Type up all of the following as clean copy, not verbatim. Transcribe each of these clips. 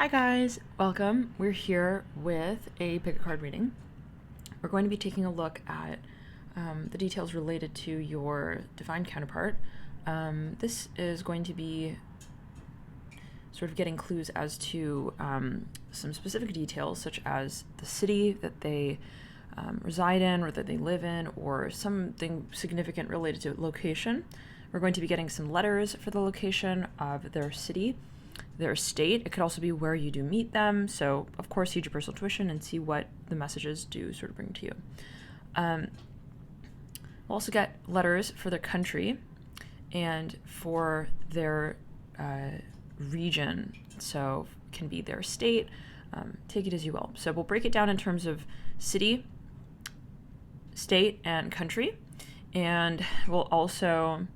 Hi guys, welcome. We're here with a pick a card reading. We're going to be taking a look at the details related to your divine counterpart. This is going to be sort of getting clues as to some specific details, such as the city that they reside in or that they live in, or something significant related to location. We're going to be getting some letters for the location of their city, their state. It could also be where you do meet them. So, of course, use your personal intuition and see what the messages do sort of bring to you. We'll also get letters for their country and for their region. So, it can be their state. Take it as you will. So, we'll break it down in terms of city, state, and country. And we'll also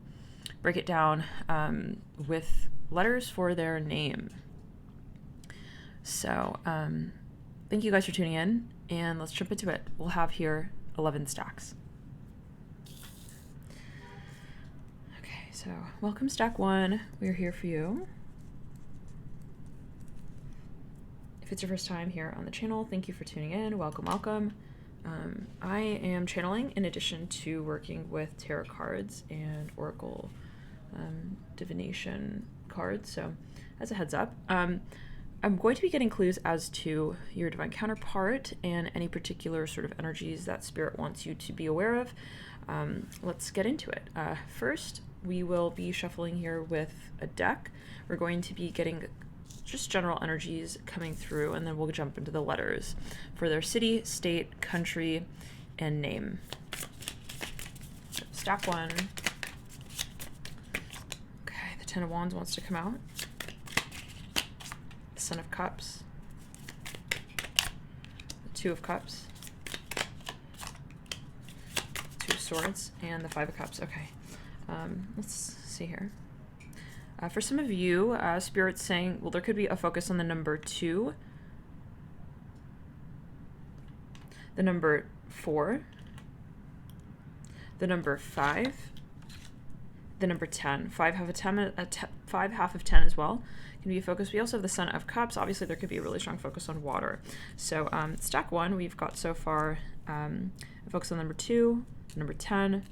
break it down with letters for their name. So, thank you guys for tuning in, and let's jump into it. We'll have here 11 stacks. Okay, so welcome stack 1. We're here for you. If it's your first time here on the channel, thank you for tuning in. Welcome, welcome. I am channeling in addition to working with tarot cards and oracle divination cards. So as a heads up, I'm going to be getting clues as to your divine counterpart and any particular sort of energies that spirit wants you to be aware of. Let's get into it. First, we will be shuffling here with a deck. We're going to be getting just general energies coming through, and then we'll jump into the letters for their city, state, country, and name. Stack 1. Okay, the Ten of Wands wants to come out. The Son of Cups. The Two of Cups. Two of Swords, and the Five of Cups. Okay, let's see here. For some of you, Spirit's saying, well, there could be a focus on the number 2, the number 4, the number 5, the number 10. 5 half of 10, 5 half of 10 as well can be a focus. We also have the Son of Cups. Obviously, there could be a really strong focus on water. So stack 1, we've got so far a focus on number 2, the number 10,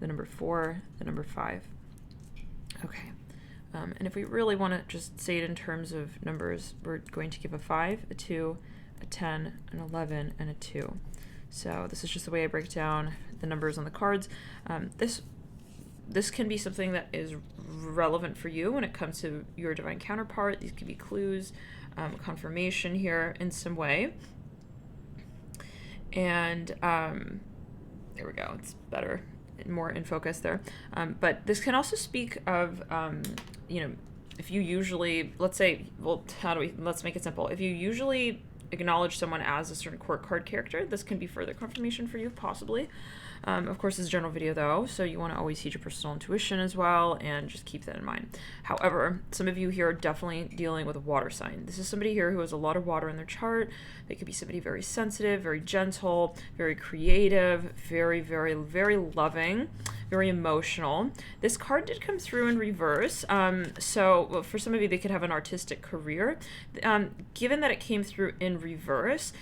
the number 4, the number 5. Okay. And if we really want to just say it in terms of numbers, we're going to give a 5, a 2, a 10, an 11, and a 2. So this is just the way I break down the numbers on the cards. This can be something that is relevant for you when it comes to your divine counterpart. These could be clues, confirmation here in some way. And there we go. It's better, more in focus there. But this can also speak of, if you usually, let's say, well, let's make it simple. If you usually acknowledge someone as a certain court card character, this can be further confirmation for you, possibly. Of course, it's a general video though, so you want to always heed your personal intuition as well, and just keep that in mind. However, some of you here are definitely dealing with a water sign. This is somebody here who has a lot of water in their chart. They could be somebody very sensitive, very gentle, very creative, very, very, very loving, very emotional. This card did come through in reverse, so for some of you, they could have an artistic career. Given that it came through in reverse,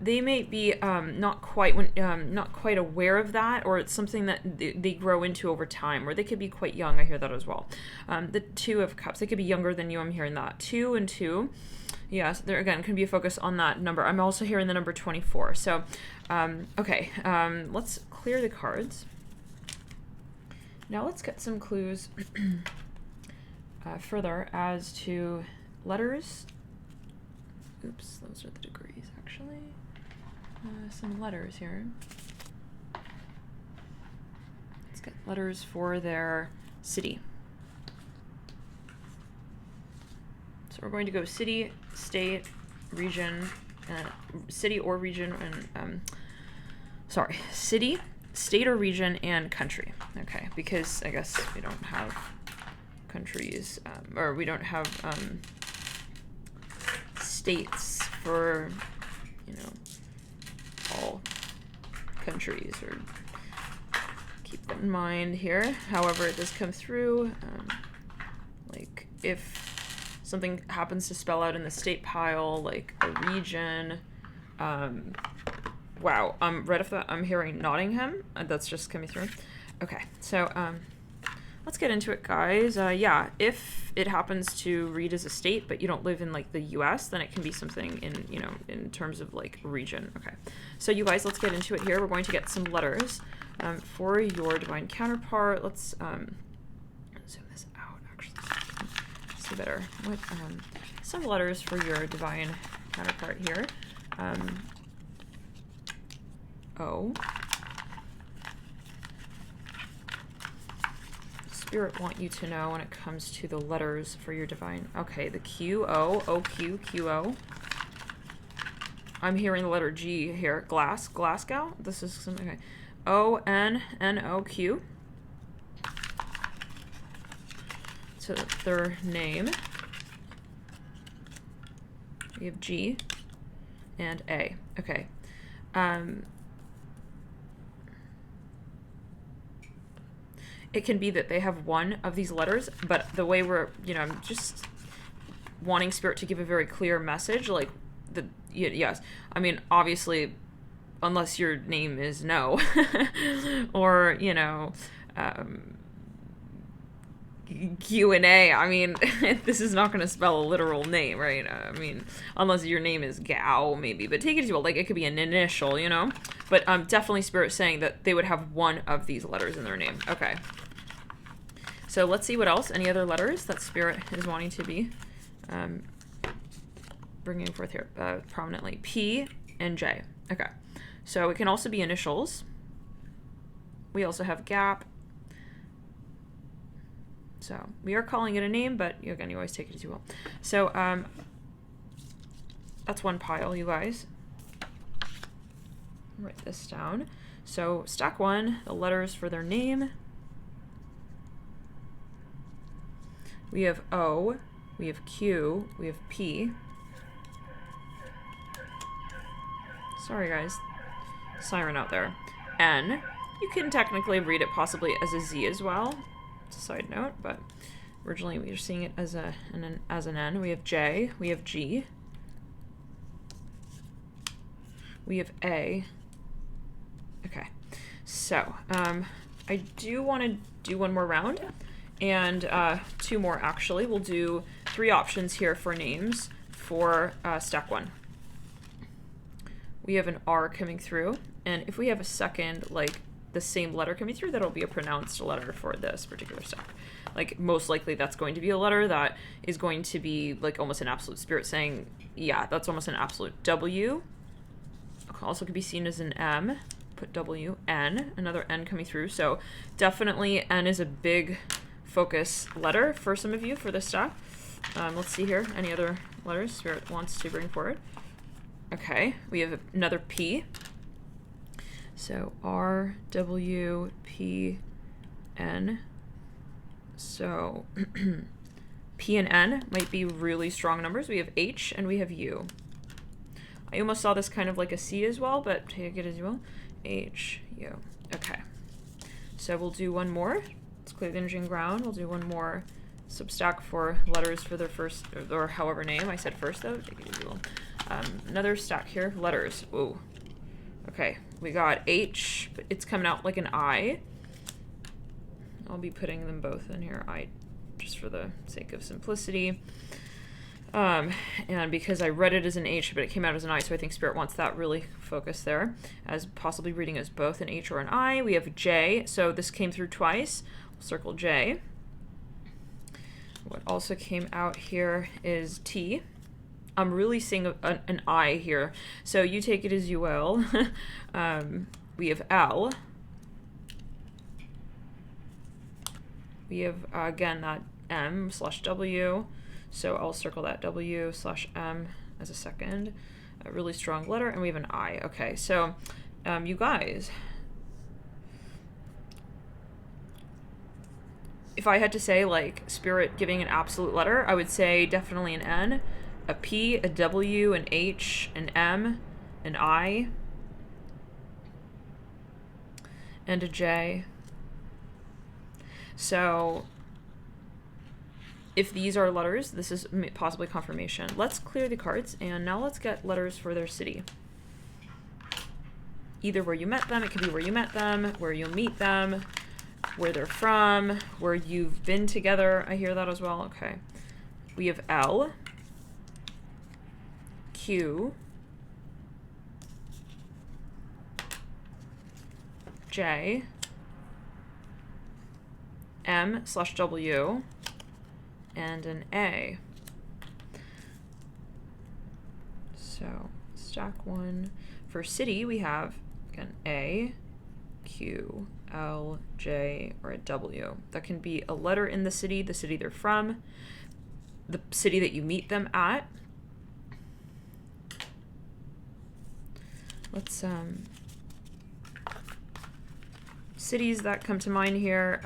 they may be not quite aware of that, or it's something that they grow into over time, or they could be quite young. I hear that as well. The Two of Cups, they could be younger than you. I'm hearing that. 2 and 2. Yes, there again can be a focus on that number. I'm also hearing the number 24. So, okay, let's clear the cards. Now let's get some clues further as to letters. Oops, those are the degrees, actually. Some letters here. Let's get letters for their city. So we're going to go city, state, region, city or region, and city, state or region, and country. Okay, because I guess we don't have countries, or we don't have states for, all countries, or keep that in mind here. However, it does come through, like if something happens to spell out in the state pile, like a region. Wow, right off the, I'm hearing Nottingham. That's just coming through. Okay, so let's get into it, guys. Yeah, if it happens to read as a state, but you don't live in like the US, then it can be something in, you know, in terms of like region. Okay, so you guys, let's get into it here. We're going to get some letters for your divine counterpart. Let's zoom this out, actually, so I can see better. What, some letters for your divine counterpart here. O. Spirit want you to know when it comes to the letters for your divine. Okay, the Q, O, O, Q, Q, O. I'm hearing the letter G here. Glasgow? This is something, okay. O, N, N, O, Q. So their name. We have G and A. Okay. It can be that they have one of these letters, but the way we're, you know, I'm just wanting Spirit to give a very clear message, like, yes. I mean, obviously, unless your name is no, or, you know, Q&A, I mean, this is not going to spell a literal name, right? I mean, unless your name is Gao, maybe, but take it as well, like, it could be an initial, you know? But definitely Spirit saying that they would have one of these letters in their name. Okay. So let's see what else, any other letters that Spirit is wanting to be bringing forth here prominently. P and J. Okay. So it can also be initials. We also have gap. So we are calling it a name, but again, you always take it as you will. So that's one pile, you guys. Write this down. So stack one, the letters for their name. We have O, we have Q, we have P. Sorry guys, siren out there. N. You can technically read it possibly as a Z as well. It's a side note, but originally we were seeing it as an N. We have J, we have G. We have A. Okay, so I do want to do one more round, and two more actually. We'll do 3 options here for names for stack 1. We have an R coming through, and if we have a second, like the same letter coming through, that'll be a pronounced letter for this particular stack. Like most likely that's going to be a letter that is going to be like almost an absolute. Spirit saying, yeah, that's almost an absolute. W also could be seen as an M. Put W, N, another N coming through. So definitely N is a big focus letter for some of you for this stack. Let's see here, any other letters Spirit wants to bring forward. Okay, we have another P. So R, W, P, N. So P and N might be really strong numbers. We have H and we have U. I almost saw this kind of like a C as well, but take it as you will. H, U. Okay. So we'll do one more. Let's clear the energy and ground. We'll do one more substack for letters for their first, or however name. I said first though. Take it as you will. Another stack here. Letters. Ooh. Okay. We got H, but it's coming out like an I. I'll be putting them both in here. I, just for the sake of simplicity. And because I read it as an H, but it came out as an I, so I think Spirit wants that really focused there, as possibly reading as both an H or an I. We have J, so this came through twice. We'll circle J. What also came out here is T. I'm really seeing an I here, so you take it as you will. We have L. We have, again, that M/W. So I'll circle that W/M as a second, a really strong letter, and we have an I. Okay, so you guys, if I had to say like Spirit giving an absolute letter, I would say definitely an N, a P, a W, an H, an M, an I, and a J. So If these are letters, this is possibly confirmation. Let's clear the cards, and now let's get letters for their city. Either where you met them, it could be where you met them, where you'll meet them, where they're from, where you've been together. I hear that as well. Okay. We have L, Q, J, M/W, and an A. So stack one. For city, we have an A, Q, L, J, or a W. That can be a letter in the city they're from, the city that you meet them at. Let's cities that come to mind here.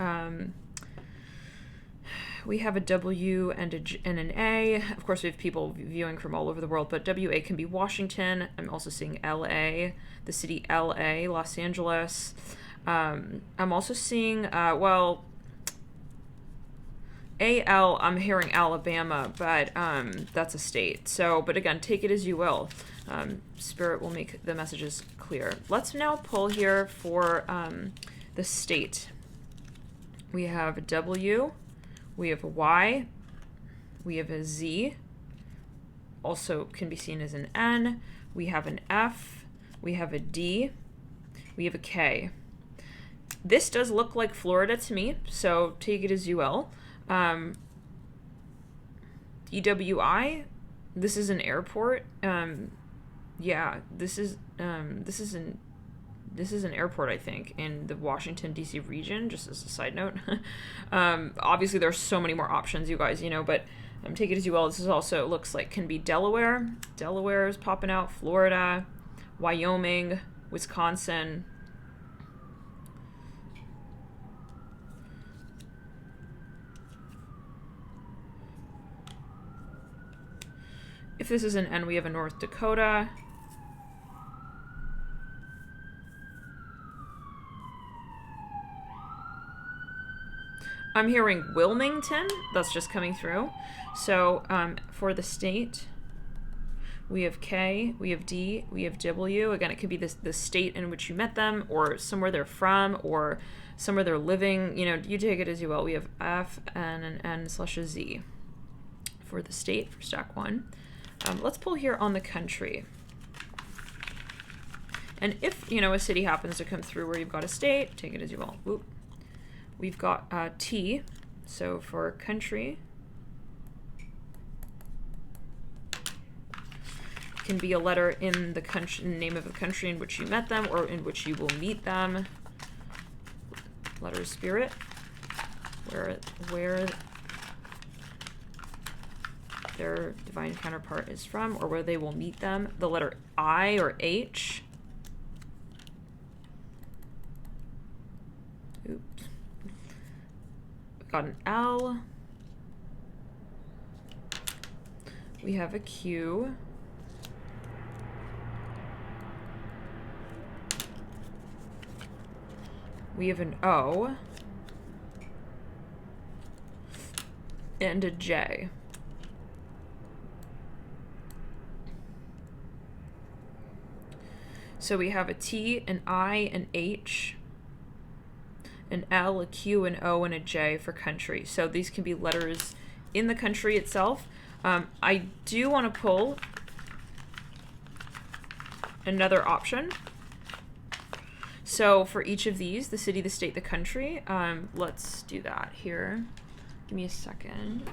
We have a W and an A. Of course, we have people viewing from all over the world, but WA can be Washington. I'm also seeing LA, the city LA, Los Angeles. I'm also seeing, well, AL, I'm hearing Alabama, but that's a state. So, but again, take it as you will. Spirit will make the messages clear. Let's now pull here for the state. We have a W, we have a Y, we have a Z, also can be seen as an N, we have an F, we have a D, we have a K. This does look like Florida to me, so take it as you will. EWI, this is an airport. Yeah, this is an airport, I think, in the Washington, D.C. region, just as a side note. Obviously, there's so many more options, you guys, but take it as you will. This is also, looks like, can be Delaware. Delaware is popping out. Florida, Wyoming, Wisconsin. If this is an N, we have a North Dakota. I'm hearing Wilmington. That's just coming through. So for the state, we have K, we have D, we have W. Again, it could be the state in which you met them, or somewhere they're from, or somewhere they're living. You take it as you will. We have F and an N/a Z for the state, for stack one. Let's pull here on the country. And if, a city happens to come through where you've got a state, take it as you will. Oop. We've got T, so for country, can be a letter in the country, name of the country in which you met them or in which you will meet them. Letter of spirit, where their divine counterpart is from, or where they will meet them. The letter I or H. Oops. We've got an L. We have a Q. We have an O. And a J. So we have a T, an I, an H, an L, a Q, an O, and a J for country. So these can be letters in the country itself. I do want to pull another option. So for each of these, the city, the state, the country, let's do that here. Give me a second.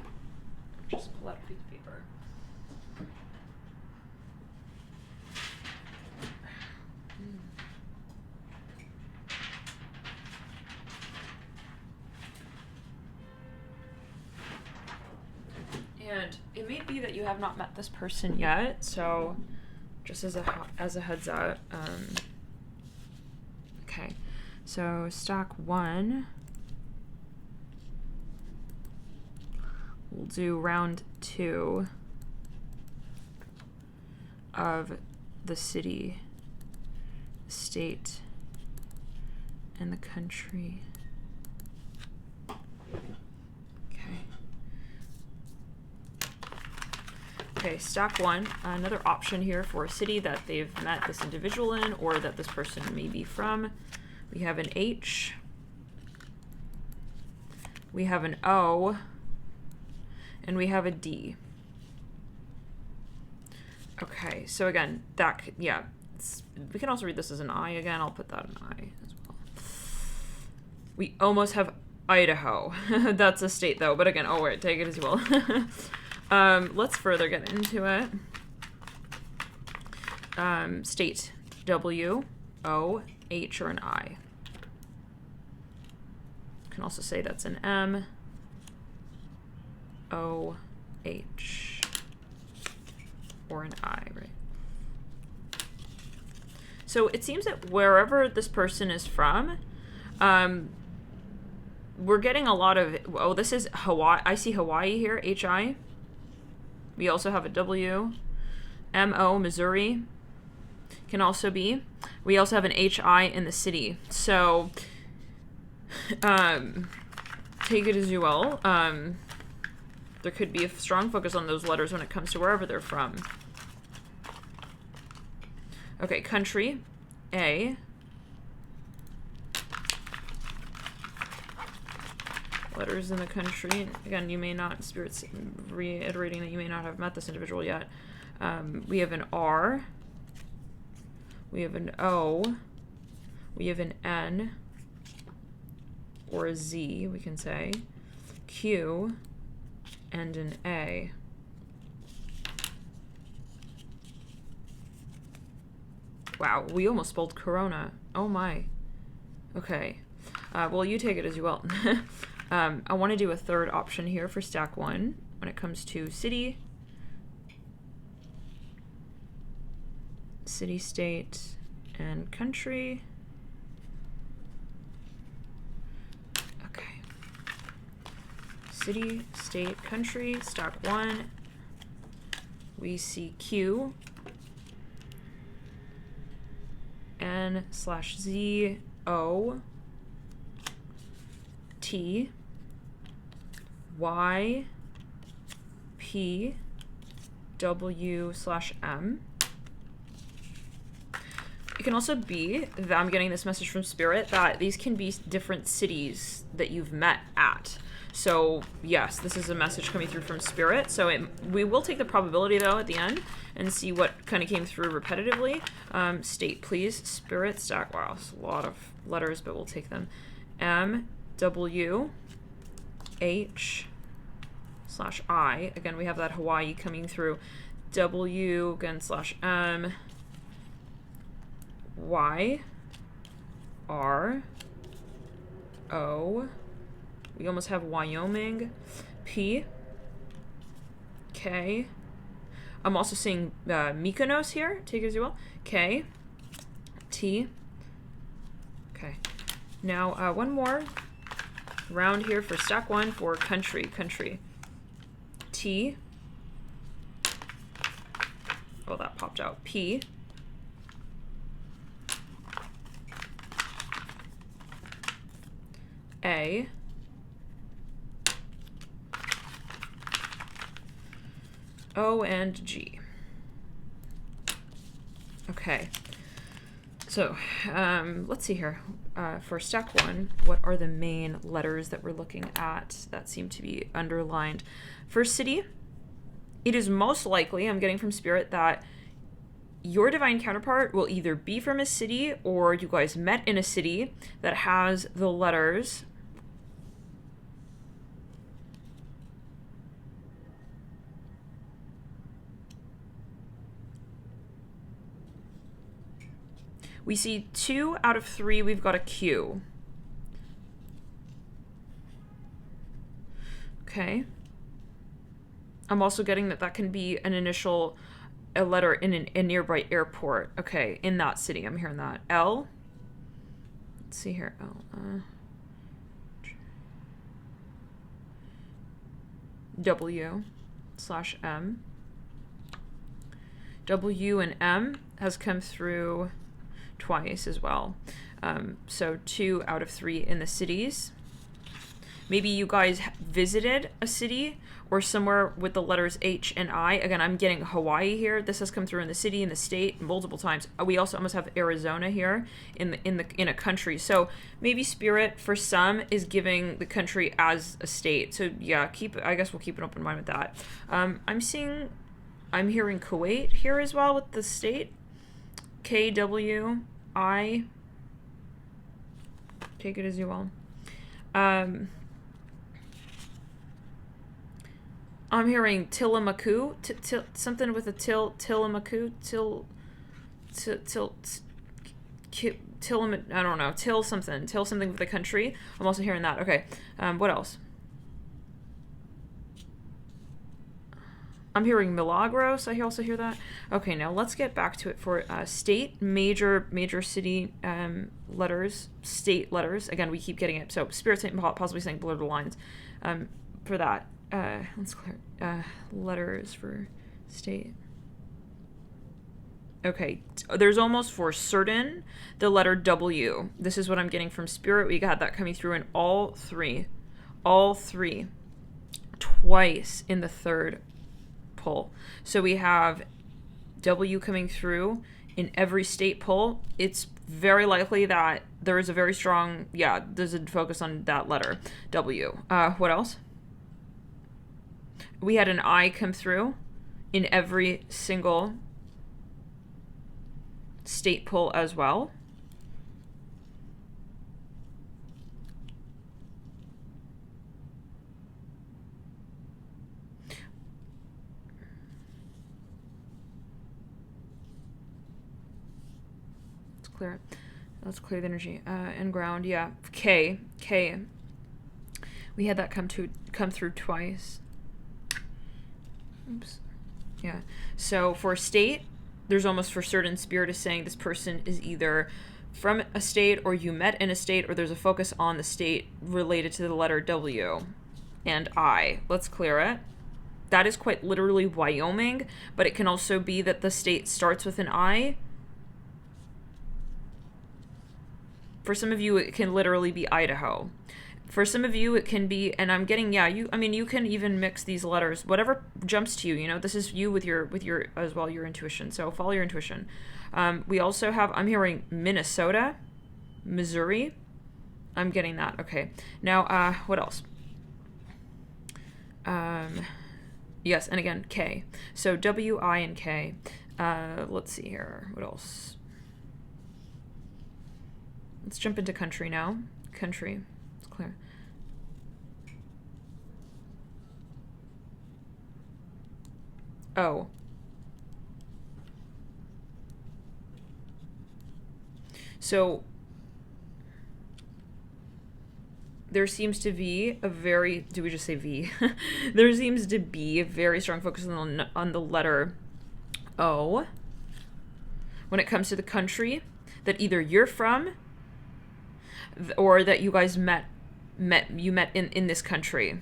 Just pull out a piece of paper. And it may be that you have not met this person yet, so just as a heads up. Okay, so stack one. We'll do round 2 of the city, the state, and the country. Okay. Okay, stack 1. Another option here for a city that they've met this individual in or that this person may be from. We have an H. We have an O. And we have a D. Okay, so again, that, yeah, we can also read this as an I again. I'll put that in I as well. We almost have Idaho. That's a state though, but again, oh wait, take it as you will. Let's further get into it. State W, O, H, or an I. You can also say that's an M, O, H, or an I, right? So it seems that wherever this person is from, we're getting a lot of, oh, this is Hawaii. I see Hawaii here, H-I. We also have a W. M-O, Missouri can also be. We also have an H-I in the city. So take it as you will. There could be a strong focus on those letters when it comes to wherever they're from. Okay, country, A. Letters in the country. Again, you may not, Spirit's reiterating that you may not have met this individual yet. We have an R. We have an O. We have an N. Or a Z, we can say. Q. And an A. Wow, we almost spelled Corona. Oh my. Okay. Well, you take it as you will. I want to do a third option here for stack 1 when it comes to city, city, state, and country. Okay. City, state, country, stack 1. We see Q, N/Z, O, T, Y, P, W/M. It can also be that I'm getting this message from Spirit that these can be different cities that you've met at. So yes, this is a message coming through from Spirit. So we will take the probability though at the end and see what kind of came through repetitively. State, please. Spirit, stack. Wow, it's a lot of letters, but we'll take them. M, W, H/I. Again, we have that Hawaii coming through. W, again, /M. Y, R, O. We almost have Wyoming. P, K. I'm also seeing Mykonos here. Take it as you will. K, T. Okay. Now one more round here for stack 1 for country. Country. T. Oh, that popped out. P. A. O and G. Okay. So, let's see here. For stack 1, what are the main letters that we're looking at that seem to be underlined? For city, it is most likely, I'm getting from Spirit, that your divine counterpart will either be from a city or you guys met in a city that has the letters we see 2 out of 3, we've got a Q. Okay. I'm also getting that that can be an initial, a letter in a nearby airport. Okay, in that city, I'm hearing that. L. Let's see here. L. W/M. W and M has come through twice as well. So 2 out of 3 in the cities. maybe you guys visited a city or somewhere with the letters H and I. Again, I'm getting Hawaii here. This has come through in the city, in the state, multiple times. We also almost have Arizona here in a country. So maybe spirit for some is giving the country as a state. So yeah, I guess we'll keep an open mind with that. I'm hearing Kuwait here as well with the state. KWI. Take it as you will. I'm hearing Tillamook, something with a Tillamook, I don't know, till something with the country. I'm also hearing that. Okay, what else? I'm hearing Milagros. I also hear that. Okay, now let's get back to it for state, major city letters, state letters. Again, we keep getting it. So spirit possibly saying blur the lines for that. Let's clear letters for state. Okay, there's almost for certain the letter W. This is what I'm getting from spirit. We got that coming through in all three, twice in the third pull. So we have W coming through in every state pull. It's very likely that there is a very strong, there's a focus on that letter, W. What else? We had an I come through in every single state pull as well. Let's clear the energy. And ground, yeah. K. We had that come through twice. Oops. Yeah. So for state, there's almost for certain spirit is saying this person is either from a state or you met in a state or there's a focus on the state related to the letter W and I. Let's clear it. That is quite literally Wyoming, but it can also be that the state starts with an I. For some of you, it can literally be Idaho. For some of you, it can be, and I'm getting, you can even mix these letters, whatever jumps to you, this is you with your, as well, your intuition. So follow your intuition. We also have, I'm hearing Minnesota, Missouri. I'm getting that. Okay. Now, what else? Yes. And again, K. So W, I, and K. Let's see here. What else? Let's jump into country now. Country. It's clear. Oh. So there seems to be a very, do we just say V? There seems to be a very strong focus on the letter O when it comes to the country that either you're from or that you guys met in this country.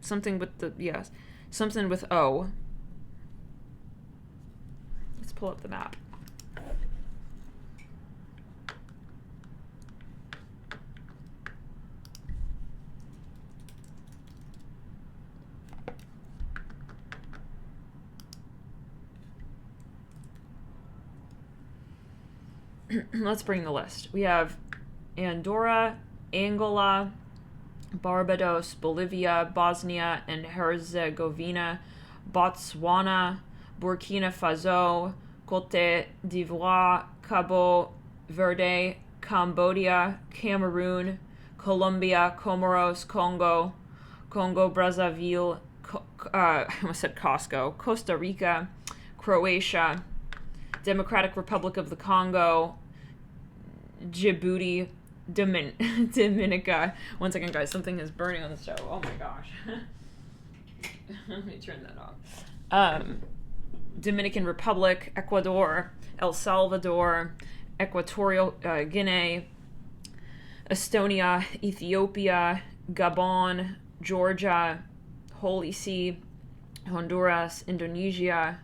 Something with the, yes, something with O. Let's pull up the map. Let's bring the list. We have Andorra, Angola, Barbados, Bolivia, Bosnia and Herzegovina, Botswana, Burkina Faso, Cote d'Ivoire, Cabo Verde, Cambodia, Cameroon, Colombia, Comoros, Congo, Brazzaville, I almost said Costco, Costa Rica, Croatia, Democratic Republic of the Congo, Djibouti, Dominica. One second, guys. Something is burning on the stove. Oh my gosh. Let me turn that off. Dominican Republic, Ecuador, El Salvador, Equatorial Guinea, Estonia, Ethiopia, Gabon, Georgia, Holy See, Honduras, Indonesia,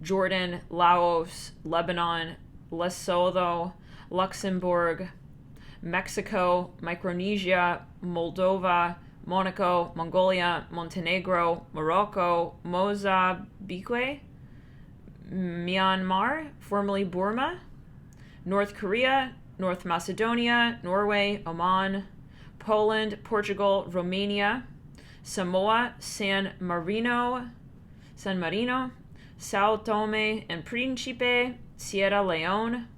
Jordan, Laos, Lebanon, Lesotho, Luxembourg, Mexico, Micronesia, Moldova, Monaco, Mongolia, Montenegro, Morocco, Mozambique, Myanmar, formerly Burma, North Korea, North Macedonia, Norway, Oman, Poland, Portugal, Romania, Samoa, San Marino, Sao Tome and Principe, Sierra Leone,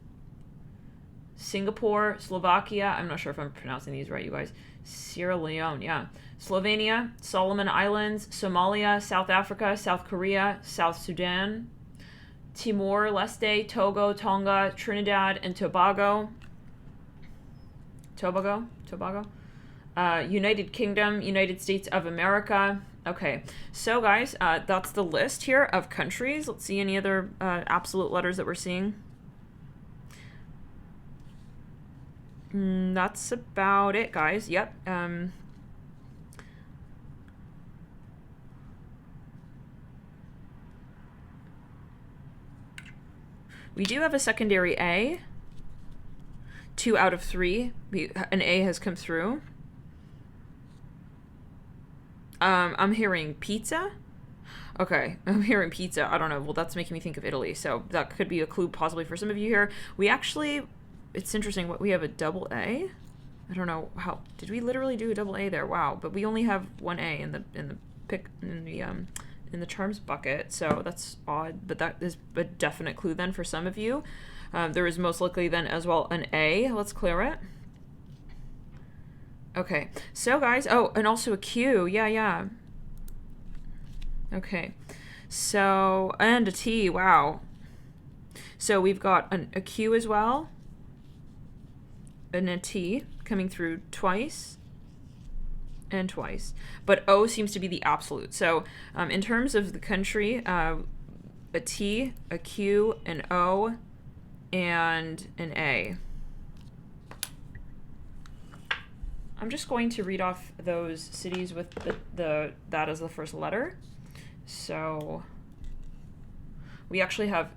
Singapore, Slovakia, I'm not sure if I'm pronouncing these right, you guys, Sierra Leone, yeah, Slovenia, Solomon Islands, Somalia, South Africa, South Korea, South Sudan, Timor-Leste, Togo, Tonga, Trinidad and Tobago, United Kingdom, United States of America. Okay, so guys, that's the list here of countries. Let's see any other absolute letters that we're seeing. That's about it, guys. Yep. We do have a secondary A. 2 out of 3. An A has come through. I'm hearing pizza. Okay, I'm hearing pizza. I don't know. Well, that's making me think of Italy. So that could be a clue possibly for some of you here. We actually, it's interesting. We have a double A. I don't know how. Did we literally do a double A there? Wow. But we only have one A in the charms bucket. So that's odd. But that is a definite clue then for some of you. There is most likely then as well an A. Let's clear it. Okay, so guys, oh, and also a Q, yeah. Okay, so, and a T, wow. So we've got a Q as well, and a T coming through twice, and twice. But O seems to be the absolute. So in terms of the country, a T, a Q, an O, and an A. I'm just going to read off those cities with that as the first letter. So we actually have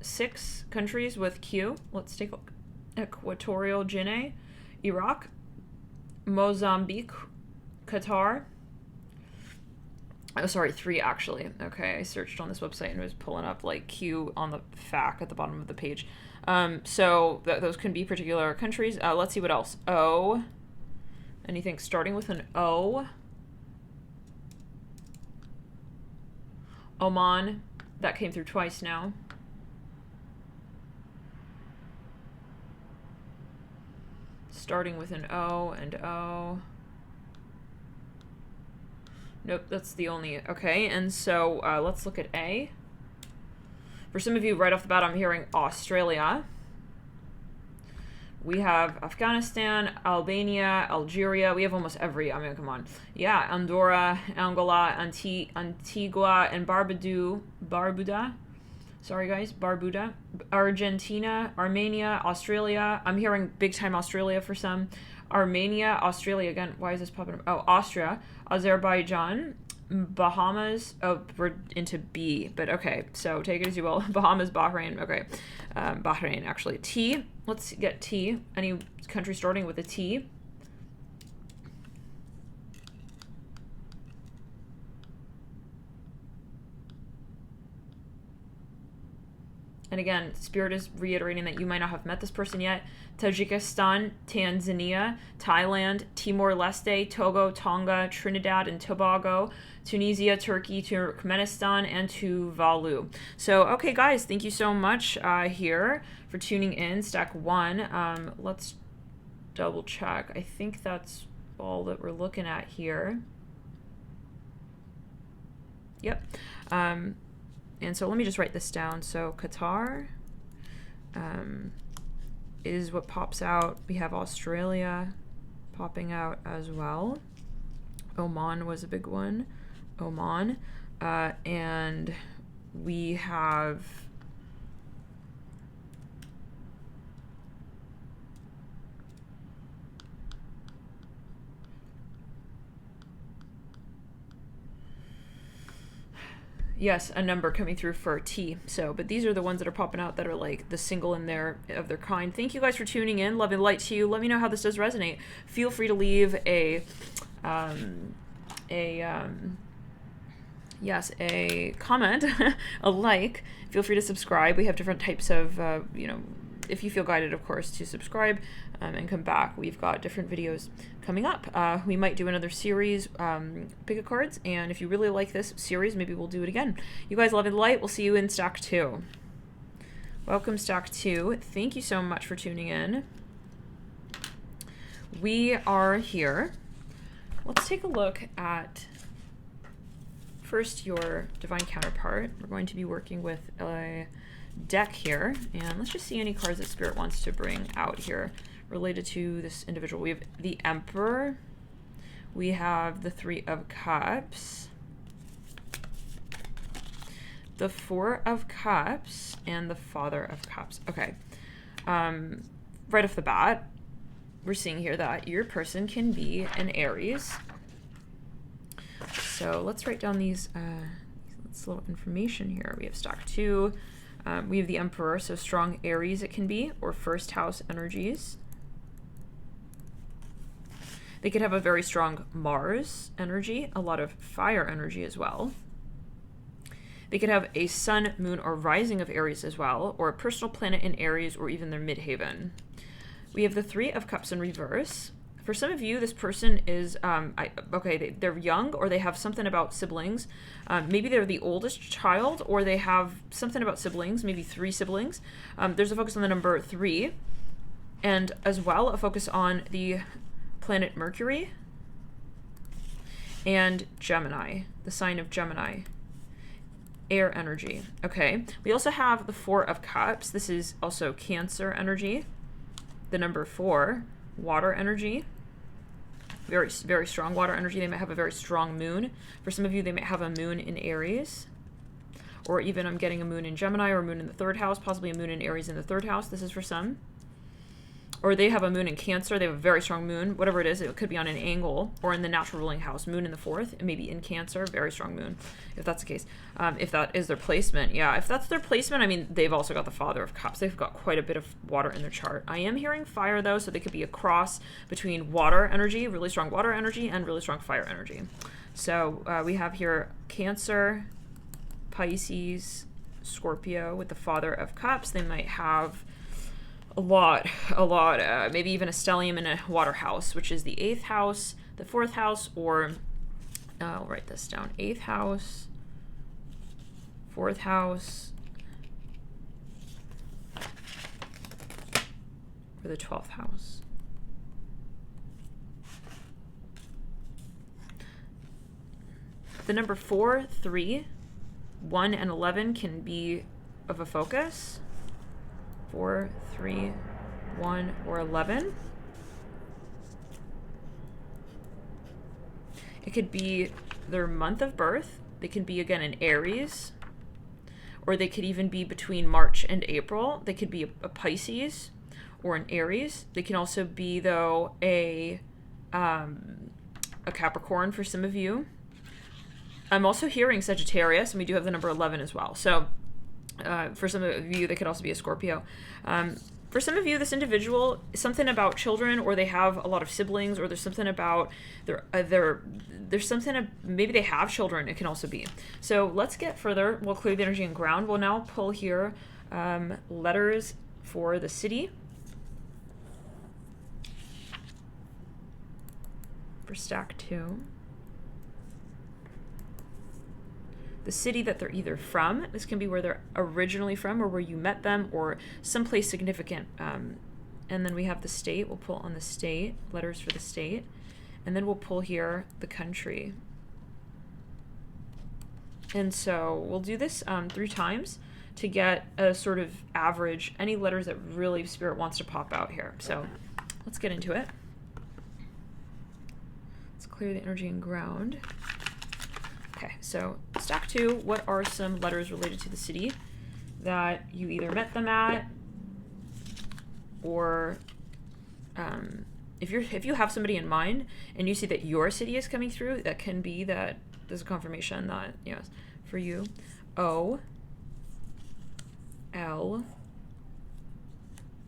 6 countries with Q. Let's take a look. Equatorial Guinea, Iraq, Mozambique, Qatar. Oh, sorry, 3 actually. Okay, I searched on this website and it was pulling up like Q on the FAQ at the bottom of the page. So those can be particular countries. Let's see what else. O. Anything starting with an O. Oman. That came through twice now. Starting with an O and O. Nope, that's the only. Okay, and so let's look at A. For some of you, right off the bat, I'm hearing Australia. We have Afghanistan, Albania, Algeria. We have almost every. I mean, come on. Yeah, Andorra, Angola, Antigua, and Barbuda. Sorry, guys, Barbuda. Argentina, Armenia, Australia. I'm hearing big time Australia for some. Armenia, Australia again. Why is this popping up? Oh, Austria, Azerbaijan, Bahamas. Oh, we're into B, but okay. So take it as you will. Bahamas, Bahrain. Okay, Bahrain actually. T. Let's get T. Any country starting with a T. And again, Spirit is reiterating that you might not have met this person yet. Tajikistan, Tanzania, Thailand, Timor-Leste, Togo, Tonga, Trinidad and Tobago, Tunisia, Turkey, Turkmenistan, and Tuvalu. So, okay, guys, thank you so much here for tuning in. Stack 1. Let's double check. I think that's all that we're looking at here. Yep. And so let me just write this down. So Qatar is what pops out. We have Australia popping out as well. Oman was a big one. Oman. And we have Yes, a number coming through for T. So, but these are the ones that are popping out that are like the single in their of their kind. Thank you guys for tuning in. Love and light to you. Let me know how this does resonate. Feel free to leave a comment, a like. Feel free to subscribe. We have different types of if you feel guided, of course, to subscribe and come back. We've got different videos coming up. We might do another series, pick a cards, and if you really like this series, maybe we'll do it again. You guys love and light. We'll see you in stack 2. Welcome, stack 2. Thank you so much for tuning in. We are here. Let's take a look at first your divine counterpart. We're going to be working with a deck here, and let's just see any cards that Spirit wants to bring out here related to this individual. We have the Emperor, we have the 3 of Cups, the 4 of Cups, and the Father of Cups. Okay, right off the bat, we're seeing here that your person can be an Aries. So let's write down these little information here. We have stack 2. We have the Emperor, so strong Aries it can be, or first house energies. They could have a very strong Mars energy, a lot of fire energy as well. They could have a sun, moon, or rising of Aries as well, or a personal planet in Aries, or even their midhaven. We have the 3 of Cups in reverse. For some of you, this person is, they're young, or they have something about siblings. Maybe they're the oldest child, or they have something about siblings, maybe 3 siblings. There's a focus on the number 3, and as well a focus on the planet Mercury and Gemini, the sign of Gemini. Air energy. Okay. We also have the 4 of Cups. This is also Cancer energy. The number 4, water energy. Very, very strong water energy. They might have a very strong moon. For some of you, they might have a moon in Aries. Or even I'm getting a moon in Gemini or a moon in the 3rd house, possibly a moon in Aries in the 3rd house. This is for some. Or they have a moon in Cancer. They have a very strong moon. Whatever it is, it could be on an angle or in the natural ruling house. Moon in the 4th, maybe in Cancer. Very strong moon, if that's the case. If that is their placement. Yeah, if that's their placement, I mean, they've also got the Father of Cups. They've got quite a bit of water in their chart. I am hearing fire, though, so they could be a cross between water energy, really strong water energy, and really strong fire energy. So we have here Cancer, Pisces, Scorpio with the Father of Cups. They might have a lot, maybe even a stellium in a water house, which is the 8th house, the 4th house, or I'll write this down, 8th house, 4th house, or the 12th house. The number 4, 3, 1, and 11 can be of a focus. 4, 3, 1, or 11. It could be their month of birth. They can be, again, an Aries. Or they could even be between March and April. They could be a Pisces or an Aries. They can also be, though, a Capricorn for some of you. I'm also hearing Sagittarius, and we do have the number 11 as well. So for some of you, they could also be a Scorpio. For some of you, this individual, something about children, or they have a lot of siblings, or there's something about there's something, maybe they have children, it can also be. So let's get further. We'll clear the energy and ground. We'll now pull here letters for the city. For stack 2. The city that they're either from. This can be where they're originally from or where you met them or someplace significant. And then we have the state. We'll pull on the state, letters for the state. And then we'll pull here the country. And so we'll do this 3 times to get a sort of average, any letters that really Spirit wants to pop out here. So let's get into it. Let's clear the energy and ground. Okay, so stack 2, what are some letters related to the city that you either met them at or if you have somebody in mind and you see that your city is coming through, that can be that there's a confirmation that, yes, for you. O, L,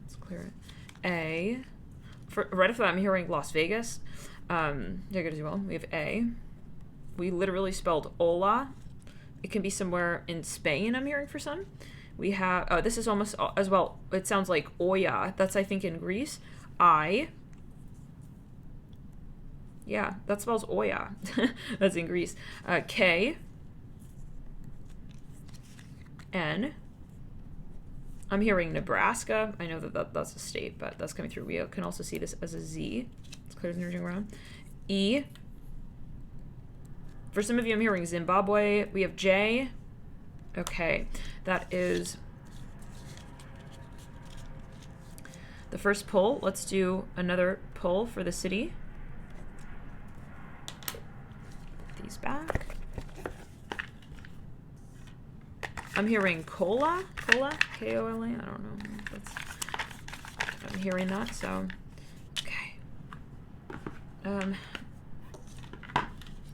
let's clear it. A, right after that I'm hearing Las Vegas. Here good as well. We have A. We literally spelled Ola. It can be somewhere in Spain, I'm hearing for some. We have, oh, this is almost as well, it sounds like Oya. That's, I think, in Greece. I. Yeah, that spells Oya. That's in Greece. K. N. I'm hearing Nebraska. I know that's a state, but that's coming through. We can also see this as a Z. Let's clear the energy around. E. For some of you, I'm hearing Zimbabwe. We have J. Okay, that is the first pull. Let's do another pull for the city. Put these back. I'm hearing Kola, K-O-L-A. I don't know. I'm hearing that, so okay. Let's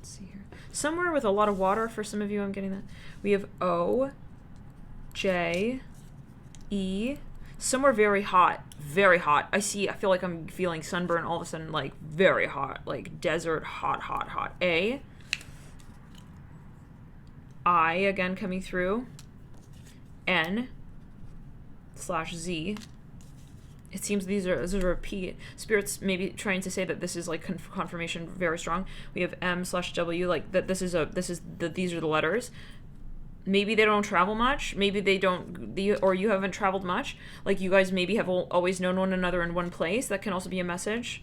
see here. Somewhere with a lot of water for some of you, I'm getting that. We have O, J, E. Somewhere very hot, very hot. I feel like I'm feeling sunburn all of a sudden, like very hot, like desert, hot, hot, hot. A. I again coming through. N / Z. It seems these are a repeat. Spirit's maybe trying to say that this is like confirmation very strong. We have M / W, like that these are the letters. Maybe they don't travel much. Maybe they don't, or you haven't traveled much. Like you guys maybe have always known one another in one place. That can also be a message.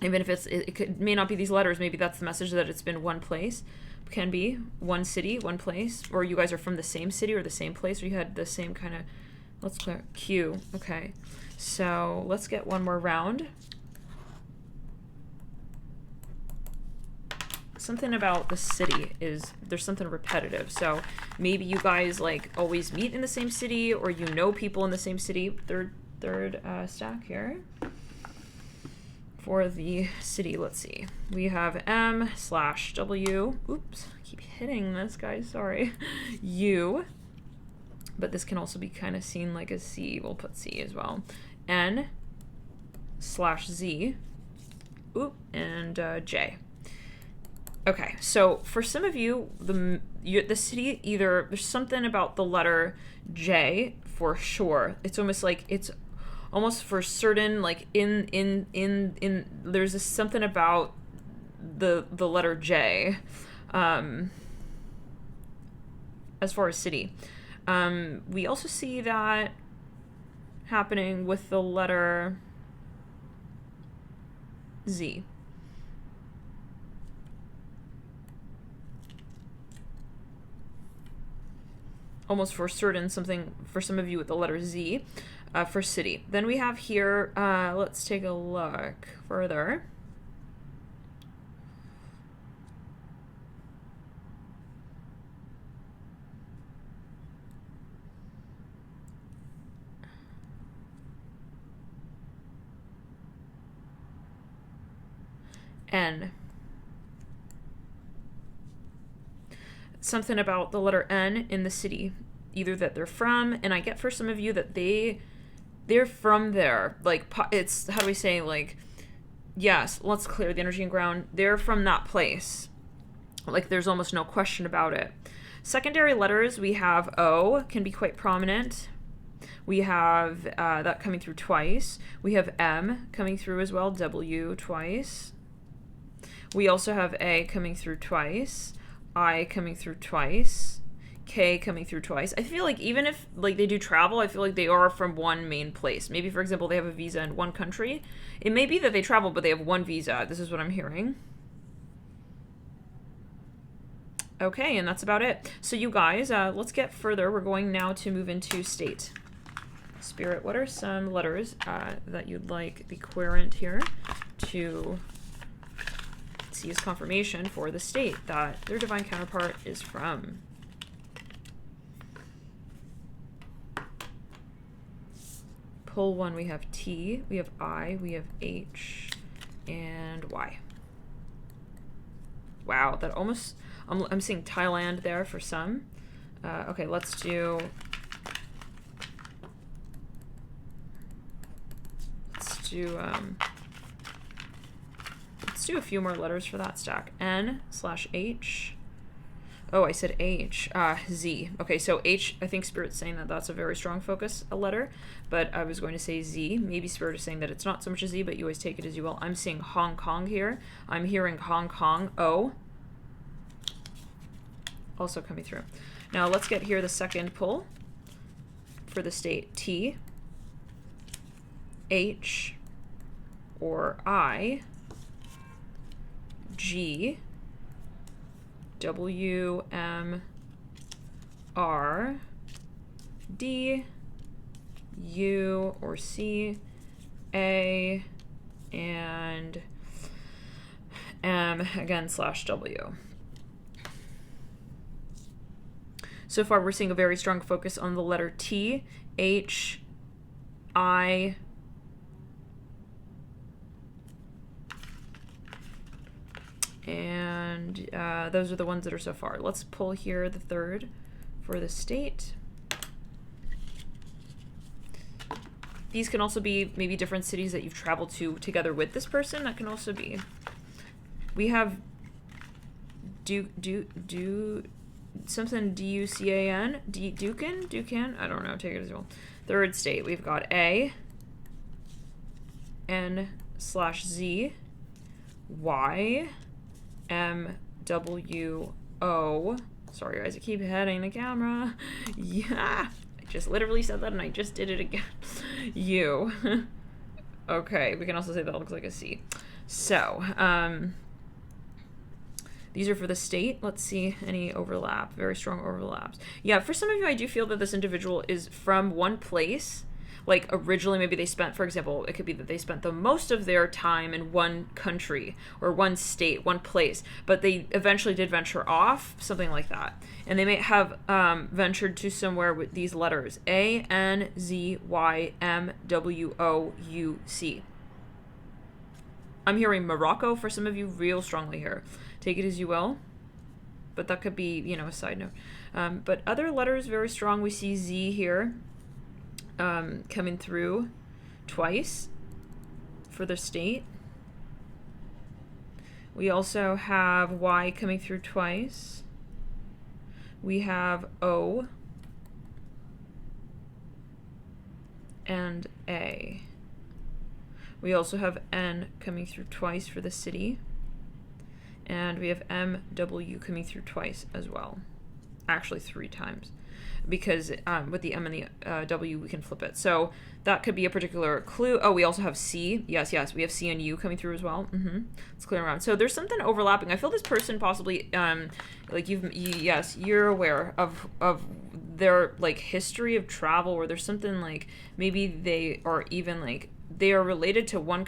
Even if it may not be these letters, maybe that's the message that it's been one place. Can be one city, one place, or you guys are from the same city or the same place, or you had the same kind of, let's clear Q. Okay, so let's get one more round. Something about the city is there's something repetitive, so maybe you guys like always meet in the same city, or you know people in the same city. Third stack here for the city. Let's see. We have M / W. Oops, I keep hitting this, guys. Sorry. U. But this can also be kind of seen like a C. We'll put C as well. N / Z. Oop, and J. Okay, so for some of you, the city either there's something about the letter J for sure. It's almost like it's almost for certain, like in there's something about the letter J as far as city. We also see that happening with the letter Z. Almost for certain, something for some of you with the letter Z. For city. Then we have here, let's take a look further. N. Something about the letter N in the city. Either that they're from, and I get for some of you that they're from there. Like, it's, how do we say, like, yes, let's clear the energy and ground. They're from that place. Like, there's almost no question about it. Secondary letters, we have O, can be quite prominent. We have that coming through twice. We have M coming through as well, W twice. We also have A coming through twice. I coming through twice. K coming through twice. I feel like even if like they do travel, I feel like they are from one main place. Maybe, for example, they have a visa in one country. It may be that they travel, but they have one visa. This is what I'm hearing. Okay, and that's about it. So you guys, let's get further. We're going now to move into state. Spirit, what are some letters that you'd like the querent here to see as confirmation for the state that their divine counterpart is from? Pull one, we have T, we have I, we have H. and Y. Wow, that almost, I'm seeing Thailand there for some. Okay, let's do a few more letters for that stack. N/H. Oh, I said H. Z. Okay, so H, I think Spirit's saying that that's a very strong focus, a letter, but I was going to say Z. Maybe Spirit is saying that it's not so much a Z, but you always take it as you will. I'm seeing Hong Kong here. I'm hearing Hong Kong. O. Also coming through. Now let's get here the second pull for the state. T, H, or I, G, W, M, R, D, U, or C, A, and M again /W. So far, we're seeing a very strong focus on the letter T, H, I, and those are the ones that are so far. Let's pull here the third for the state. These can also be maybe different cities that you've traveled to together with this person. That can also be. We have something D-U-C-A-N, Ducan, I don't know, take it as well. Third state, we've got A, N/Z, Y, M, W, O. Sorry guys, I keep heading the camera. Yeah, I just literally said that and I just did it again. U. Okay, we can also say that looks like a C. So, these are for the state. Let's see any overlap, very strong overlaps. Yeah, for some of you, I do feel that this individual is from one place. Like originally, maybe they spent, for example, it could be that they spent the most of their time in one country or one state, one place, but they eventually did venture off, something like that. And they may have ventured to somewhere with these letters, A, N, Z, Y, M, W, O, U, C. I'm hearing Morocco for some of you real strongly here. Take it as you will, but that could be, you know, a side note. But other letters very strong. We see Z here coming through twice for the state. We also have Y coming through twice. We have O and A. We also have N coming through twice for the city. And we have M, W coming through twice as well. Actually 3 times. Because with the M and the W, we can flip it. So that could be a particular clue. Oh, we also have C. Yes, we have C and U coming through as well. Let's clear around. So there's something overlapping. I feel this person possibly, like yes, you're aware of their like history of travel, where there's something like maybe they are even like they are related to one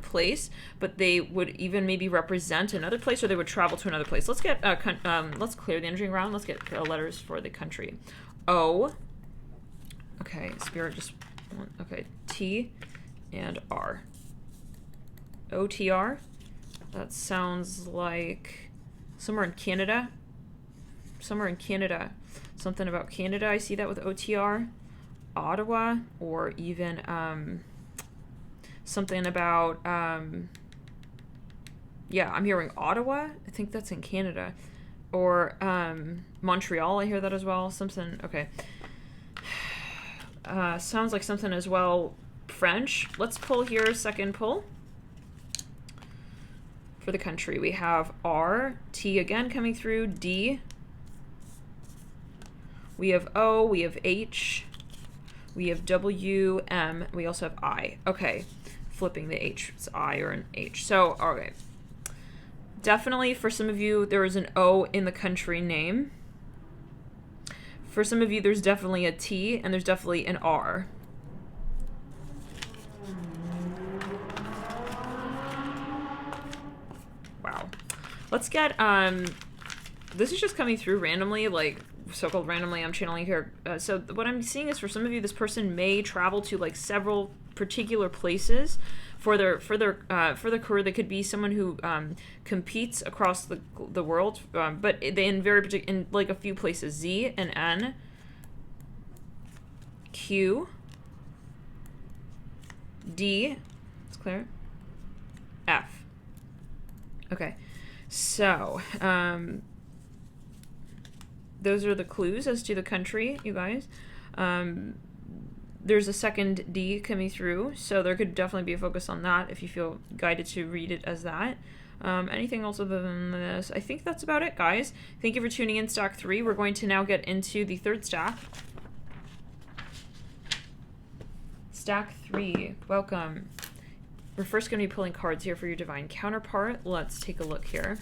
place, but they would even maybe represent another place, or they would travel to another place. Let's get let's clear the energy around. Let's get letters for the country. O. Okay, Spirit just okay. T and R. OTR. That sounds like somewhere in Canada. Something about Canada. I see that with OTR. Ottawa, or even something about yeah, I'm hearing Ottawa. I think that's in Canada. Or Montreal, I hear that as well. Something, okay. Sounds like something as well. French. Let's pull here, second pull. For the country, we have R, T again coming through, D. We have O, we have H. We have W, M. We also have I. Okay, flipping the H. It's I or an H. So, okay. Definitely for some of you, there is an O in the country name. For some of you, there's definitely a T, and there's definitely an R. Wow. Let's get, this is just coming through randomly, like, so-called randomly, I'm channeling here. So what I'm seeing is for some of you, this person may travel to, like, several particular places for their career. They could be someone who competes across the world, but they in like a few places: Z and N, Q, D. It's clear. F. Okay, so those are the clues as to the country, you guys. There's a second D coming through, so there could definitely be a focus on that if you feel guided to read it as that. Anything else other than this? I think that's about it, guys. Thank you for tuning in, stack 3. We're going to now get into the third stack. Stack 3, welcome. We're first going to be pulling cards here for your divine counterpart. Let's take a look here.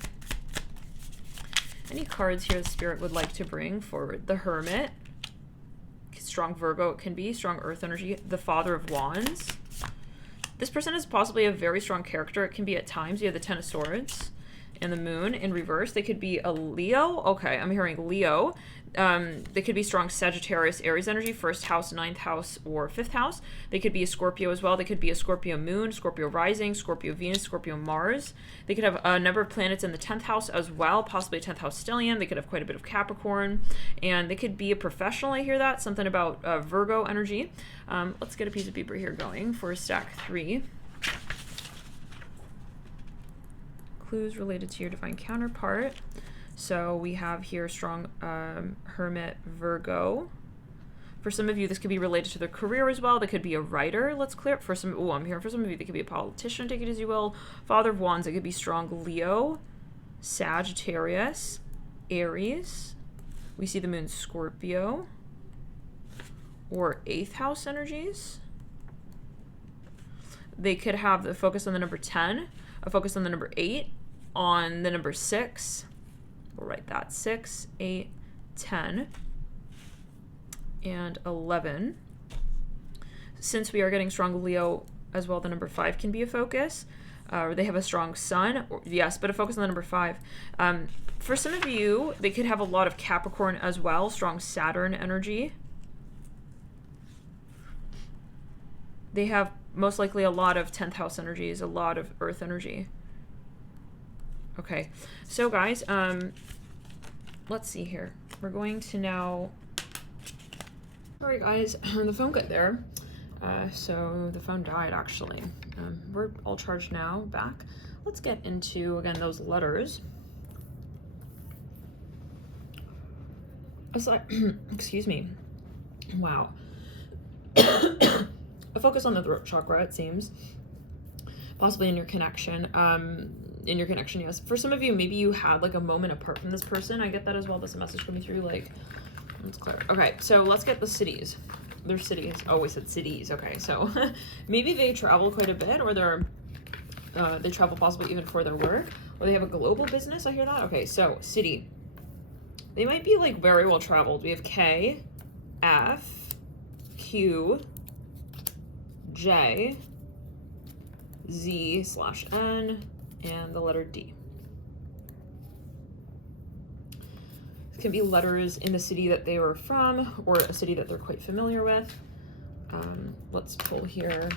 Any cards here the Spirit would like to bring forward? The Hermit. Strong Virgo it can be. Strong Earth energy. The Father of Wands. This person is possibly a very strong character. It can be at times. You have the Ten of Swords and the Moon in reverse. They could be a Leo. Okay, I'm hearing Leo. They could be strong Sagittarius, Aries energy, 1st house, 9th house, or 5th house. They could be a Scorpio as well. They could be a Scorpio moon, Scorpio rising, Scorpio Venus, Scorpio Mars. They could have a number of planets in the 10th house as well, possibly a 10th house stellium. They could have quite a bit of Capricorn. And they could be a professional, I hear that. Something about Virgo energy. Let's get a piece of paper here going for stack 3. Clues related to your divine counterpart. So we have here strong Hermit, Virgo. For some of you, this could be related to their career as well. They could be a writer. Let's clear it for some. Oh, I'm hearing for some of you, they could be a politician. Take it as you will. Father of Wands. It could be strong Leo, Sagittarius, Aries. We see the moon Scorpio, or 8th house energies. They could have the focus on the number 10, a focus on the number 8, on the number 6. We'll write that 6, 8, 10, and 11. Since we are getting strong Leo as well, the number 5 can be a focus. They have a strong Sun, yes, but a focus on the number 5. For some of you, they could have a lot of Capricorn as well, strong Saturn energy. They have most likely a lot of 10th house energies, a lot of Earth energy. Okay, so guys, let's see here. We're going to now, sorry guys, the phone got there. So the phone died actually. We're all charged now, back. Let's get into, again, those letters. Aside, excuse me. Wow. A focus on the throat chakra, it seems. Possibly in your connection. Yes. For some of you, maybe you had like a moment apart from this person. I get that as well. There's a message coming through, like, let's clear. Okay, so let's get the cities. Their cities. Oh, we said cities. Okay, so maybe they travel quite a bit, or they travel possibly even for their work, or they have a global business. I hear that. Okay, so city. They might be like very well traveled. We have K, F, Q, J, Z/N, and the letter D. It can be letters in the city that they were from, or a city that they're quite familiar with. Let's pull here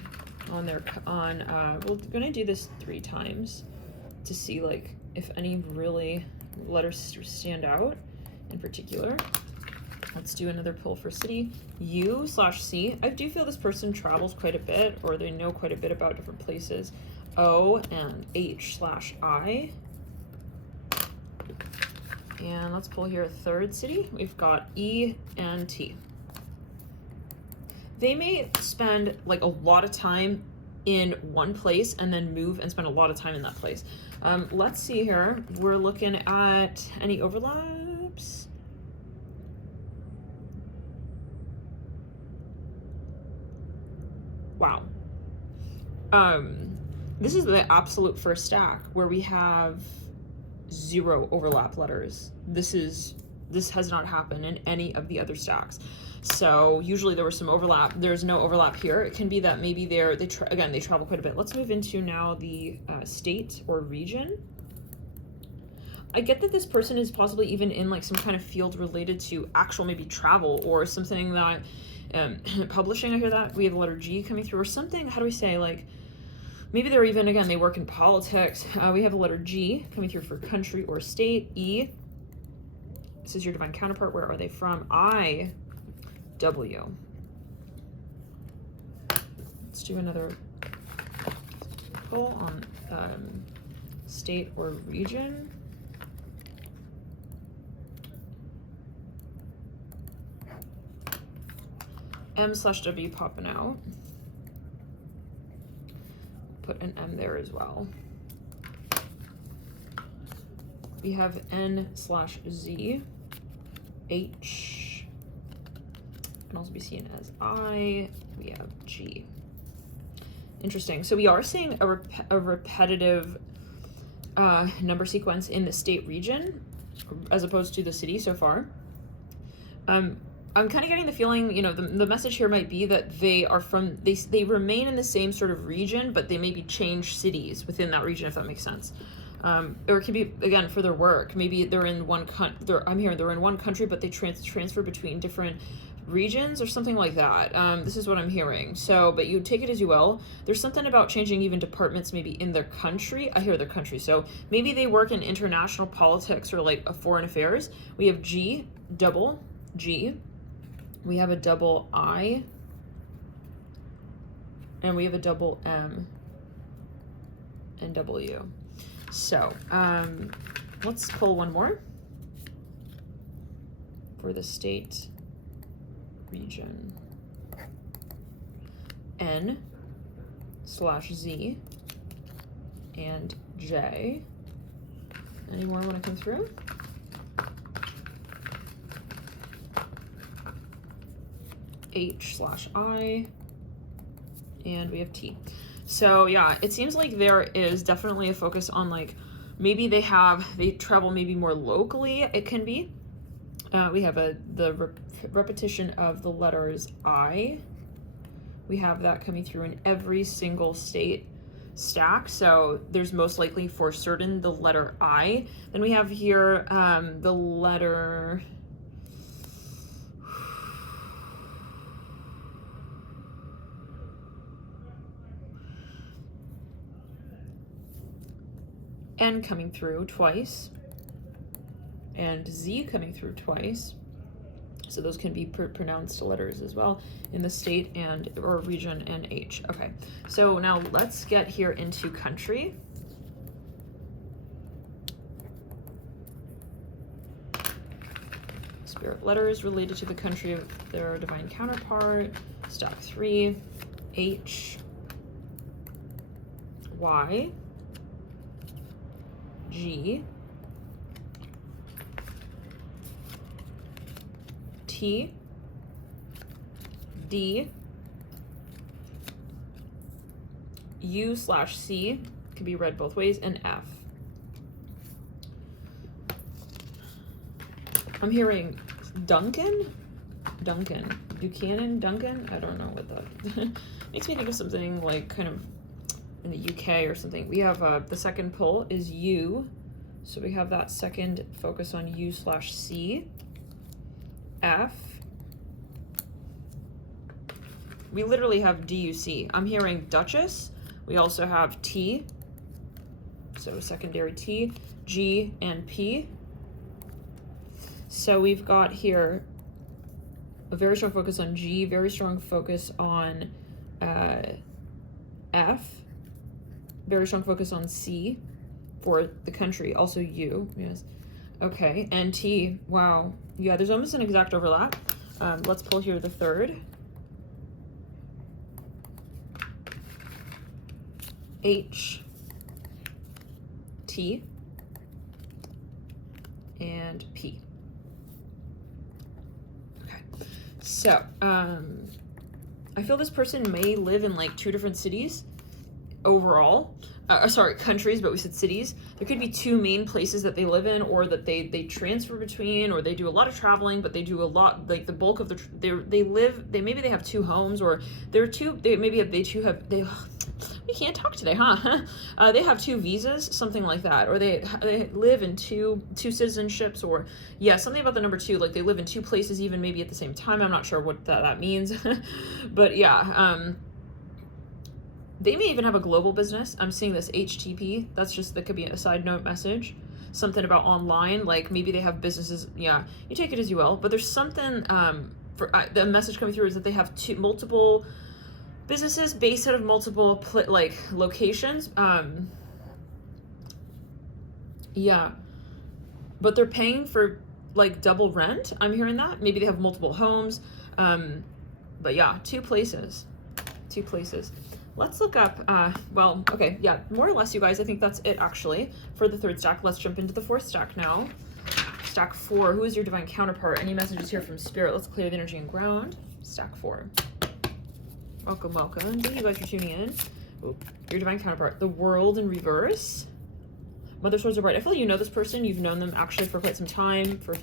on their, we're gonna do this 3 times to see like if any really letters stand out in particular. Let's do another pull for city. U/C. I do feel this person travels quite a bit, or they know quite a bit about different places. O and H/I. And let's pull here a third city. We've got E and T. They may spend like a lot of time in one place and then move and spend a lot of time in that place. Let's see here. We're looking at any overlaps. Wow. This is the absolute first stack where we have 0 overlap letters. This has not happened in any of the other stacks. So usually there was some overlap. There's no overlap here. It can be that maybe they travel quite a bit. Let's move into now the state or region. I get that this person is possibly even in like some kind of field related to actual maybe travel, or something that Publishing, I hear that. We have the letter G coming through, or something. How do we say, like, maybe they're even, again, they work in politics. We have the letter G coming through for country or state. E, this is your divine counterpart. Where are they from? I, W. Let's do another pull on state or region. M/W popping out. Put an M there as well. We have N/Z. H can also be seen as I. We have G. Interesting. So we are seeing a repetitive number sequence in the state region as opposed to the city so far. I'm kind of getting the feeling, you know, the message here might be that they are from, they remain in the same sort of region, but they maybe change cities within that region, if that makes sense. Or it could be, again, for their work. Maybe they're in one I'm hearing they're in one country, but they transfer between different regions or something like that. This is what I'm hearing. So, but you take it as you will. There's something about changing even departments maybe in their country. I hear their country. So maybe they work in international politics or like foreign affairs. We have G, double G. We have a double I, and we have a double M and W. So let's pull one more for the state region. N/Z and J. Any more want to come through? H/I, and we have T. So yeah, it seems like there is definitely a focus on, like, maybe they travel maybe more locally. It can be. We have the repetition of the letters I. We have that coming through in every single state stack. So there's most likely for certain the letter I. Then we have here the letter N coming through twice, and Z coming through twice. So those can be pronounced letters as well in the state and or region and H. Okay, so now let's get here into country. Spirit letters related to the country of their divine counterpart. Stack 3, H, Y, G, T, D, U/C, can be read both ways, and F. I'm hearing Buchanan, Duncan. I don't know what that makes me think of something like kind of in the UK or something. We have the second pull is U, so we have that second focus on U/C. F. We literally have DUC. I'm hearing Duchess. We also have T, so secondary T, G, and P. So we've got here a very strong focus on G, very strong focus on F, very strong focus on C for the country, also U, yes. Okay, and T, wow. Yeah, there's almost an exact overlap. Let's pull here the third. H, T, and P. Okay, so I feel this person may live in like 2 different cities overall. Sorry, countries, but we said cities. There could be 2 main places that they live in, or that they transfer between, or they do a lot of traveling, but they do a lot, like the bulk of the, maybe they have 2 homes, or there are 2, You can't talk today, huh? They have 2 visas, something like that, or they live in two citizenships, or yeah, something about the number 2, like they live in 2 places even maybe at the same time. I'm not sure what that means, but yeah, they may even have a global business. I'm seeing this HTP. That could be a side note message. Something about online, like maybe they have businesses. Yeah, you take it as you will. But there's something. The message coming through is that they have multiple businesses based out of multiple locations. Yeah, but they're paying for like double rent. I'm hearing that. Maybe they have multiple homes. But yeah, 2 places. Let's look up, well, okay, yeah, more or less, you guys, I think that's it, actually, for the 3rd stack. Let's jump into the 4th stack now. Stack 4, who is your divine counterpart? Any messages here from Spirit? Let's clear the energy and ground. Stack 4. Welcome, welcome. Thank you guys for tuning in. Ooh, your divine counterpart. The World in reverse. Mother Swords are bright. I feel like you know this person. You've known them actually for quite some time, for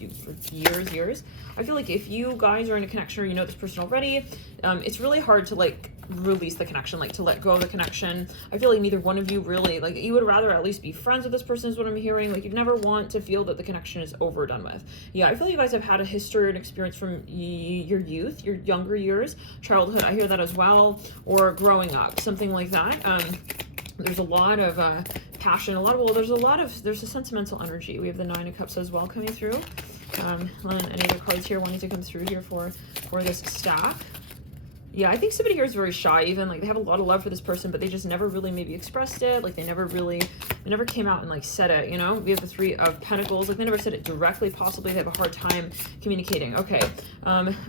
years. I feel like if you guys are in a connection or you know this person already, it's really hard to like release the connection, like to let go of the connection. I feel like neither one of you really, like, you would rather at least be friends with this person is what I'm hearing. Like, you'd never want to feel that the connection is over, done with. Yeah, I feel you guys have had a history and experience from your youth, your younger years, childhood. I hear that as well, or growing up, something like that. There's a lot of passion, there's a sentimental energy. We have the 9 of Cups as well coming through. Any other cards here wanting to come through here for this stack? Yeah, I think somebody here is very shy even. Like, they have a lot of love for this person, but they just never really maybe expressed it. Like, they never came out and, like, said it, you know? We have the 3 of Pentacles. Like, they never said it directly, possibly. They have a hard time communicating. Okay,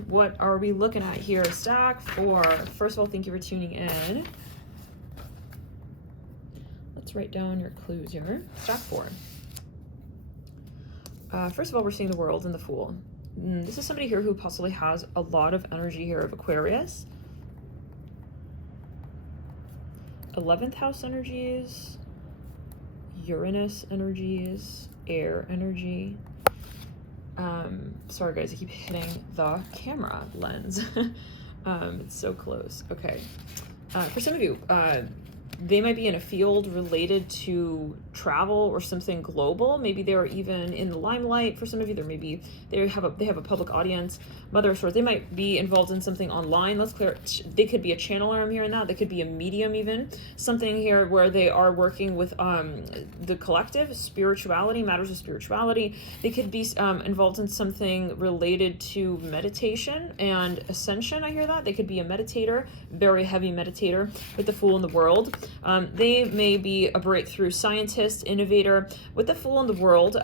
what are we looking at here? Stack 4. First of all, thank you for tuning in. Let's write down your clues here. Stack 4. First of all, we're seeing the World and the Fool. This is somebody here who possibly has a lot of energy here of Aquarius. 11th house energies, Uranus energies, air energy. Sorry guys, I keep hitting the camera lens. It's so close. Okay. For some of you, they might be in a field related to travel or something global. Maybe they're even in the limelight. For some of you, they have a public audience. Mother of Swords, they might be involved in something online. Let's clear. They could be a channeler. I'm hearing that. They could be a medium even. Something here where they are working with the collective, spirituality, matters of spirituality. They could be involved in something related to meditation and ascension. I hear that. They could be a meditator, very heavy meditator, with the Fool in the World. They may be a breakthrough scientist, innovator. With the Fool in the World,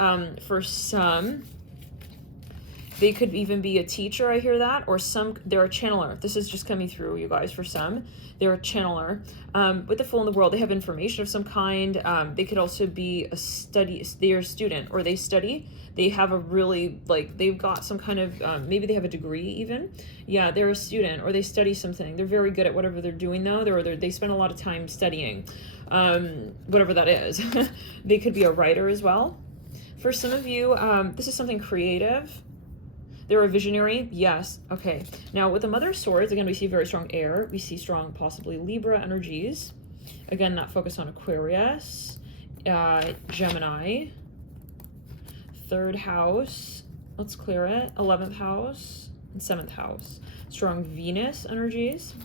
for some, they could even be a teacher, I hear that, or they're a channeler. This is just coming through, you guys, for some. They're a channeler. With the Fool in the World, they have information of some kind. They could also be they're a student, or they study. They have a really, they've got some kind of, maybe they have a degree even. Yeah, they're a student, or they study something. They're very good at whatever they're doing, though. They spend a lot of time studying, whatever that is. They could be a writer as well. For some of you, this is something creative. They're a visionary, yes. Okay, now with the Mother of Swords, again, we see very strong air. We see strong, possibly Libra energies. Again, not focused on Aquarius, Gemini, 3rd house. Let's clear it. 11th house and 7th house. Strong Venus energies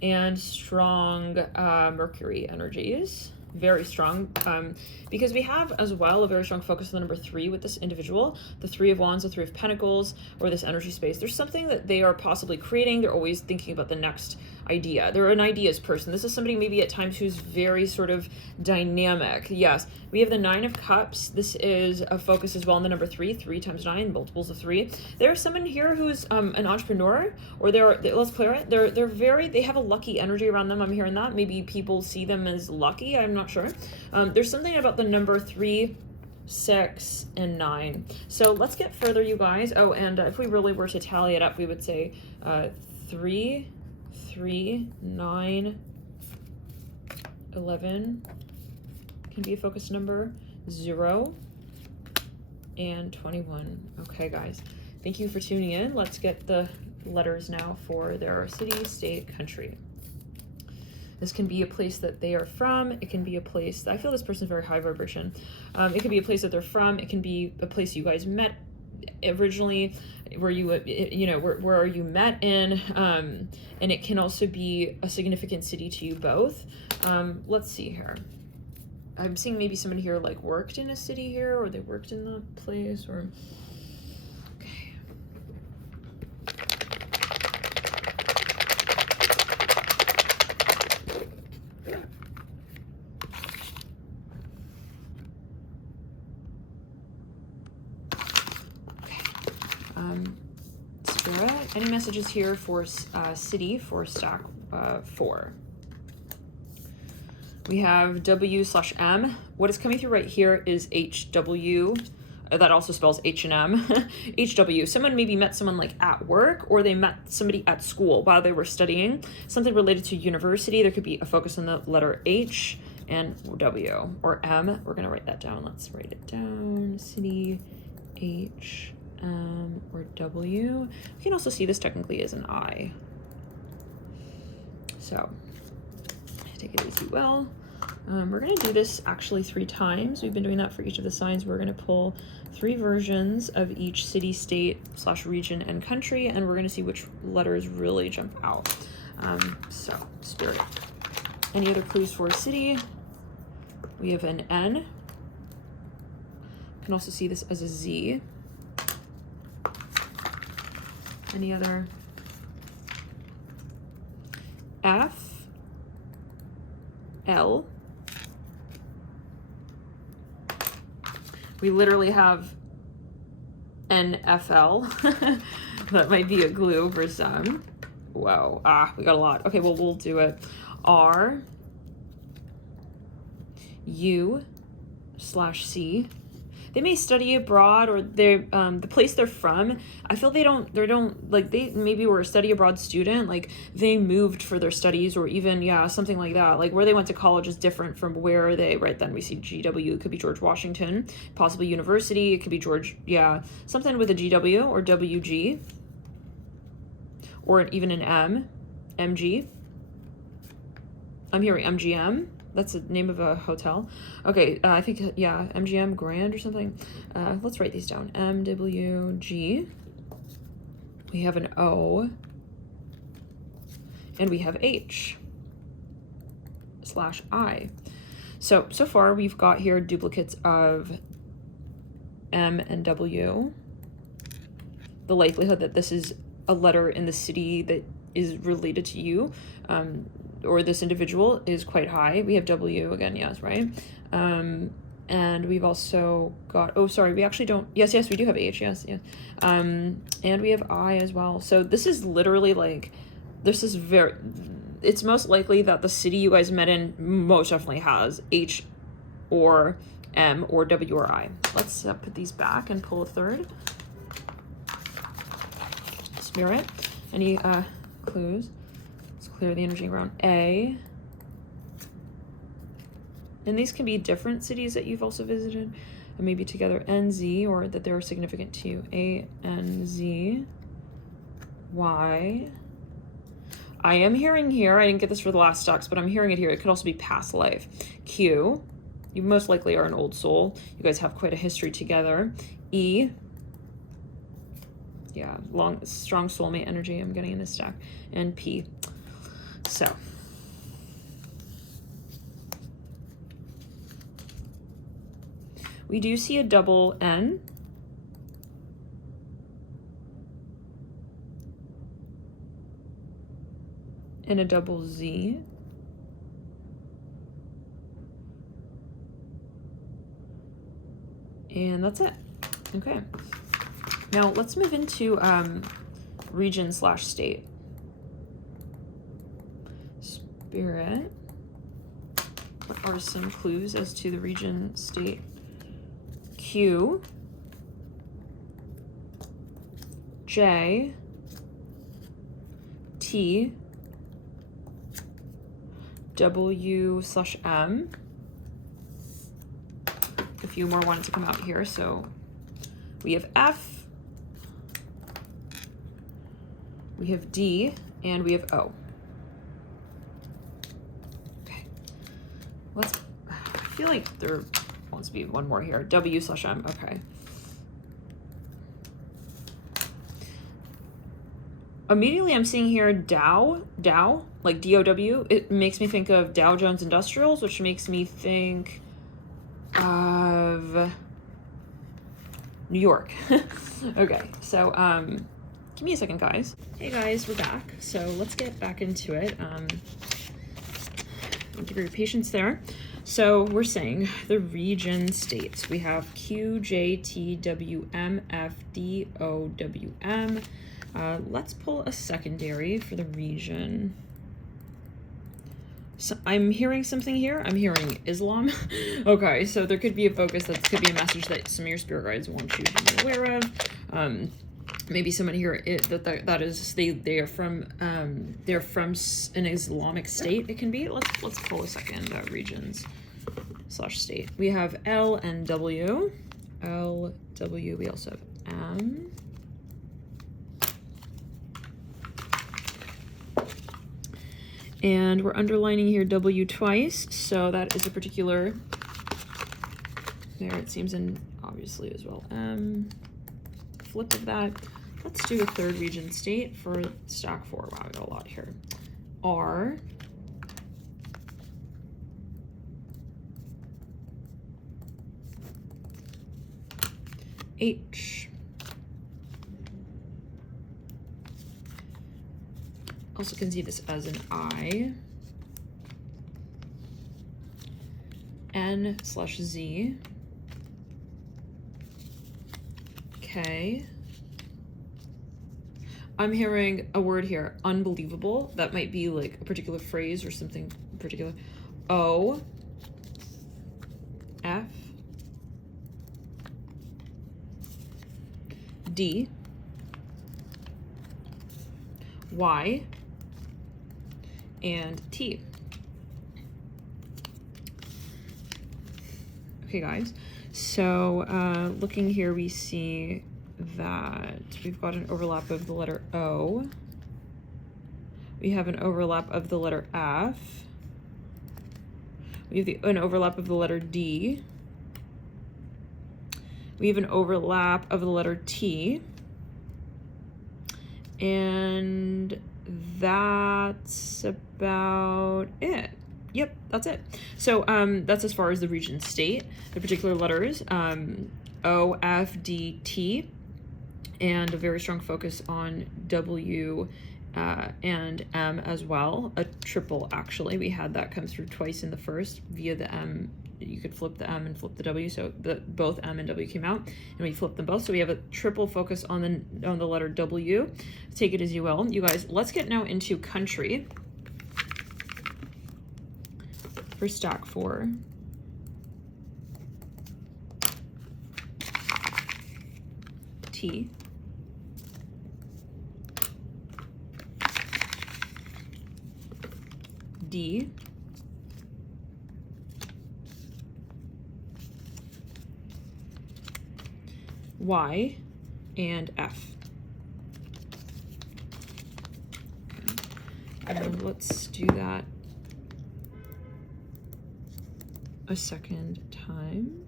and strong Mercury energies. Very strong, because we have as well a very strong focus on the number 3 with this individual, the 3 of Wands, the 3 of Pentacles, or this energy space. There's something that they are possibly creating. They're always thinking about the next idea. They're an ideas person. This is somebody maybe at times who's very sort of dynamic. Yes, we have the 9 of Cups. This is a focus as well on the number 3, 3 times 9, multiples of 3. There's someone here who's an entrepreneur, or let's clear it. They have a lucky energy around them. I'm hearing that. Maybe people see them as lucky. I'm not sure. There's something about the number 3, 6, and 9. So let's get further, you guys. Oh, and if we really were to tally it up, we would say 3, 9, 11 can be a focus number, 0, and 21. Okay, guys, thank you for tuning in. Let's get the letters now for their city, state, country. This can be a place that they are from. It can be a place, I feel this person's very high vibration. It can be a place that they're from. It can be a place you guys met originally, where you know, where you met in, and it can also be a significant city to you both. Let's see here. I'm seeing maybe somebody here like worked in a city here, or they worked in the place, or okay. Spirit, any messages here for city for stack 4? We have W/M. What is coming through right here is HW. That also spells H&M. HW. Someone maybe met someone like at work, or they met somebody at school while they were studying. Something related to university. There could be a focus on the letter H and W or M. We're going to write that down. Let's write it down. City, H, M, or W. We can also see this technically as an I. So take it as you will. We're going to do this actually 3 times. We've been doing that for each of the signs. We're going to pull 3 versions of each city, state / region and country, and we're going to see which letters really jump out. So, Spirit. Any other clues for city? We have an N. You can also see this as a Z. Any other? F, L. We literally have NFL. That might be a glue for some. Whoa, we got a lot. Okay, well, we'll do it. R, U/C. They may study abroad, or they're the place they're from. I feel they don't like, they maybe were a study abroad student, like they moved for their studies, or even something like that. Like where they went to college is different from where they, right then we see GW. It could be George Washington, possibly university. It could be George, something with a GW or WG, or even an M, MG. I'm hearing MGM. That's the name of a hotel. Okay, I think, MGM Grand or something. Let's write these down. MWG. We have an O. And we have H/I. So far we've got here duplicates of M and W. The likelihood that this is a letter in the city that is related to you, or this individual, is quite high. We have W again, yes, right? And we've also got, we actually don't, yes, we do have H, yes. And we have I as well. So this is literally like, it's most likely that the city you guys met in most definitely has H or M or W or I. Let's put these back and pull a third. Spirit, any clues? Clear the energy around A. And these can be different cities that you've also visited, and maybe together NZ, or that they're significant to you. ANZ. Y. I am hearing here, I didn't get this for the last stocks, but I'm hearing it here. It could also be past life. Q. You most likely are an old soul. You guys have quite a history together. E. Strong soulmate energy I'm getting in this stack. And P. So, we do see a double N. And a double Z. And that's it. Okay. Now let's move into region/state. Spirit, what are some clues as to the region, state? Q, J, T, W/M. A few more wanted to come out here, so we have F, we have D, and we have O. feel like there wants to be one more here. W/M, okay. Immediately I'm seeing here Dow, like DOW. It makes me think of Dow Jones Industrials, which makes me think of New York. Okay, so give me a second, guys. Hey guys, we're back. So let's get back into it. Thank you for your patience there. So we're saying the region states. We have Q, J, T, W, M, F, D, O, W, M. Let's pull a secondary for the region. So I'm hearing something here. I'm hearing Islam. Okay, so there could be a focus. That could be a message that some of your spirit guides want you to be aware of. Maybe someone here that is they are from they're from an Islamic state. It can be. Let's pull a second regions / state. We have L and W. L, W. We also have M. And we're underlining here W twice, so that is a particular, there it seems, in obviously as well. Flip of that. Let's do a third region state for stack 4. Wow, we got a lot here. R. H. Also can see this as an I. N/Z. K. I'm hearing a word here, unbelievable. That might be like a particular phrase or something particular. O. F. D. Y. And T. Okay, guys. So looking here, we see that we've got an overlap of the letter O. We have an overlap of the letter F. We have an overlap of the letter D. We have an overlap of the letter T. And that's about it. Yep, that's it. So that's as far as the region state, the particular letters, O, F, D, T, and a very strong focus on W and M as well. A triple, actually. We had that come through twice in the first via the M. You could flip the M and flip the W, so both M and W came out, and we flipped them both. So we have a triple focus on the letter W. Take it as you will. You guys, let's get now into country for stack 4. T. D. Y, and F. And let's do that a second time.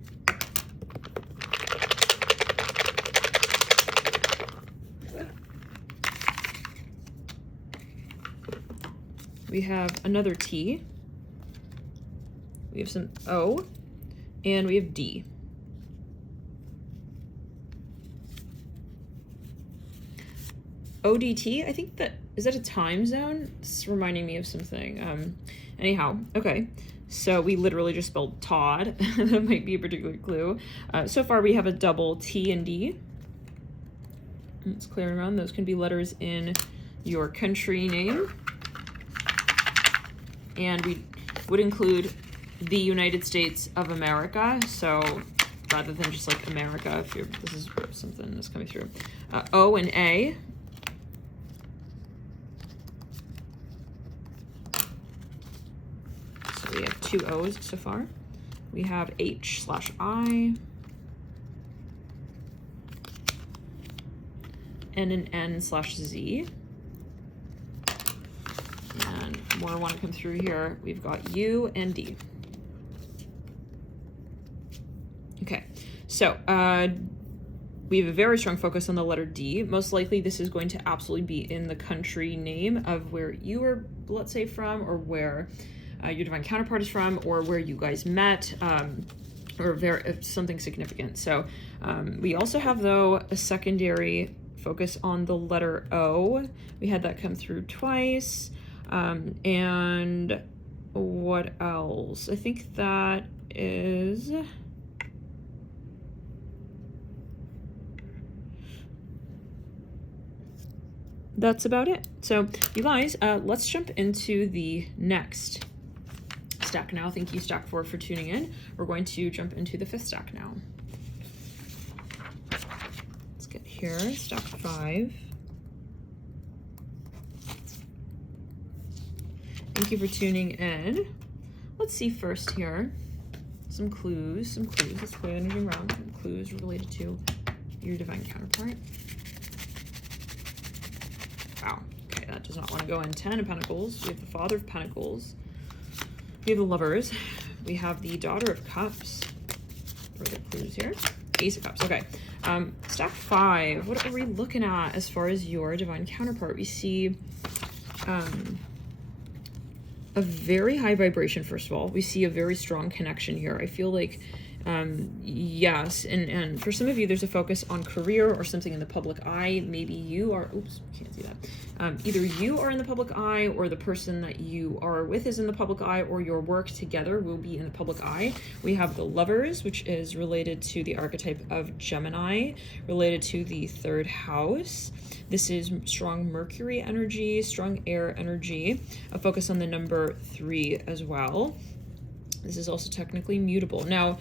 We have another T. We have some O, and we have D. ODT, I think that, is that a time zone? It's reminding me of something. Anyhow, okay. So we literally just spelled Todd. That might be a particular clue. So far we have a double T and D. Let's clear around. Those can be letters in your country name. And we would include the United States of America. So rather than just like America, if you're, this is something that's coming through. O and A. So we have 2 O's so far. We have H/I. And an N/Z. And more want to come through here. We've got U and D. So we have a very strong focus on the letter D. Most likely this is going to absolutely be in the country name of where you were, let's say, from, or where your divine counterpart is from, or where you guys met, or something significant. So we also have, though, a secondary focus on the letter O. We had that come through twice. And what else? I think that is... that's about it. So you guys, let's jump into the next stack now. Thank you, stack 4, for tuning in. We're going to jump into the 5th stack now. Let's get here, stack 5. Thank you for tuning in. Let's see first here. Some clues. Let's play energy around. Some clues related to your divine counterpart. Wow. Okay, that does not want to go in. 10 of Pentacles. We have the Father of Pentacles. We have the Lovers. We have the Daughter of Cups. What are the clues here? Ace of Cups. Okay. Stack 5. What are we looking at as far as your divine counterpart? We see a very high vibration, first of all. We see a very strong connection here. I feel like, yes, and for some of you, there's a focus on career or something in the public eye. Maybe you are, oops, can't see that. Either you are in the public eye, or the person that you are with is in the public eye, or your work together will be in the public eye. We have the Lovers, which is related to the archetype of Gemini, related to the 3rd house. This is strong Mercury energy, strong air energy, a focus on the number 3 as well. This is also technically mutable. Now,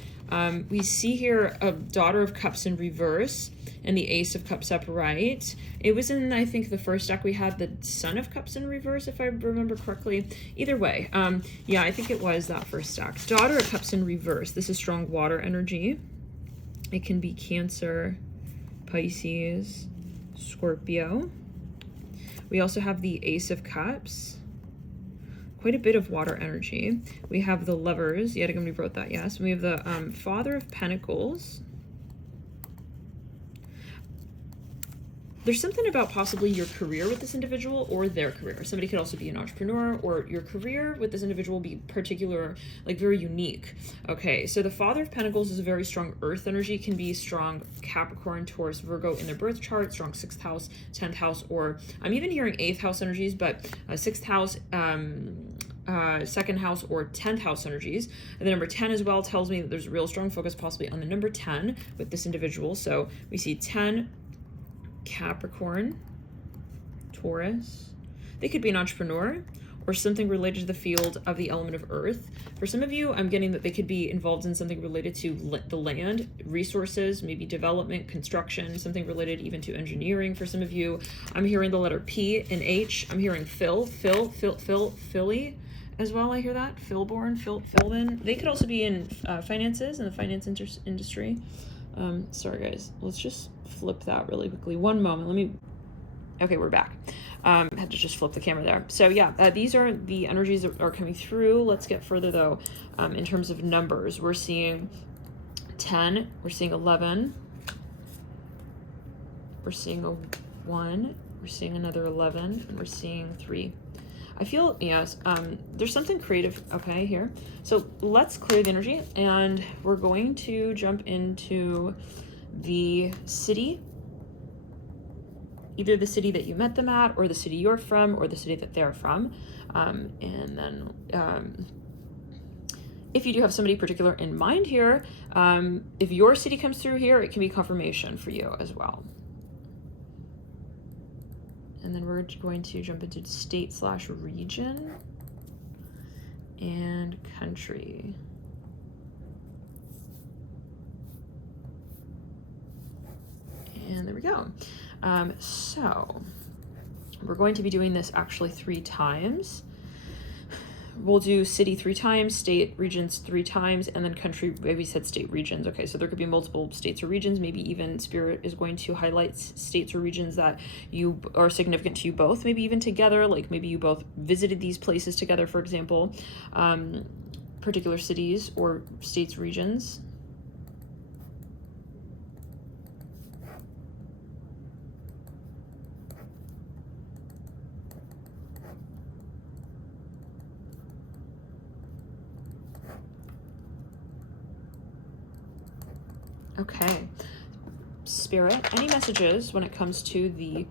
we see here a Daughter of Cups in reverse and the Ace of Cups upright. It was in, I think, the first deck we had the Son of Cups in reverse, if I remember correctly. Either way, yeah, I think it was that first deck. Daughter of Cups in reverse. This is strong water energy. It can be Cancer, Pisces, Scorpio. We also have the Ace of Cups. Quite a bit of water energy. We have the Lovers. Yet again, we wrote that, yes. We have the Father of Pentacles. There's something about possibly your career with this individual or their career. Somebody could also be an entrepreneur, or your career with this individual be particular, like very unique. Okay, so the Father of Pentacles is a very strong earth energy, can be strong Capricorn, Taurus, Virgo in their birth chart, strong 6th house, 10th house, or I'm even hearing 8th house energies, but 6th house, 2nd house, or 10th house energies. And the number 10 as well tells me that there's a real strong focus possibly on the number 10 with this individual. So we see 10, Capricorn, Taurus. They could be an entrepreneur or something related to the field of the element of earth. For some of you, I'm getting that they could be involved in something related to the land, resources, maybe development, construction, something related even to engineering. For some of you, I'm hearing the letter P and H. I'm hearing Philly as well. I hear that. Philborn, Philbin. They could also be in finances, in the finance industry. Sorry guys, let's just flip that really quickly. One moment, okay, we're back. Had to just flip the camera there. So yeah, these are the energies that are coming through. Let's get further though. In terms of numbers, we're seeing 10, we're seeing 11, we're seeing a 1, we're seeing another 11, and we're seeing 3. I feel, yes, there's something creative, okay, here. So let's clear the energy, and we're going to jump into the city, either the city that you met them at, or the city you're from, or the city that they're from. And then if you do have somebody particular in mind here, if your city comes through here, it can be confirmation for you as well. And then we're going to jump into state/region and country. And there we go. So we're going to be doing this actually 3 times. We'll do city 3 times, state, regions 3 times, and then country, maybe we said state, regions. Okay, so there could be multiple states or regions. Maybe even Spirit is going to highlight states or regions that you are significant to you both, maybe even together, like maybe you both visited these places together, for example, particular cities or states, regions. Okay. Spirit, any messages when it comes to the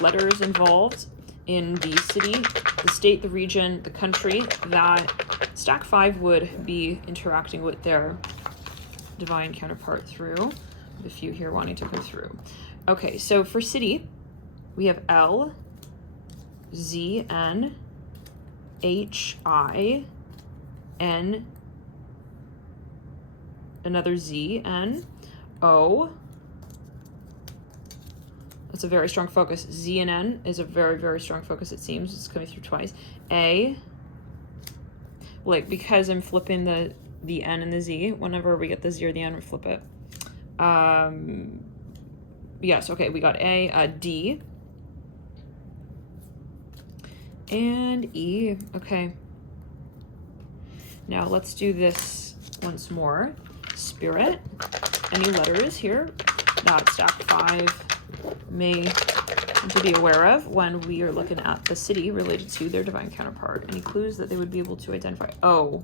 letters involved in the city, the state, the region, the country that stack 5 would be interacting with their divine counterpart through? A few here wanting to come through. Okay, so for city, we have L, Z, N, H, I, N, another Z, N, O. That's a very strong focus. Z and N is a very, very strong focus, it seems. It's coming through twice. A, like, because I'm flipping the N and the Z, whenever we get the Z or the N, we flip it. Yes, okay, we got A, D, and E. Okay. Now let's do this once more. Spirit, any letters here that stack 5 may need to be aware of when we are looking at the city related to their divine counterpart. Any clues that they would be able to identify? Oh,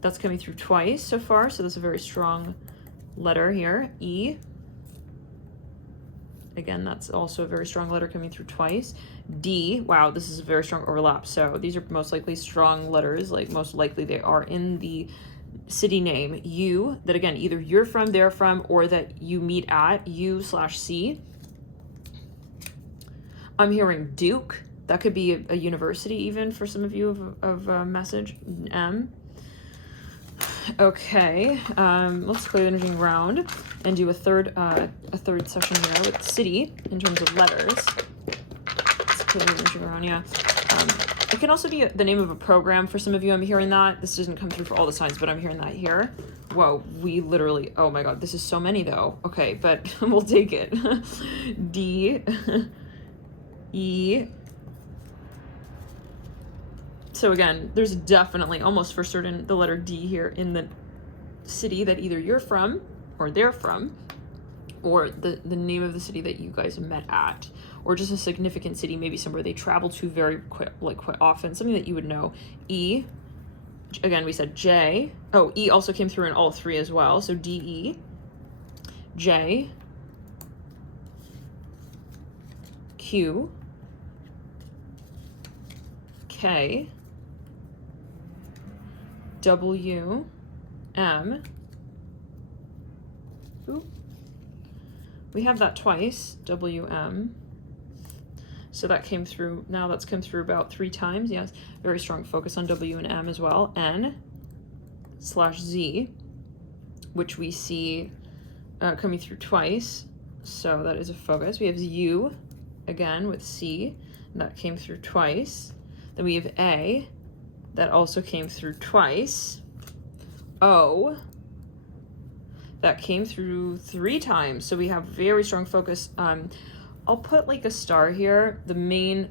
that's coming through twice so far, so that's a very strong letter here. E. Again, that's also a very strong letter coming through twice. D. Wow, this is a very strong overlap. So these are most likely strong letters, like most likely they are in the city name. U, that again, either you're from, they're from, or that you meet at, U/C. I'm hearing Duke. That could be a university even for some of you of message. M. Okay, let's clear the energy around and do a third session here with city in terms of letters. Let's clear the energy around, yeah. It can also be the name of a program for some of you. I'm hearing that. This doesn't come through for all the signs, but I'm hearing that here. Whoa, we literally, oh my God, this is so many though. Okay, but we'll take it. D, E. So again, there's definitely, almost for certain, the letter D here in the city that either you're from or they're from, or the name of the city that you guys met at, or just a significant city, maybe somewhere they travel to quite often, something that you would know. E, again, we said J. Oh, E also came through in all 3 as well. So D, E, J, Q, K, W, M. Ooh. We have that twice, W, M. So that came through, now that's come through about 3 times, yes. Very strong focus on W and M as well. N/Z, which we see coming through twice. So that is a focus. We have U, again, with C, and that came through twice. Then we have A, that also came through twice. O, that came through 3 times. So we have very strong focus. I'll put like a star here. The main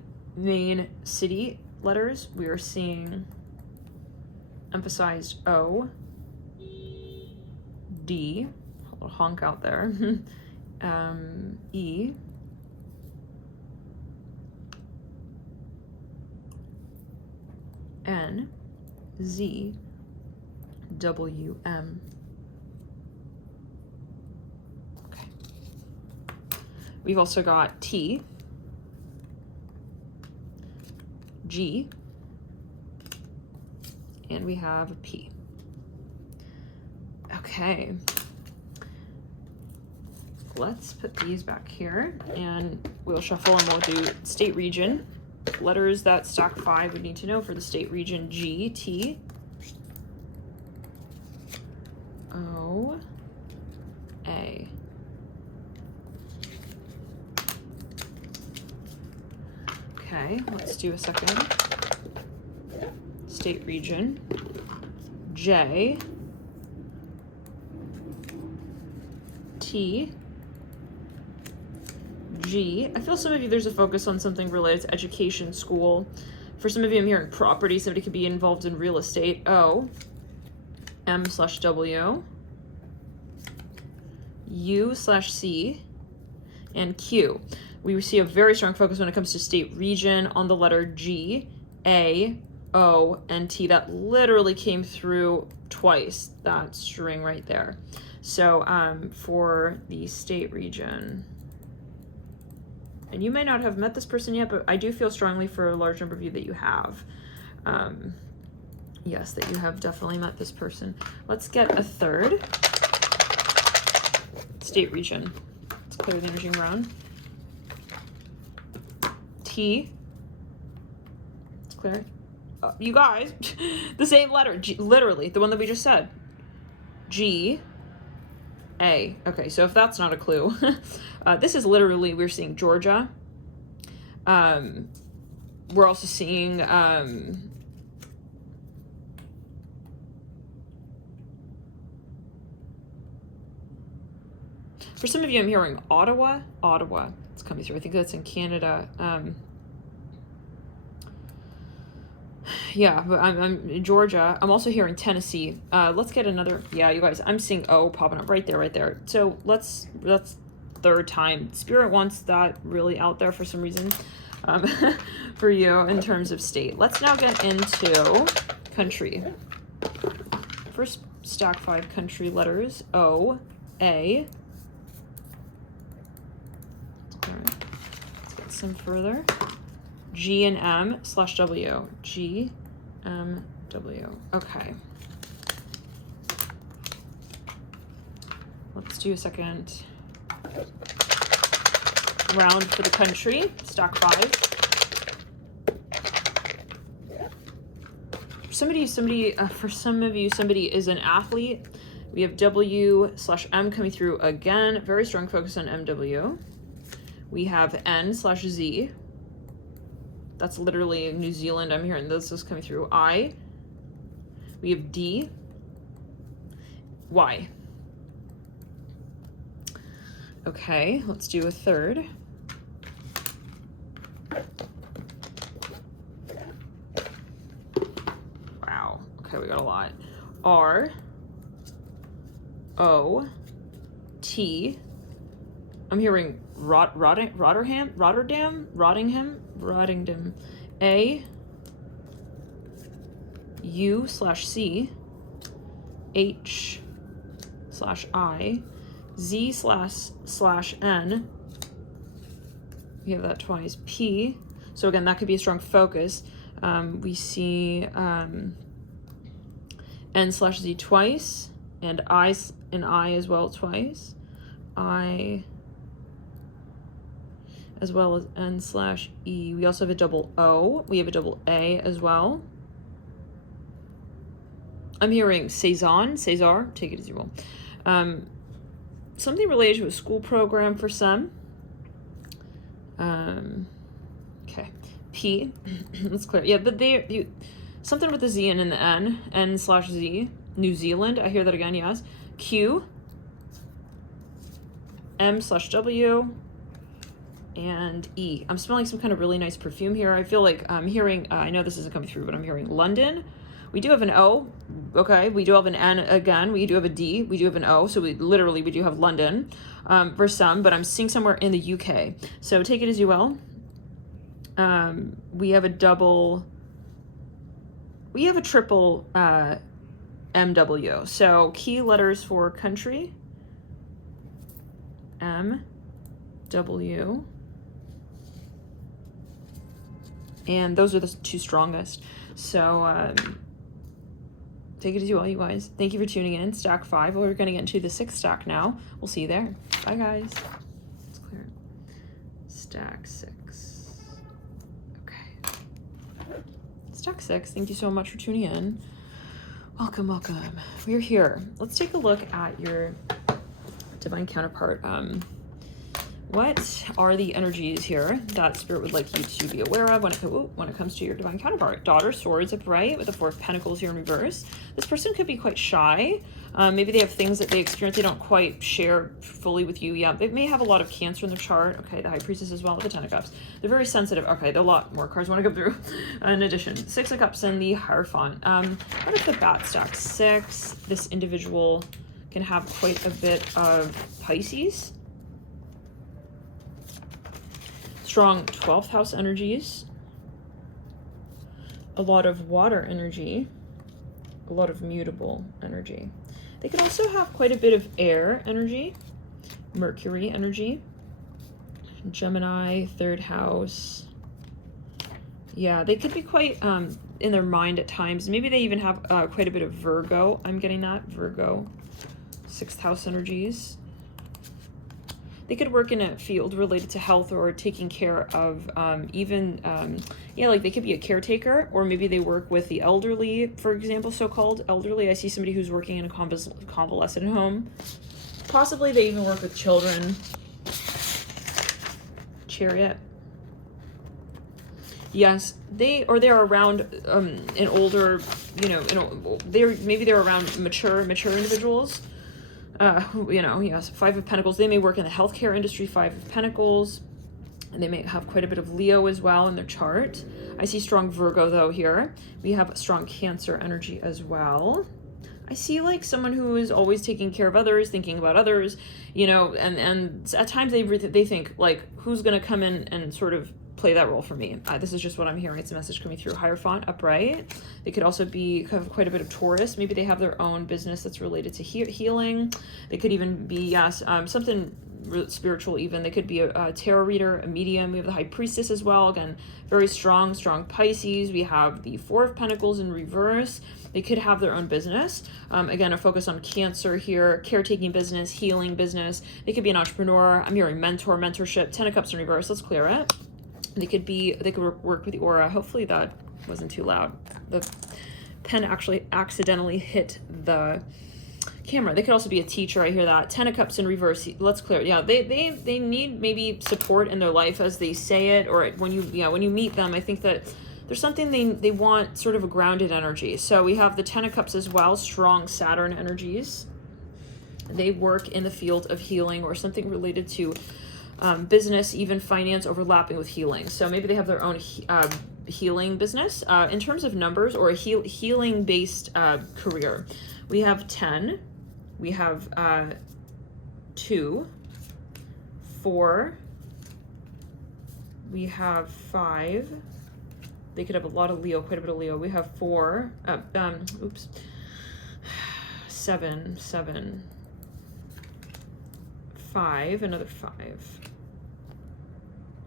city letters, we are seeing emphasized O, D, a little honk out there, E, N, Z, W, M. Okay. We've also got T, G, and we have a P. Okay. Let's put these back here and we'll shuffle and we'll do state region. Letters that stack 5 would need to know for the state region. G, T, O, A. Okay, let's do a second. State region. J, T, G. I feel some of you, there's a focus on something related to education, school. For some of you, I'm hearing property. Somebody could be involved in real estate. O, M/W, U/C, and Q. We see a very strong focus when it comes to state region on the letter G, A, O, and T. That literally came through twice, that string right there. So for the state region, and you may not have met this person yet, but I do feel strongly for a large number of you that you have. Yes, that you have definitely met this person. Let's get a third. State region. Let's clear the energy around. T. Let's clear. You guys, the same letter. G, literally, the one that we just said. G. A. Okay, so if that's not a clue, this is literally, we're seeing Georgia. We're also seeing for some of you, I'm hearing Ottawa. It's coming through. I think that's in Canada. Yeah, but I'm in Georgia. I'm also hearing Tennessee. Let's get another. Yeah, you guys, I'm seeing O popping up right there. So that's third time. Spirit wants that really out there for some reason for you in terms of state. Let's now get into country. First stack 5 country letters. O, A. Let's get some further. G and M / W. G, M, W. Okay. Let's do a second round for the country. Stack 5. For some of you, somebody is an athlete. We have W / M coming through again. Very strong focus on MW. We have N / Z. That's literally New Zealand. I'm hearing this is coming through. I. We have D. Y. Okay, let's do a third. Wow. Okay, we got a lot. R. O. T. I'm hearing Rotterdam. A. U / C. H / I. Z / N. We have that twice. P. So again, that could be a strong focus. We see N / Z twice, and I as well twice. I as well as N / E. We also have a double O. We have a double A as well. I'm hearing Cesar, take it as you will. Something related to a school program for some. Okay, P, let's clear. Yeah, but something with the Z and the N / Z. New Zealand, I hear that again, yes. Q, M / W, and E. I'm smelling some kind of really nice perfume here. I feel like I'm hearing, I know this isn't coming through, but I'm hearing London. We do have an O, okay. We do have an N again. We do have a D. We do have an O. So we do have London for some, but I'm seeing somewhere in the UK. So take it as you will. We have a triple MW. So key letters for country. M, W. And those are the 2 strongest. So take it as you will, you guys. Thank you for tuning in. Stack 5. We're going to get into the 6th stack now. We'll see you there. Bye, guys. Let's clear. Stack 6. Okay. Stack 6. Thank you so much for tuning in. Welcome, welcome. We're here. Let's take a look at your divine counterpart. What are the energies here that Spirit would like you to be aware of when it comes to your divine counterpart? Daughter, swords upright with the 4 of Pentacles here in reverse. This person could be quite shy. Maybe they have things that they experience they don't quite share fully with you yet. They may have a lot of Cancer in their chart. Okay, the High Priestess as well with the 10 of Cups. They're very sensitive. Okay, there are a lot more cards want to come through. In addition, 6 of Cups and the Hierophant. What if the bat stack 6? This individual can have quite a bit of Pisces. Strong 12th house energies, a lot of water energy, a lot of mutable energy. They could also have quite a bit of air energy, Mercury energy, Gemini, 3rd house. Yeah, they could be quite in their mind at times. Maybe they even have quite a bit of Virgo. I'm getting that, Virgo, 6th house energies. They could work in a field related to health or taking care of yeah, like they could be a caretaker, or maybe they work with the elderly, for example, so-called elderly. I see somebody who's working in a convalescent home. Possibly they even work with children. Chariot. Yes, they're around an older, you know, maybe they're around mature individuals. You know, yes, 5 of Pentacles. They may work in the healthcare industry, 5 of Pentacles. And they may have quite a bit of Leo as well in their chart. I see strong Virgo though here. We have strong Cancer energy as well. I see like someone who is always taking care of others, thinking about others, you know, and at times they think like, who's going to come in and sort of play that role for me? This is just what I'm hearing. It's a message coming through. Hierophant, upright. They could also be have quite a bit of Taurus. Maybe they have their own business that's related to healing. They could even be, yes, something spiritual even. They could be a tarot reader, a medium. We have the High Priestess as well. Again, very strong Pisces. We have the 4 of Pentacles in reverse. They could have their own business. Again, a focus on Cancer here, caretaking business, healing business. They could be an entrepreneur. I'm hearing mentorship. 10 of Cups in reverse. Let's clear it. They could work with the aura. Hopefully that wasn't too loud. The pen actually accidentally hit the camera. They could also be a teacher. I hear that. 10 of Cups in reverse. Let's clear it. Yeah, they need maybe support in their life as they say it, or when you meet them. I think that there's something they want, sort of a grounded energy. So we have the 10 of Cups as well, strong Saturn energies. They work in the field of healing or something related to business, even finance, overlapping with healing. So maybe they have their own healing business. In terms of numbers or a healing-based career, we have 10, we have 2, 4, we have 5. They could have a lot of Leo, quite a bit of Leo. We have 4, 7, 5, another 5.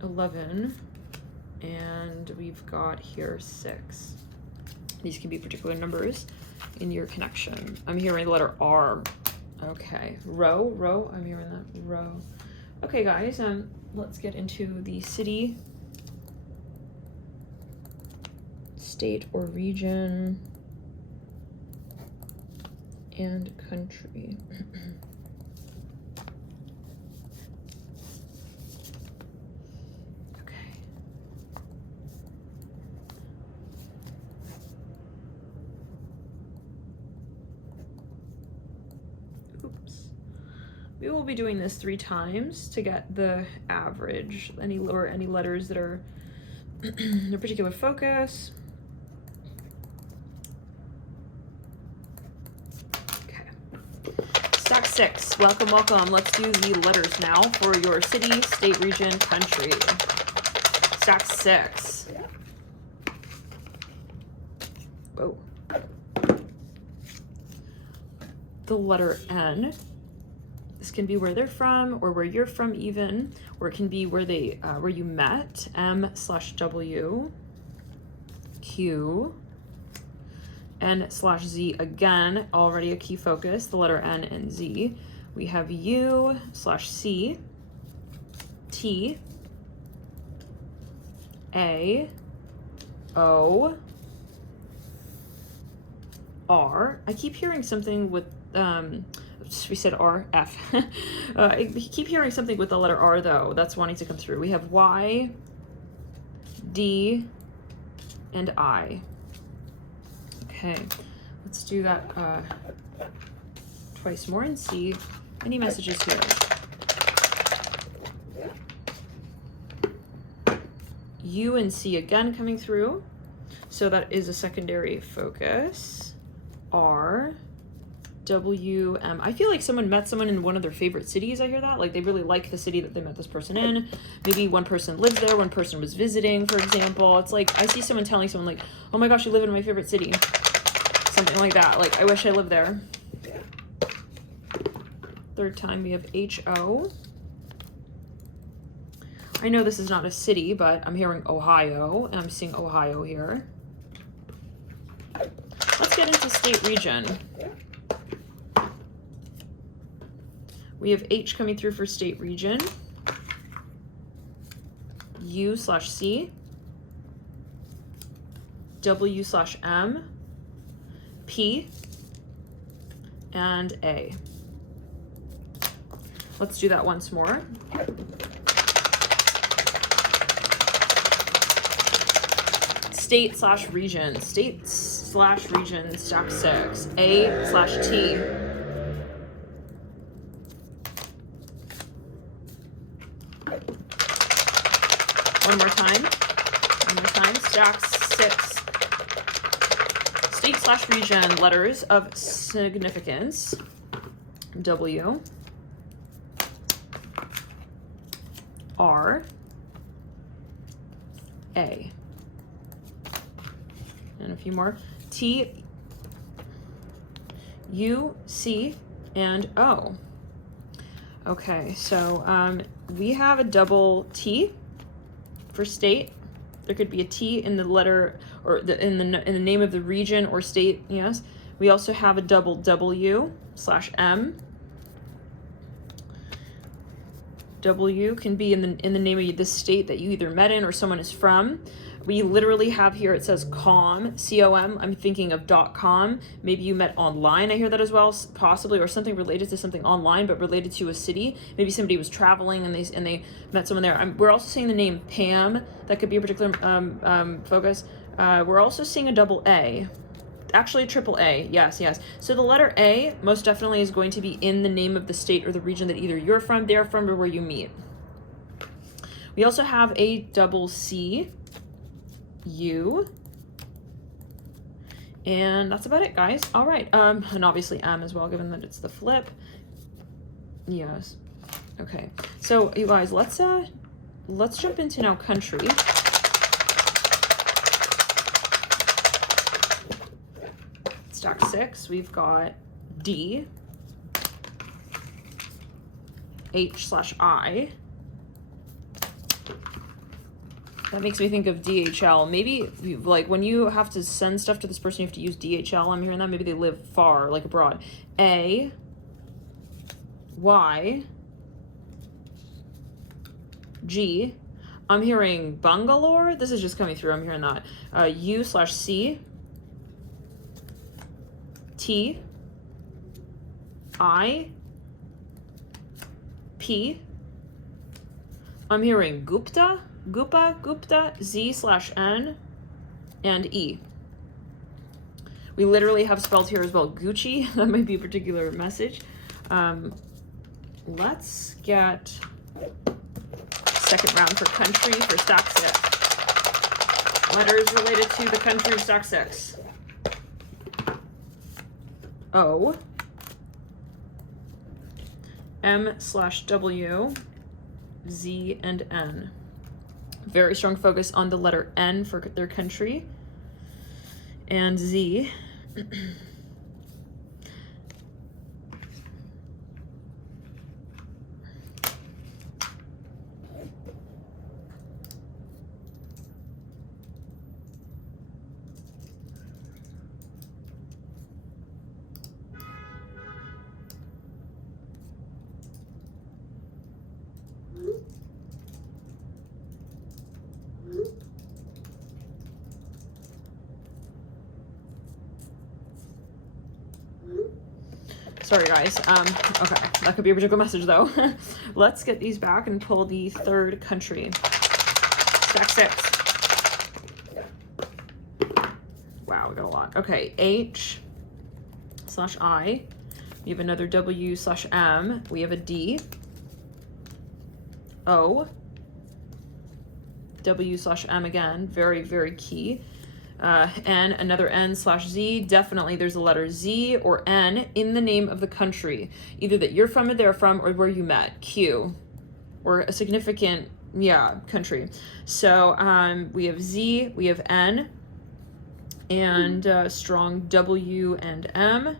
11, and we've got here 6. These can be particular numbers in your connection. I'm hearing the letter R. Okay, row, I'm hearing that, row. Okay, guys, let's get into the city, state or region, and country. We will be doing this 3 times to get the average, any letters that are a particular focus. Okay. Stack 6. Welcome. Let's do the letters now for your city, state, region, country. Stack 6. Whoa. The letter N. This can be where they're from, or where you're from even, or it can be where where you met. M/W, Q, N/Z, again, already a key focus, the letter N and Z. We have U/C, T, A, O, R. I keep hearing something with, we said R, F. I keep hearing something with the letter R though, that's wanting to come through. We have Y, D, and I. Okay, let's do that twice more and see any messages here. U and C again coming through. So that is a secondary focus. R, W, M. I feel like someone met someone in one of their favorite cities. I hear that. Like they really like the city that they met this person in. Maybe one person lives there, one person was visiting, for example. It's like I see someone telling someone like, oh my gosh, you live in my favorite city. Something like that. Like, I wish I lived there. Third time we have H-O. I know this is not a city, but I'm hearing Ohio, and I'm seeing Ohio here. Let's get into state region. We have H coming through for state region. U/C. W/M. P. And A. Let's do that once more. State/region. State/region, stack 6. A/T. One more time. Stack 6. State/region, letters of significance. W. R. A. And a few more. T. U. C. And O. Okay, so we have a double T for state. There could be a T in the letter or in the name of the region or state. Yes. We also have a double W/M. W can be in the name of the state that you either met in or someone is from. We literally have here, it says com, C-O-M. I'm thinking of .com. Maybe you met online. I hear that as well, possibly, or something related to something online, but related to a city. Maybe somebody was traveling and they met someone there. We're also seeing the name Pam. That could be a particular focus. We're also seeing a double A. Actually, a triple A. Yes. So the letter A most definitely is going to be in the name of the state or the region that either you're from, they're from, or where you meet. We also have a double C. U, and that's about it, guys. All right, and obviously M as well, given that it's the flip. Yes. Okay, so you guys, let's jump into now country. Stack 6, we've got D, H/I. That makes me think of DHL. Maybe, like, when you have to send stuff to this person, you have to use DHL. I'm hearing that. Maybe they live far, like abroad. A. Y. G. I'm hearing Bangalore. This is just coming through. I'm hearing that. U/C. T. I. P. I'm hearing Gupta. Gupta, Z/N, and E. We literally have spelled here as well Gucci. That might be a particular message. Let's get second round for country for stack 6. Letters related to the country, stack 6. O. M/W. Z and N. Very strong focus on the letter N for their country. And Z. Sorry, guys. Okay, that could be a particular message, though. Let's get these back and pull the third country. Stack 6. Wow, we got a lot. Okay, H/I. We have another W/M. We have a D. O. W/M again. Very, very key. N, another N/Z. Definitely there's a letter Z or N in the name of the country, either that you're from or they're from or where you met. Q, or a significant, country. So we have Z, we have N, and strong W and M.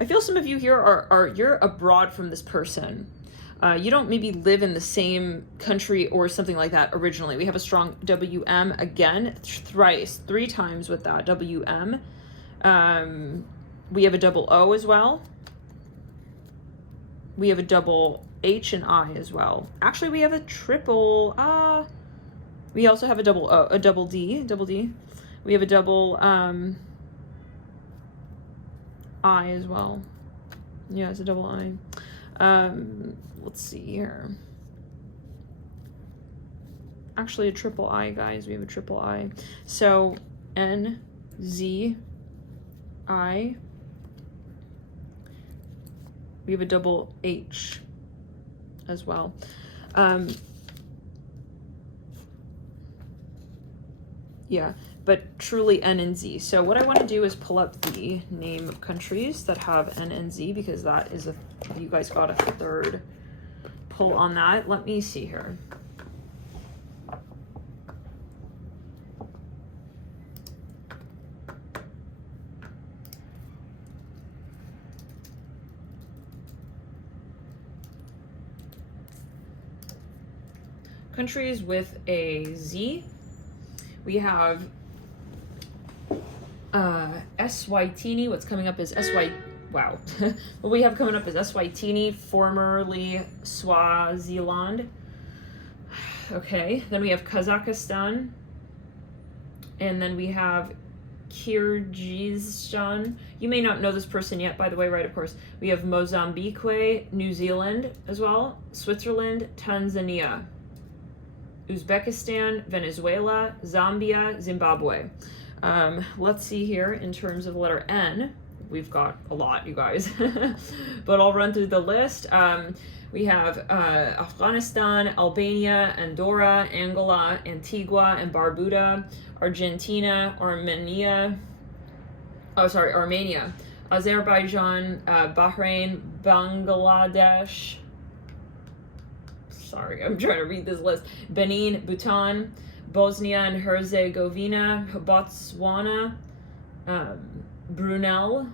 I feel some of you here are you're abroad from this person. You don't maybe live in the same country or something like that originally. We have a strong WM again, thrice, 3 times with that WM. We have a double O as well. We have a double H and I as well. Actually, we have a triple, we also have a double O, a double D. We have a double I as well. Yeah, it's a double I. Let's see here. Actually, a triple I, guys. We have a triple I. So N, Z, I. We have a double H as well. Yeah, but truly N and Z. So what I want to do is pull up the name of countries that have N and Z, because that is you guys got a 3rd pull on that. Let me see here. Countries with a Z. We have Eswatini. What's coming up is wow. What we have coming up is Eswatini, formerly Swaziland. Okay, then we have Kazakhstan. And then we have Kyrgyzstan. You may not know this person yet, by the way, right, of course. We have Mozambique, New Zealand as well, Switzerland, Tanzania, Uzbekistan, Venezuela, Zambia, Zimbabwe. Let's see here in terms of letter N. We've got a lot, you guys, but I'll run through the list. We have Afghanistan, Albania, Andorra, Angola, Antigua and Barbuda, Argentina, Armenia, Azerbaijan, Bahrain, Bangladesh. Sorry, I'm trying to read this list. Benin, Bhutan, Bosnia and Herzegovina, Botswana, Brunei,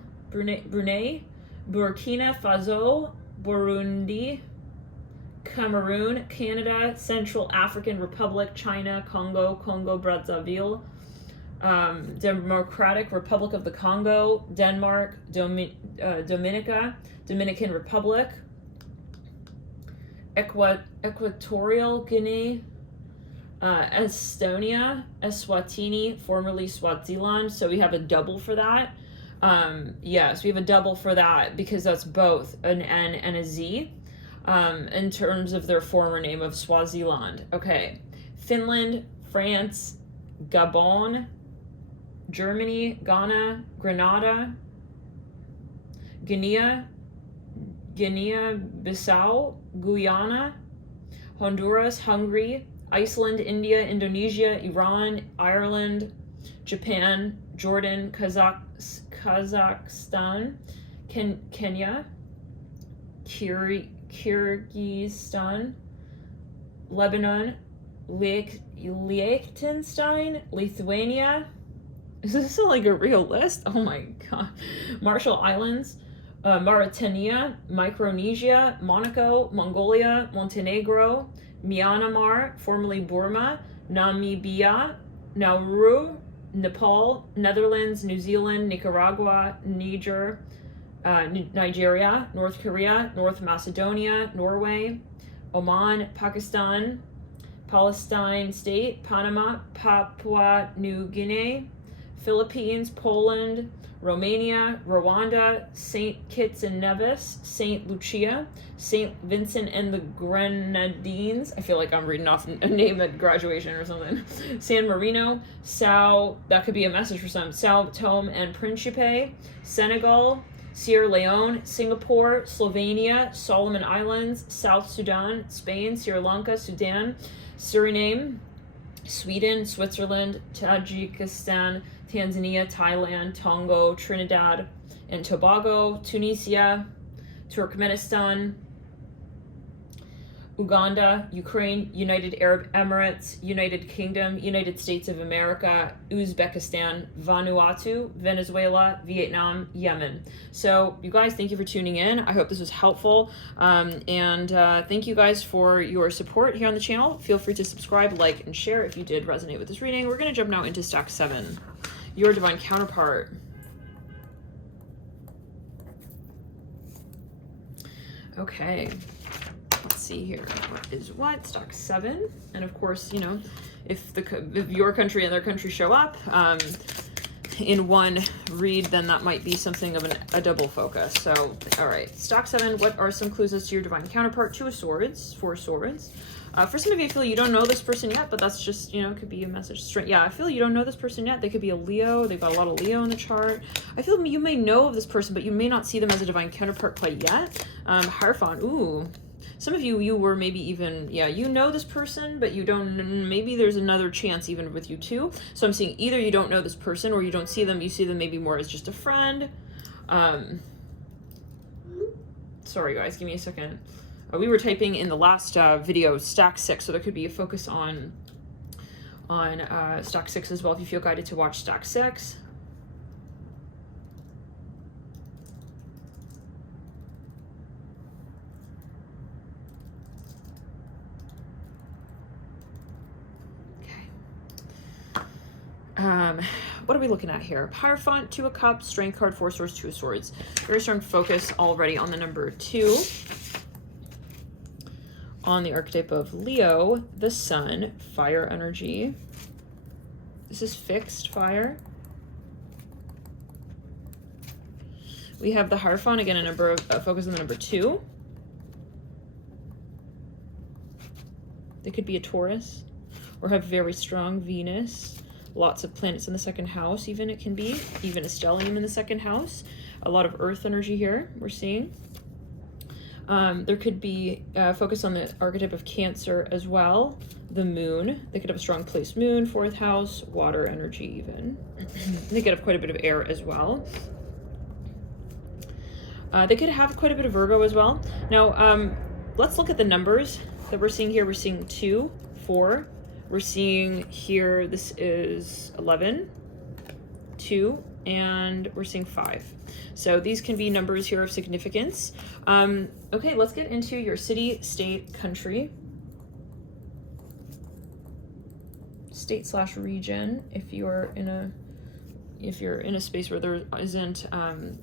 Burkina Faso, Burundi, Cameroon, Canada, Central African Republic, China, Congo Brazzaville, Democratic Republic of the Congo, Denmark, Dominican Republic, Equatorial Guinea, Estonia, Eswatini, formerly Swaziland. So we have a double for that. Yes, we have a double for that because that's both an N and a Z in terms of their former name of Swaziland. Okay, Finland, France, Gabon, Germany, Ghana, Grenada, Guinea-Bissau, Guyana, Honduras, Hungary, Iceland, India, Indonesia, Iran, Ireland, Japan, Jordan, Kazakhstan, Kenya, Kyrgyzstan, Lebanon, Liechtenstein, Lithuania. Is this like a real list? Oh my god. Marshall Islands, Mauritania, Micronesia, Monaco, Mongolia, Montenegro, Myanmar, formerly Burma, Namibia, Nauru, Nepal, Netherlands, New Zealand, Nicaragua, Nigeria, North Korea, North Macedonia, Norway, Oman, Pakistan, Palestine State, Panama, Papua New Guinea, Philippines, Poland, Romania, Rwanda, St. Kitts and Nevis, St. Lucia, St. Vincent and the Grenadines. I feel like I'm reading off a name at graduation or something. San Marino, that could be a message for some, Sao Tome and Principe, Senegal, Sierra Leone, Singapore, Slovenia, Solomon Islands, South Sudan, Spain, Sri Lanka, Sudan, Suriname, Sweden, Switzerland, Tajikistan, Tanzania, Thailand, Togo, Trinidad and Tobago, Tunisia, Turkmenistan, Uganda, Ukraine, United Arab Emirates, United Kingdom, United States of America, Uzbekistan, Vanuatu, Venezuela, Vietnam, Yemen. So you guys, thank you for tuning in. I hope this was helpful. And thank you guys for your support here on the channel. Feel free to subscribe, like, and share if you did resonate with this reading. We're going to jump now into stack 7, your divine counterpart. Okay. Let's see here. What is what? Stock 7. And of course, you know, if your country and their country show up in one read, then that might be something of a double focus. So, all right. Stock 7. What are some clues as to your divine counterpart? 2 of Swords, 4 of Swords. For some of you, I feel you don't know this person yet, but that's just, you know, it could be a message. Yeah, I feel you don't know this person yet. They could be a Leo. They've got a lot of Leo in the chart. I feel you may know of this person, but you may not see them as a divine counterpart quite yet. Hierophant. Ooh. Some of you were maybe even, yeah, you know this person, but you don't, maybe there's another chance even with you too. So I'm seeing either you don't know this person or you don't see them. You see them maybe more as just a friend. Sorry guys, give me a second. We were typing in the last video stack 6, so there could be a focus on stack 6 as well if you feel guided to watch stack 6. What are we looking at here? Hierophant, 2 of Cups, Strength card, 4 Swords, 2 of Swords. Very strong focus already on the number 2. On the archetype of Leo, the Sun, fire energy. This is fixed fire. We have the Hierophant, again, a number of focus on the number 2. They could be a Taurus or have very strong Venus. Lots of planets in the 2nd house, even it can be. Even a stellium in the 2nd house. A lot of earth energy here, we're seeing. There could be focus on the archetype of Cancer as well. The moon. They could have a strong placed moon, 4th house. Water energy even. They could have quite a bit of air as well. They could have quite a bit of Virgo as well. Now, let's look at the numbers that we're seeing here. We're seeing 2, 4. We're seeing here, this is 11, 2, and we're seeing 5. So these can be numbers here of significance. Okay, let's get into your city, state, country. State/region, if you're in a space where there isn't,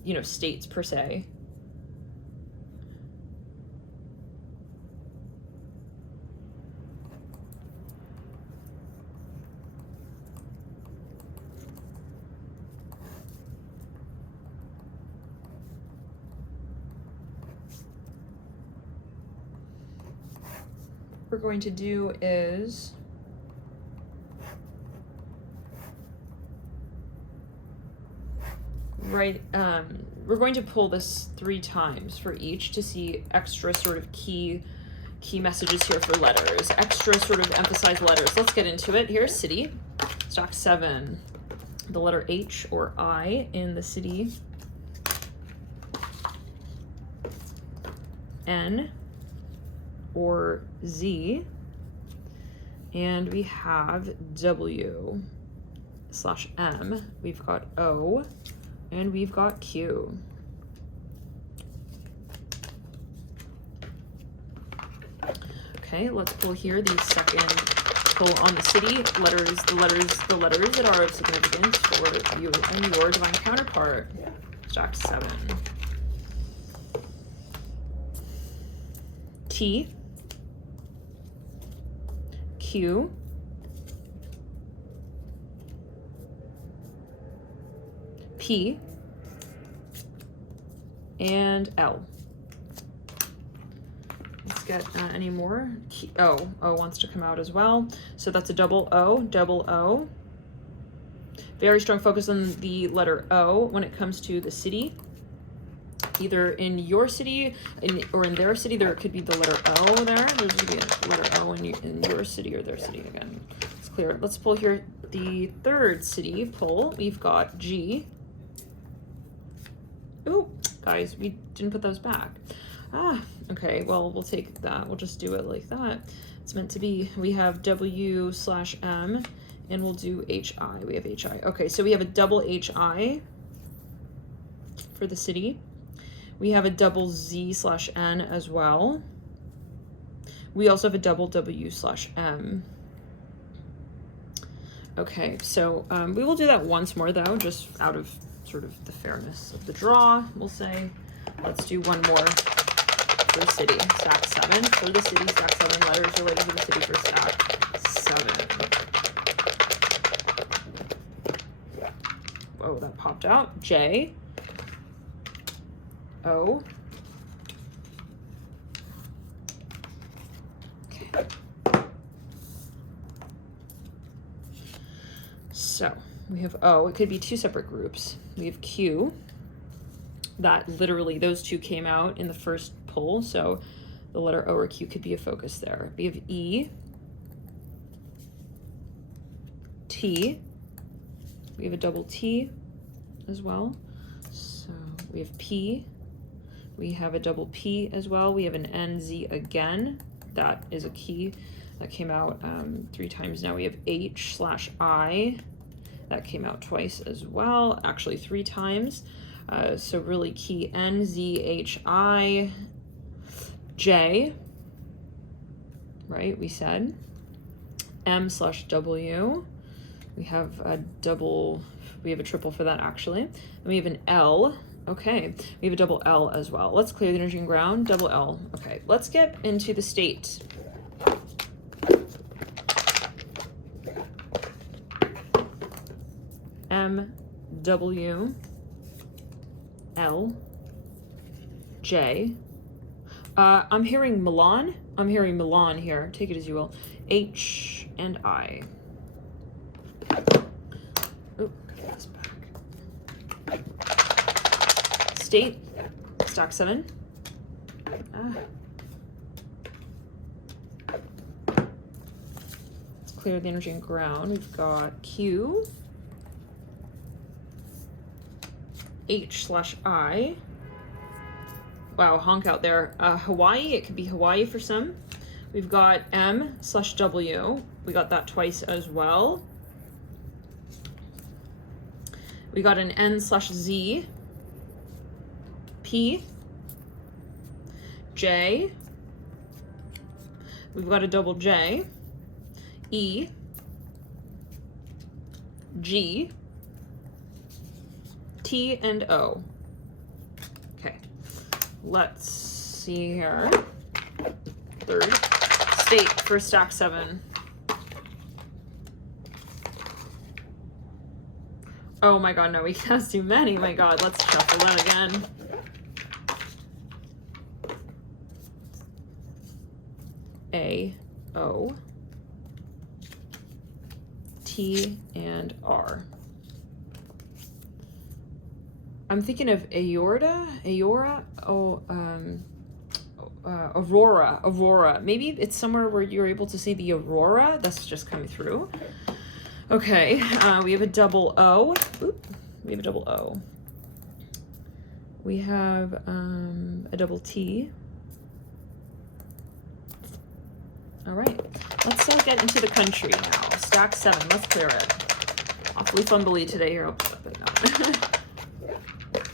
you know, states per se. We're going to do is we're going to pull this 3 times for each to see extra sort of key messages here for letters, extra sort of emphasized letters. Let's get into it. Here's city, stock 7, the letter H or I in the city, N or Z, and we have W/M, we've got O, and we've got Q. Okay, let's pull here the second pull on the city, the letters that are of significance for you and your divine counterpart. Stack 7. T, Q, P, and L. Let's get any more. O wants to come out as well. So that's a double O. Very strong focus on the letter O when it comes to the city. Either in your city or in their city, there could be the letter O there. There's going to be a letter O in your city or their city again. It's clear. Let's pull here the third city pull. We've got G. Oh, guys, we didn't put those back. Okay, well, we'll take that. We'll just do it like that. It's meant to be. We have W/M, and we'll do HI. We have HI. Okay, so we have a double HI for the city. We have a double Z/N as well. We also have a double W/M. Okay, so we will do that once more, though, just out of sort of the fairness of the draw, we'll say. Let's do one more for the city. Stack 7 for the city. Stack 7 letters related to the city for stack 7. Oh, that popped out. J. O. Okay. So we have O. It could be two separate groups. We have Q. That literally, those two came out in the first pull, so the letter O or Q could be a focus there. We have E. T. We have a double T as well. So we have P. We have a double P as well. We have an NZ again. That is a key that came out 3 times now. We have H/I. That came out twice as well, actually 3 times. So really key NZHI. J, right, we said. M/W. We have a double, we have a triple for that actually. And we have an L. Okay, we have a double L as well. Let's clear the energy and ground, double L. Okay, let's get into the state. M, W, L, J. I'm hearing Milan. I'm hearing Milan here. Take it as you will. H and I. Oh, get this back. State, stack 7. Let's clear the energy and ground. We've got Q, H/I. Wow, honk out there. Hawaii, it could be Hawaii for some. We've got M/W. We got that twice as well. We got an N/Z. P. J. We've got a double J. E. G. T and O. Okay, let's see here. Third state for stack 7. Oh my god, no, we can't do many. My god, let's shuffle that again. A, O, T, and R. I'm thinking of Aurora, Aurora. Maybe it's somewhere where you're able to see the aurora. That's just coming through. Okay, we have a double O. Oop, we have a double O. We have a double T. All right, let's get into the country now. Stack 7, let's clear it. Awfully fumbly today here, I'll put it down.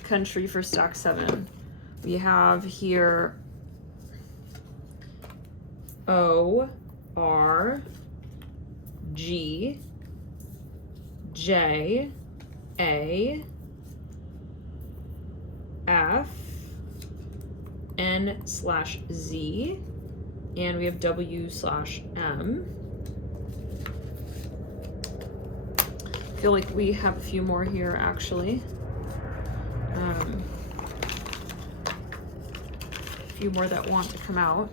Country for stack 7. We have here O, R, G, J, A, F, N/Z, and we have W/M. I feel like we have a few more here actually. A few more that want to come out.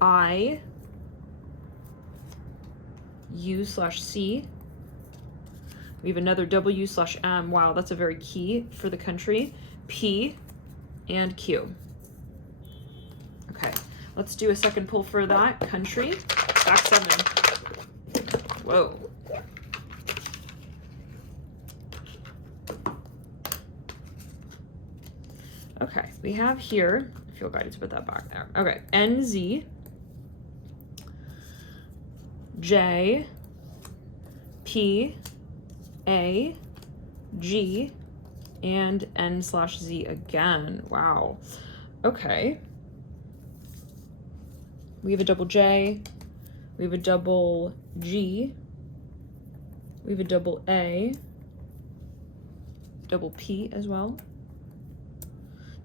I, U/C. We have another W/M. Wow, that's a very key for the country. P and Q. Okay, let's do a second pull for that country. Stack 7. Whoa. we have here, I feel guided to put that back there. Okay, NZ, J, P, A, G, and N/Z again. Wow. Okay. We have a double J, we have a double G, we have a double A, double P as well,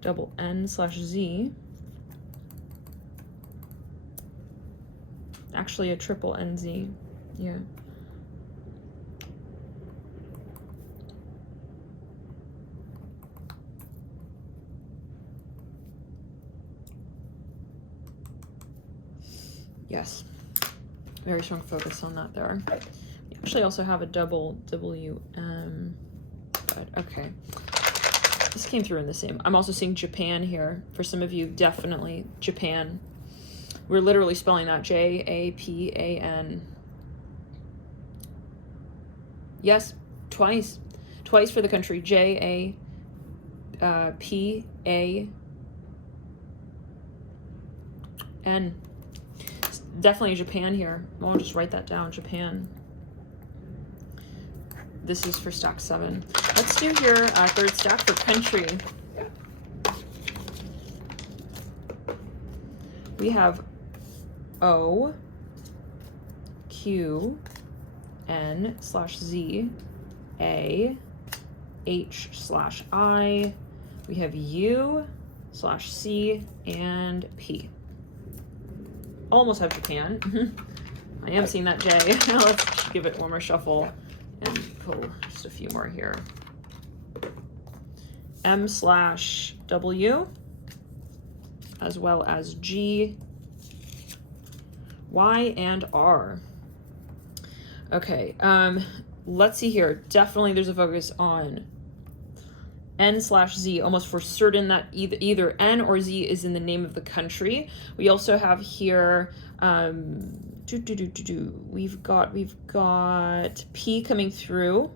double N/Z, actually a triple NZ, yeah. Yes, very strong focus on that there. We actually also have a double WM, but okay. This came through in the same. I'm also seeing Japan here. For some of you, definitely Japan. We're literally spelling that Japan. Yes, twice. Twice for the country. Japan. Definitely Japan here. I'll just write that down, Japan. This is for stack 7. Let's do here third stack for country. We have O, Q, N/Z, A, H/I. We have U/C and P. Almost have Japan. I am seeing that J. Let's give it one more shuffle and pull just a few more here. M/W, as well as G, Y, and R. Okay, let's see here. Definitely there's a focus on N/Z, almost for certain that either N or Z is in the name of the country. We also have here, we've got P coming through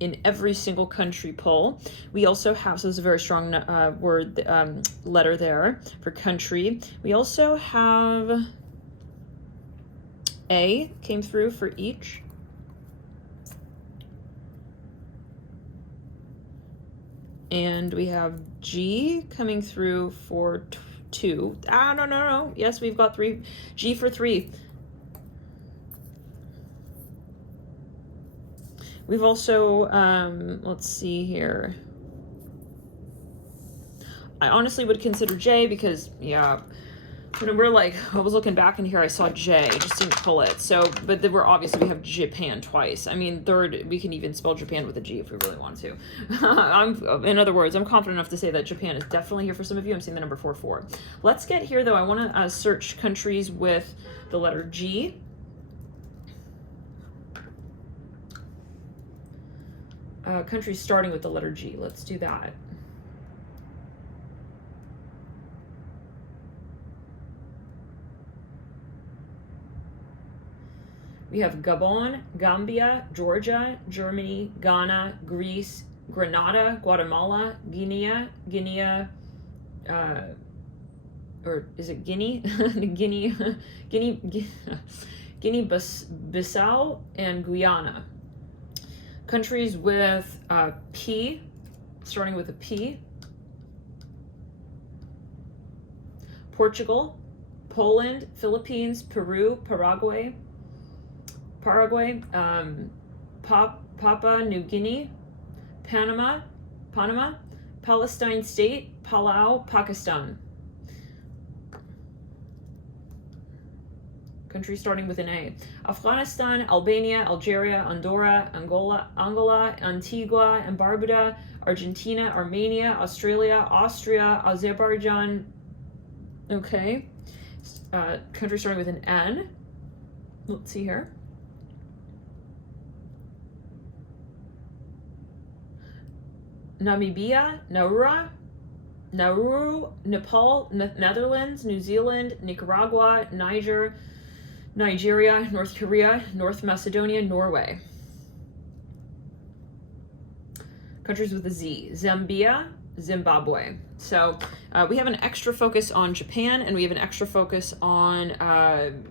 in every single country pull. We also have, so there's a very strong letter there for country. We also have A came through for each. And we have G coming through for 2. No. Yes, we've got 3. G for 3. We've also, let's see here. I honestly would consider J because, yeah, when we're like, I was looking back in here, I saw J, just didn't pull it. So, but then we have Japan twice. I mean, third, we can even spell Japan with a G if we really want to. In other words, I'm confident enough to say that Japan is definitely here for some of you. I'm seeing the number 44. Let's get here though. I want to search countries with the letter G. Countries starting with the letter G. Let's do that. We have Gabon, Gambia, Georgia, Germany, Ghana, Greece, Grenada, Guatemala, Guinea, or is it Guinea? Guinea-Bissau, and Guyana. Countries with P, starting with a P. Portugal, Poland, Philippines, Peru, Paraguay, Papua New Guinea, Panama, Palestine State, Palau, Pakistan. Countries starting with an A. Afghanistan, Albania, Algeria, Andorra, Angola, Antigua and Barbuda, Argentina, Armenia, Australia, Austria, Azerbaijan. Okay. Countries starting with an N. Let's see here. Namibia, Nauru, Nepal, Netherlands, New Zealand, Nicaragua, Nigeria, North Korea, North Macedonia, Norway. Countries with a Z. Zambia, Zimbabwe. So we have an extra focus on Japan, and we have an extra focus on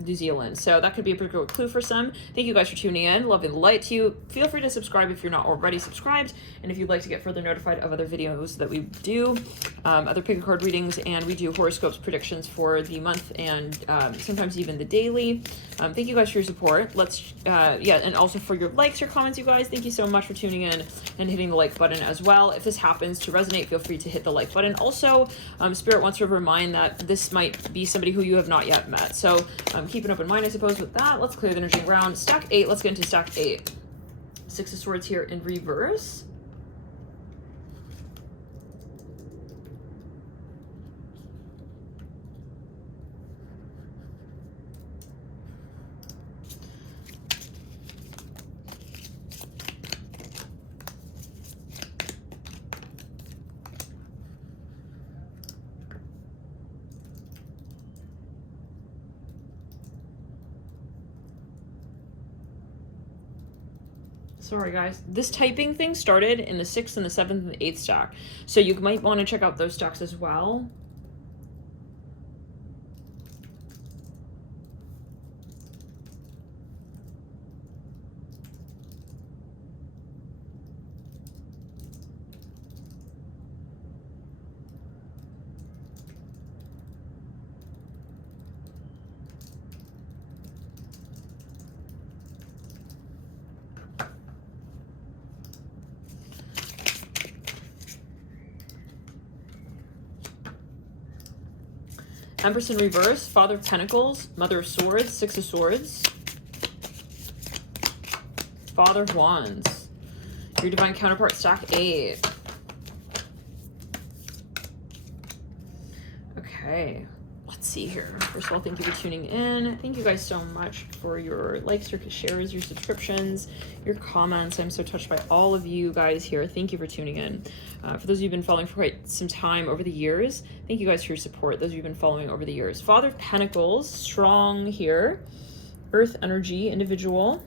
New Zealand. So that could be a particular clue for some. Thank you guys for tuning in. Love and light to you. Feel free to subscribe if you're not already subscribed. And if you'd like to get further notified of other videos that we do, other pick a card readings, and we do horoscopes predictions for the month and sometimes even the daily. Thank you guys for your support. Let's, and also for your likes, your comments, you guys. Thank you so much for tuning in and hitting the like button as well. If this happens to resonate, feel free to hit the like button. Also, Spirit wants to remind that this might be somebody who you have not yet met. So keep an open mind, I suppose, with that. Let's clear the energy around. Stack 8. Let's get into stack 8. 6 of Swords here in reverse. Sorry guys, this typing thing started in the 6th and the 7th and the 8th stack. So you might want to check out those stacks as well. Empress in reverse, Father of Pentacles, Mother of Swords, 6 of Swords, Father of Wands, your divine counterpart, stack 8. Okay, let's see here. First of all, thank you for tuning in. Thank you guys so much for your likes, your shares, your subscriptions, your comments. I'm so touched by all of you guys here. Thank you for tuning in. For those of you who've been following for quite some time over the years, thank you guys for your support. Those of you who've been following over the years. Father of Pentacles, strong here. Earth energy, individual.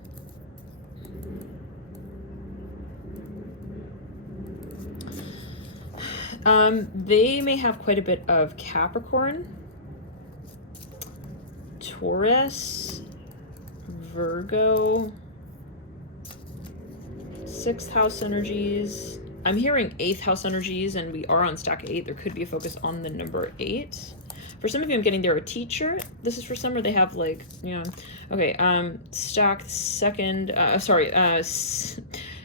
They may have quite a bit of Capricorn, Taurus, Virgo, 6th house energies. I'm hearing 8th house energies, and we are on stack 8. There could be a focus on the number 8. For some of you, I'm getting they're a teacher. This is for some, or they have like, you know, okay, stack second,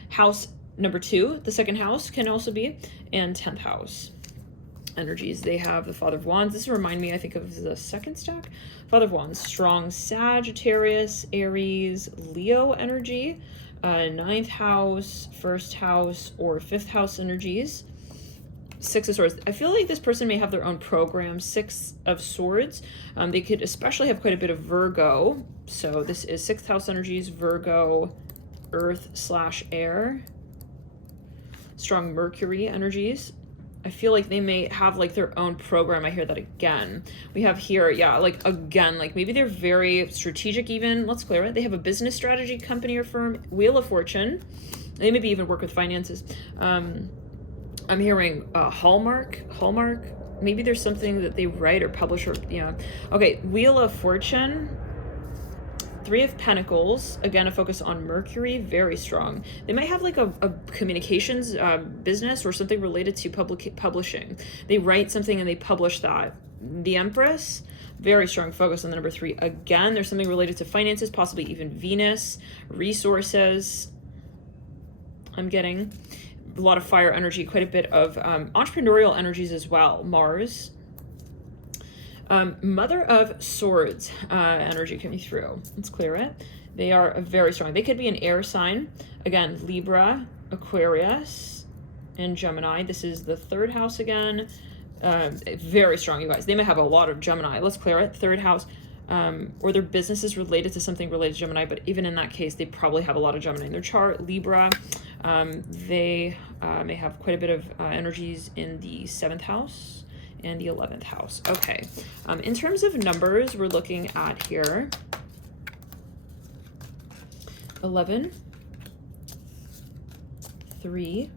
house number 2, the 2nd house can also be, and 10th house energies. They have the Father of Wands. This will remind me, I think, of the 2nd stack. Father of Wands, strong Sagittarius, Aries, Leo energy. 9th house, 1st house, or 5th house energies. 6 of Swords. I feel like this person may have their own program. 6 of Swords. They could especially have quite a bit of Virgo. So this is 6th house energies, Virgo, Earth/air. Strong Mercury energies. I feel like they may have like their own program. I hear that again. We have here, yeah, like again, like maybe they're very strategic even. Let's clear it. They have a business strategy company or firm, Wheel of Fortune. They maybe even work with finances. I'm hearing Hallmark. Maybe there's something that they write or publish or, yeah. Okay, Wheel of Fortune. 3 of Pentacles, again, a focus on Mercury, very strong. They might have like a communications business or something related to publishing. They write something and they publish that. The Empress, very strong focus on the number 3. Again, there's something related to finances, possibly even Venus, resources. I'm getting a lot of fire energy, quite a bit of entrepreneurial energies as well. Mars. Mother of Swords energy coming through. Let's clear it. They are very strong. They could be an air sign. Again, Libra, Aquarius, and Gemini. This is the 3rd house again. Very strong, you guys. They may have a lot of Gemini. Let's clear it. 3rd house. Or their business is related to something related to Gemini, but even in that case, they probably have a lot of Gemini in their chart. Libra. They may have quite a bit of energies in the 7th house. And the 11th house. Okay. In terms of numbers, we're looking at here 11, 3,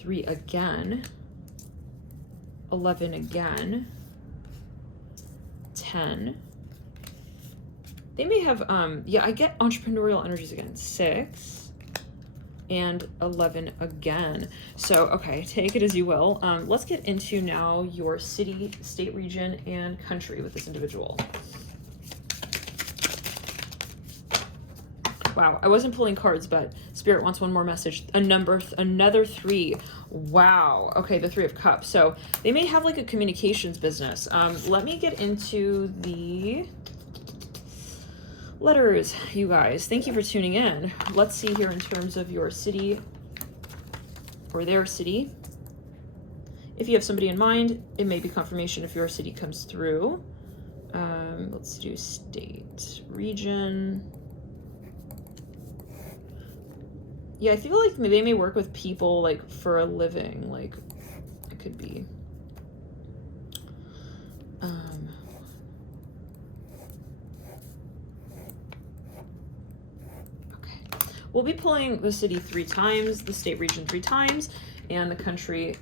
3 again, 11 again, 10. They may have, yeah, I get entrepreneurial energies again, 6 and 11 again. So, okay, take it as you will. Let's get into now your city, state, region, and country with this individual. Wow, I wasn't pulling cards, but Spirit wants one more message. Another 3. Wow. Okay, the 3 of Cups. So they may have like a communications business. Let me get into the letters, you guys. Thank you for tuning in. Let's see here in terms of your city or their city. If you have somebody in mind, it may be confirmation if your city comes through. Let's do state, region. Yeah, I feel like they may work with people like for a living. Like it could be. Okay. We'll be pulling the city 3 times, the state region 3 times, and the country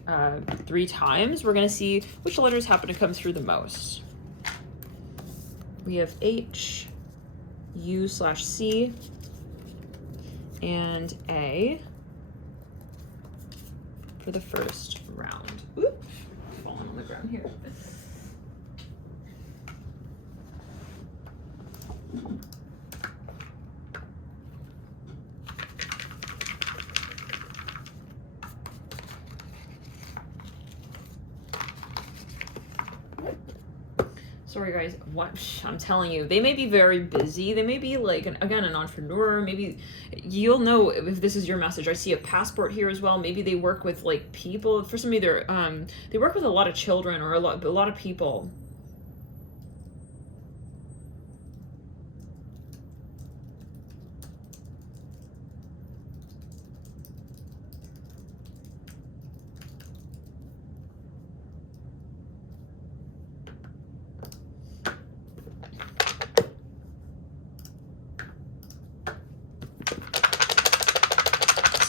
3 times. We're gonna see which letters happen to come through the most. We have H, U/C, and A for the first round. Oop, falling on the ground here. Sorry guys, what I'm telling you, they may be very busy. They may be like again an entrepreneur. Maybe you'll know if this is your message. I see a passport here as well. Maybe they work with like people. For some of you, they work with a lot of children or a lot of people.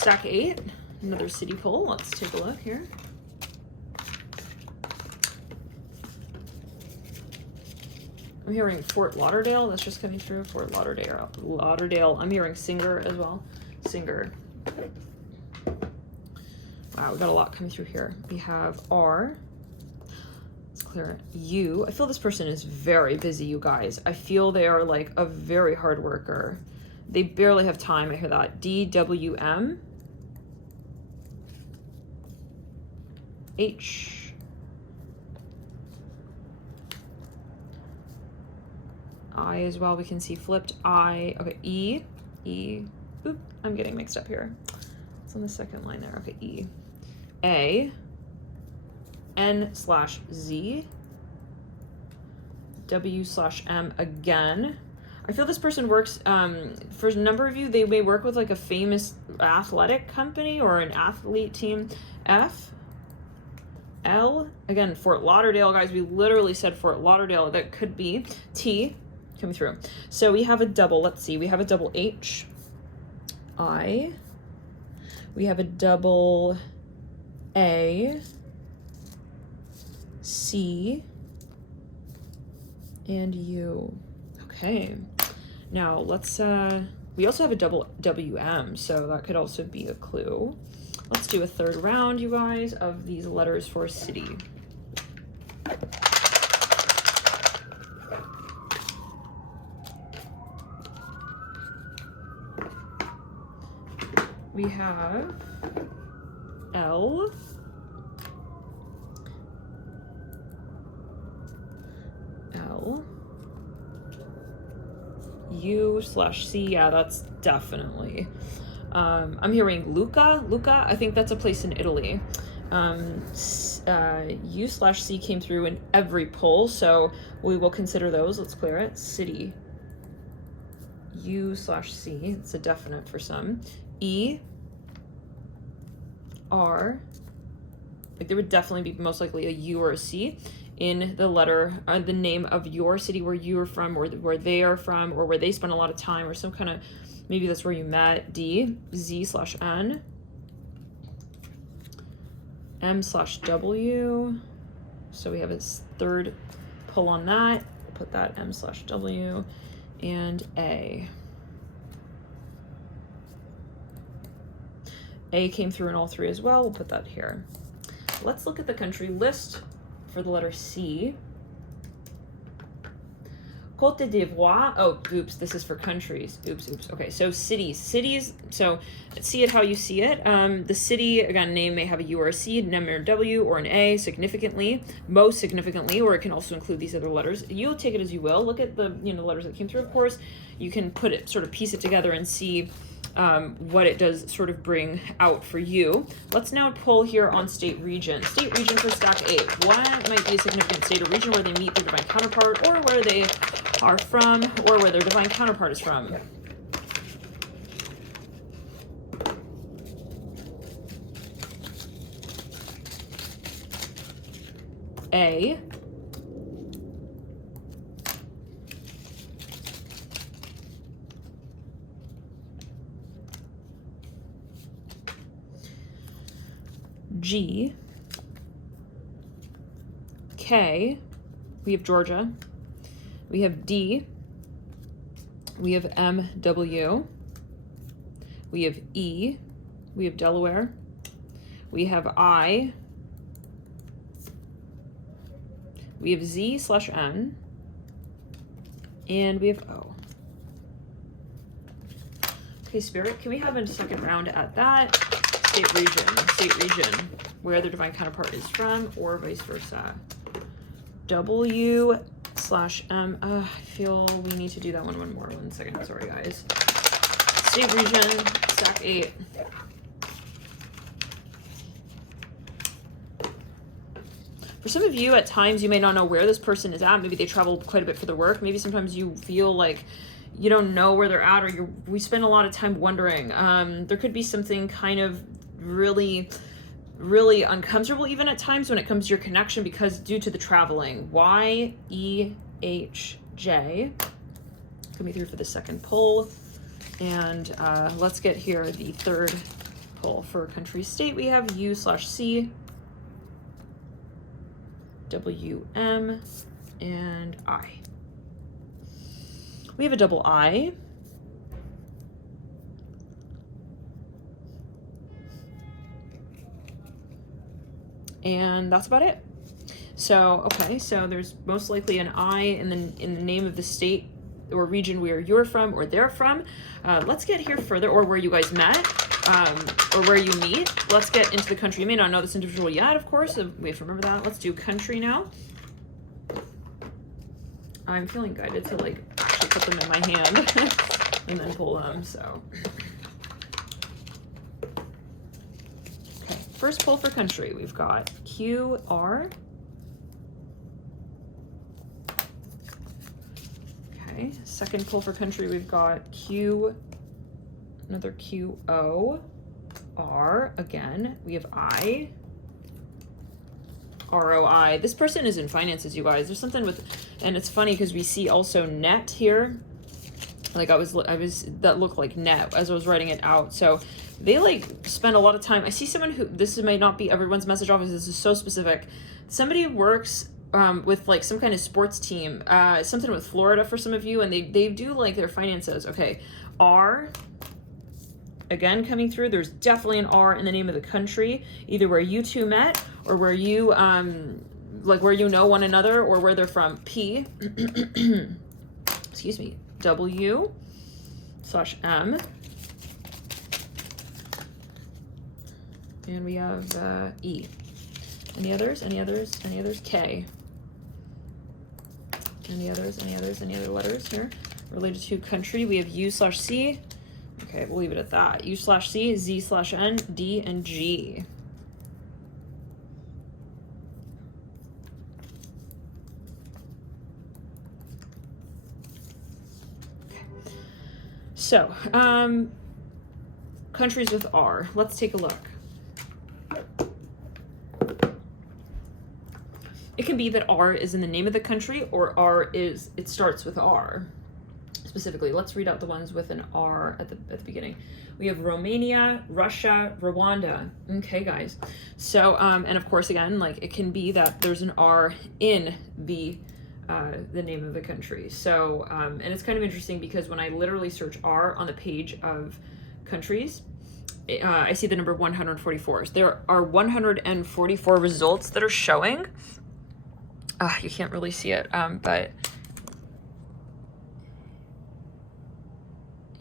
Stack 8, another city pull. Let's take a look here. I'm hearing Fort Lauderdale. That's just coming through. Fort Lauderdale. I'm hearing Singer as well. Singer. Wow, we got a lot coming through here. We have R. Let's clear it. U. I feel this person is very busy, you guys. I feel they are like a very hard worker. They barely have time. I hear that. D, W, M. H. I as well, we can see flipped. I, okay, E. Oop, I'm getting mixed up here. It's on the second line there. Okay, E. A. N/Z. W/M again. I feel this person works, for a number of you, they may work with like a famous athletic company or an athlete team. F. L, again, Fort Lauderdale, guys. We literally said Fort Lauderdale. That could be T coming through. So we have a double. Let's see. We have a double H. I. We have a double A. C. And U. Okay. Now let's, we also have a double WM, so that could also be a clue. Let's do a third round, you guys, of these letters for city. We have L. L. U/C, yeah, that's definitely. I'm hearing Lucca. I think that's a place in Italy. U/C came through in every pull, so we will consider those. Let's clear it. City. U/C, it's a definite for some. E. R. Like there would definitely be most likely a U or a C in the letter, the name of your city where you are from, or where they are from, or where they spend a lot of time, or some kind of, maybe that's where you met. D. Z/N. M/W. So we have his third pull on that. We'll put that M/W and A. A came through in all three as well. We'll put that here. Let's look at the country list for the letter C. Côte d'Ivoire. Oh, oops, this is for countries. Oops. Okay, so cities. Cities, so see it how you see it. The city, again, name may have a U or a C, an M or a W or an A, significantly, most significantly, or it can also include these other letters. You'll take it as you will. Look at the letters that came through, of course. You can put it, sort of piece it together and see what it does sort of bring out for you. Let's now pull here on state region. State region for stack 8. What might be a significant state or region where they meet their divine counterpart, or where they are from, or where their divine counterpart is from? A. G. K. We have Georgia. We have D. We have MW. We have E. We have Delaware. We have I. We have Z/N. And we have O. Okay, Spirit, can we have a second round at that? State region, where their divine counterpart is from, or vice versa. W/M. I feel we need to do that one more. 1 second. Sorry, guys. State region, stack 8. For some of you, at times, you may not know where this person is at. Maybe they travel quite a bit for their work. Maybe sometimes you feel like you don't know where they're at, or we spend a lot of time wondering. There could be something kind of really uncomfortable even at times when it comes to your connection, because due to the traveling. YEHJ coming through for the second pull. And let's get here the third pull for country state. We have U/C, WM, and I. We have a double I. And that's about it. So, okay, so there's most likely an I in the name of the state or region where you're from or they're from. Let's get here further, or where you guys met, or where you meet. Let's get into the country. You may not know this individual yet, of course, so we have to remember that. Let's do country now. I'm feeling guided to like actually put them in my hand and then pull them, so. First pull for country, we've got QR. Okay, second pull for country, we've got another QO, R again. We have I, ROI. This person is in finances, you guys. There's something with, and it's funny because we see also net here. Like I was that looked like net as I was writing it out. So they like spend a lot of time. I see someone who, this may not be everyone's message office, this is so specific. Somebody works with like some kind of sports team, something with Florida for some of you, and they do like their finances. Okay, R, again coming through. There's definitely an R in the name of the country, either where you two met or where you like where you know one another or where they're from. P, excuse me, W/M. And we have E. Any others? Any others? Any others? K. Any others? Any others? Any other letters here related to country? We have U/C. Okay, we'll leave it at that. U/C, Z/N, D, and G. Okay. So, countries with R. Let's take a look. It can be that R is in the name of the country, or it starts with R. specifically. Let's read out the ones with an R at the beginning. We have Romania, Russia, Rwanda. Okay, guys. So, and of course, again, like it can be that there's an R in the name of the country. So, and it's kind of interesting because when I literally search R on the page of countries, I see the number 144. There are 144 results that are showing. You can't really see it, but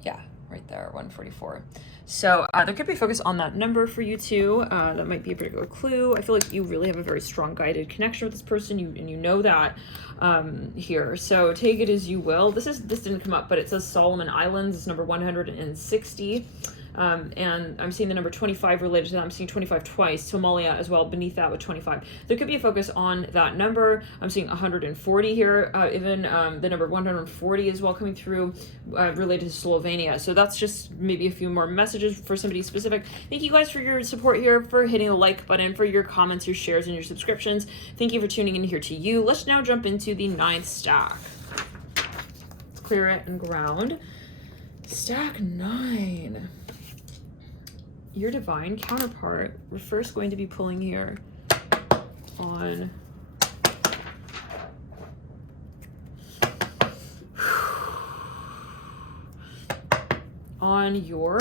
yeah, right there, 144. So there could be focus on that number for you too. That might be a particular clue. I feel like you really have a very strong guided connection with this person, and you know that here. So take it as you will. This didn't come up, but it says Solomon Islands. It's number 160. And I'm seeing the number 25 related to that. I'm seeing 25 twice. Somalia as well beneath that with 25. There could be a focus on that number. I'm seeing 140 here. Even the number 140 as well coming through related to Slovenia. So that's just maybe a few more messages for somebody specific. Thank you guys for your support here, for hitting the like button, for your comments, your shares, and your subscriptions. Thank you for tuning in here to you. Let's now jump into the 9th stack. Let's clear it and ground. Stack 9. Your divine counterpart. We're first going to be pulling here on your,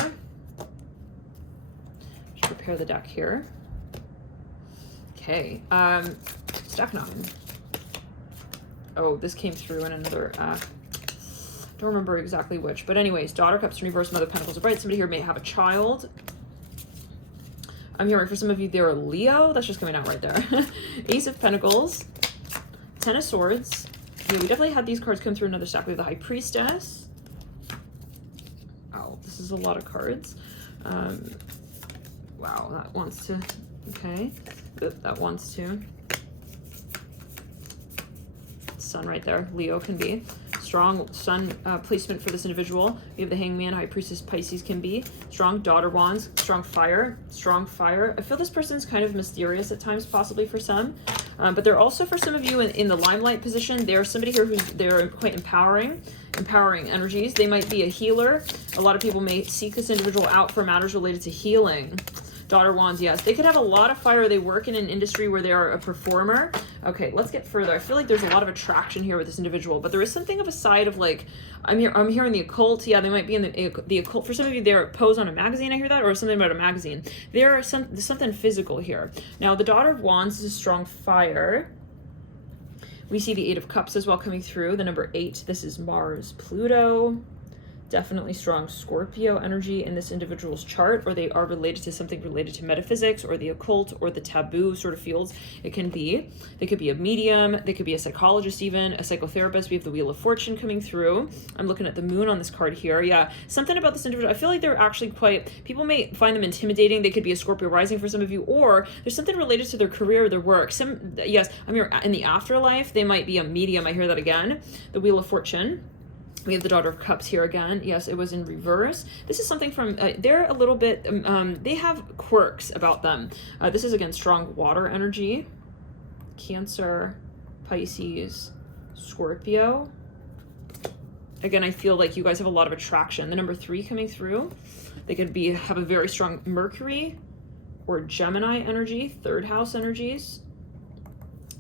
just prepare the deck here. Okay, stack 9. Oh, this came through in another don't remember exactly which, but anyways, Daughter Cups in reverse, Mother Pentacles upright. Somebody here may have a child. I'm hearing for some of you they're a Leo. That's just coming out right there. Ace of Pentacles, 10 of Swords. Yeah, we definitely had these cards come through another stack. We have the High Priestess. Oh, this is a lot of cards. Wow, that wants to, okay. Oop, that wants to. Sun right there, Leo can be. Strong sun placement for this individual. We have the Hangman, High Priestess, Pisces can be. Strong Daughter Wands, strong fire, strong fire. I feel this person's kind of mysterious at times, possibly for some. But they're also, for some of you in the limelight position, they're somebody here they're quite empowering energies. They might be a healer. A lot of people may seek this individual out for matters related to healing. Daughter Wands, yes. They could have a lot of fire. They work in an industry where they are a performer. Okay, let's get further. I feel like there's a lot of attraction here with this individual, but there is something of a side of like, I'm hearing the occult. Yeah, they might be in the occult. For some of you, they're posed on a magazine. I hear that, or something about a magazine. There's something physical here. Now, the Daughter of Wands is a strong fire. We see the 8 of Cups as well coming through. The number 8, this is Mars, Pluto. Definitely strong Scorpio energy in this individual's chart, or they are related to something related to metaphysics or the occult or the taboo sort of fields. It can be, they could be a medium, they could be a psychologist even, a psychotherapist. We have the Wheel of Fortune coming through. I'm looking at the moon on this card here. Yeah, something about this individual. I feel like they're actually quite, people may find them intimidating. They could be a Scorpio rising for some of you, or there's something related to their career or their work. Yes, I'm here in the afterlife. They might be a medium. I hear that again. The Wheel of Fortune. We have the Daughter of Cups here again. Yes, it was in reverse. This is something from, they're a little bit, they have quirks about them. This is, again, strong water energy. Cancer, Pisces, Scorpio. Again, I feel like you guys have a lot of attraction. The number 3 coming through. They could have a very strong Mercury or Gemini energy, 3rd house energies.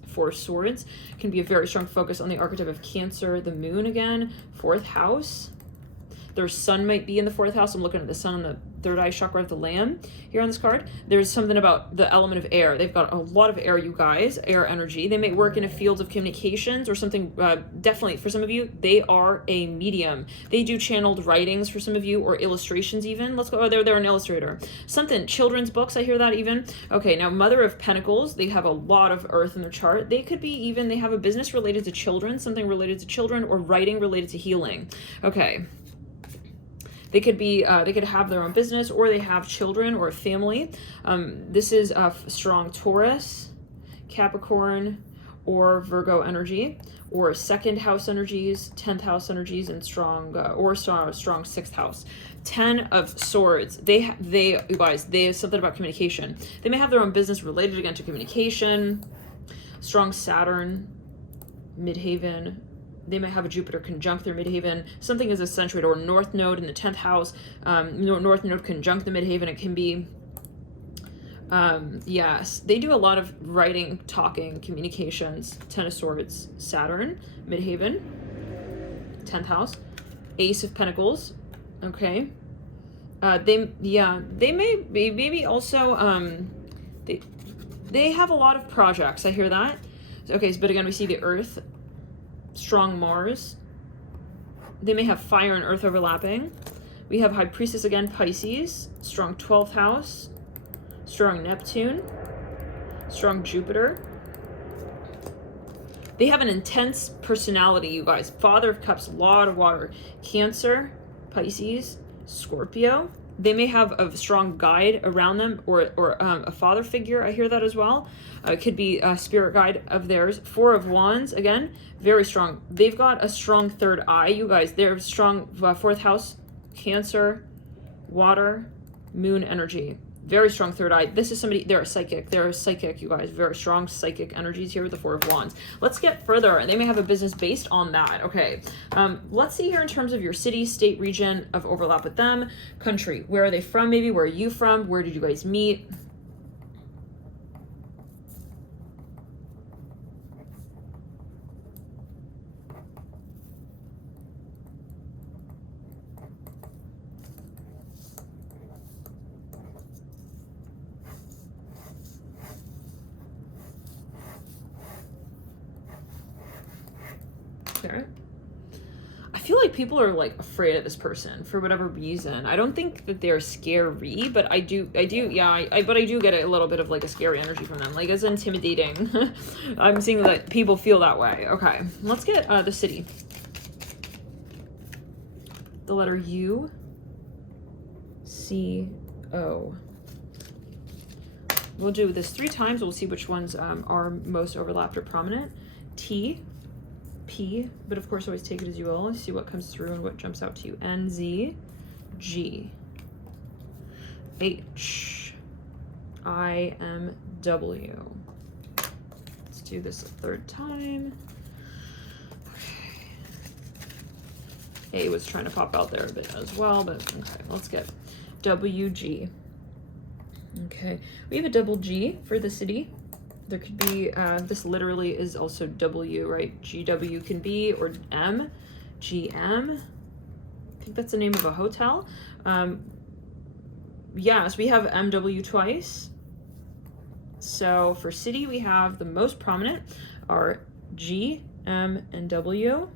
4 Swords can be a very strong focus on the archetype of Cancer, the moon again, 4th house. Their sun might be in the 4th house. I'm looking at the sun on the 3rd eye chakra of the Lamb here on this card. There's something about the element of air. They've got a lot of air, you guys, air energy. They may work in a field of communications or something. Definitely, for some of you, they are a medium. They do channeled writings for some of you, or illustrations even. Let's go, they're an illustrator. Something, children's books, I hear that even. Okay, now Mother of Pentacles, they have a lot of earth in their chart. They could be even, they have a business related to children, something related to children, or writing related to healing. Okay. They could be, they could have their own business, or they have children or a family. This is a strong Taurus, Capricorn, or Virgo energy, or 2nd house energies, 10th house energies, and strong 6th house. 10 of Swords. You guys, they have something about communication. They may have their own business related again to communication. Strong Saturn, Midhaven, They might have a Jupiter conjunct their midheaven. Something is a centroid or north node in the 10th house. North node conjunct the midheaven. It can be, yes, they do a lot of writing, talking, communications. 10 of Swords, Saturn, midheaven, 10th house. Ace of Pentacles, okay. They may be, maybe also, they have a lot of projects, I hear that. Okay, but again, we see the Earth, strong Mars. They may have fire and earth overlapping. We have High Priestess again, Pisces, strong 12th house, strong Neptune, strong Jupiter. They have an intense personality, you guys. Father of Cups, lot of water. Cancer, Pisces, Scorpio. They may have a strong guide around them, or a father figure. I hear that as well. It could be a spirit guide of theirs. Four of Wands, again, very strong. They've got a strong third eye, you guys. They're strong 4th house, Cancer, water, moon energy. Very strong third eye. This is somebody, they're a psychic. They're a psychic, you guys. Very strong psychic energies here with the Four of Wands. Let's get further. They may have a business based on that. Okay. Let's see here in terms of your city, state, region of overlap with them. Country. Where are they from maybe? Where are you from? Where did you guys meet? I feel like people are like afraid of this person for whatever reason. I don't think that they're scary, but I do get a little bit of like a scary energy from them, like it's intimidating. I'm seeing that people feel that way. Okay, let's get the city. The letter U, C, O. We'll do this 3 times. We'll see which ones are most overlapped or prominent. T, P, but of course always take it as you will. See what comes through and what jumps out to you. N, Z, G, H, I, M, W. Let's do this a 3rd time. Okay. A was trying to pop out there a bit as well, but okay, let's get W, G. Okay, we have a double G for the city. There could be, this literally is also W, right? GW can be, or M, GM. I think that's the name of a hotel. Yes, we have MW twice. So for city, we have the most prominent are G, M, and W.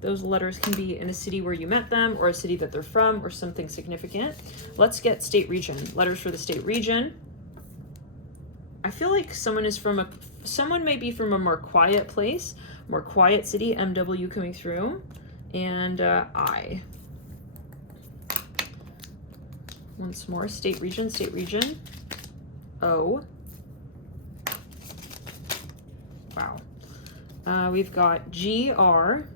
Those letters can be in a city where you met them, or a city that they're from, or something significant. Let's get state region. Letters for the state region. I feel like someone may be from a more quiet place, more quiet city, MW coming through, and I. Once more, state region, O. Wow. We've got GR,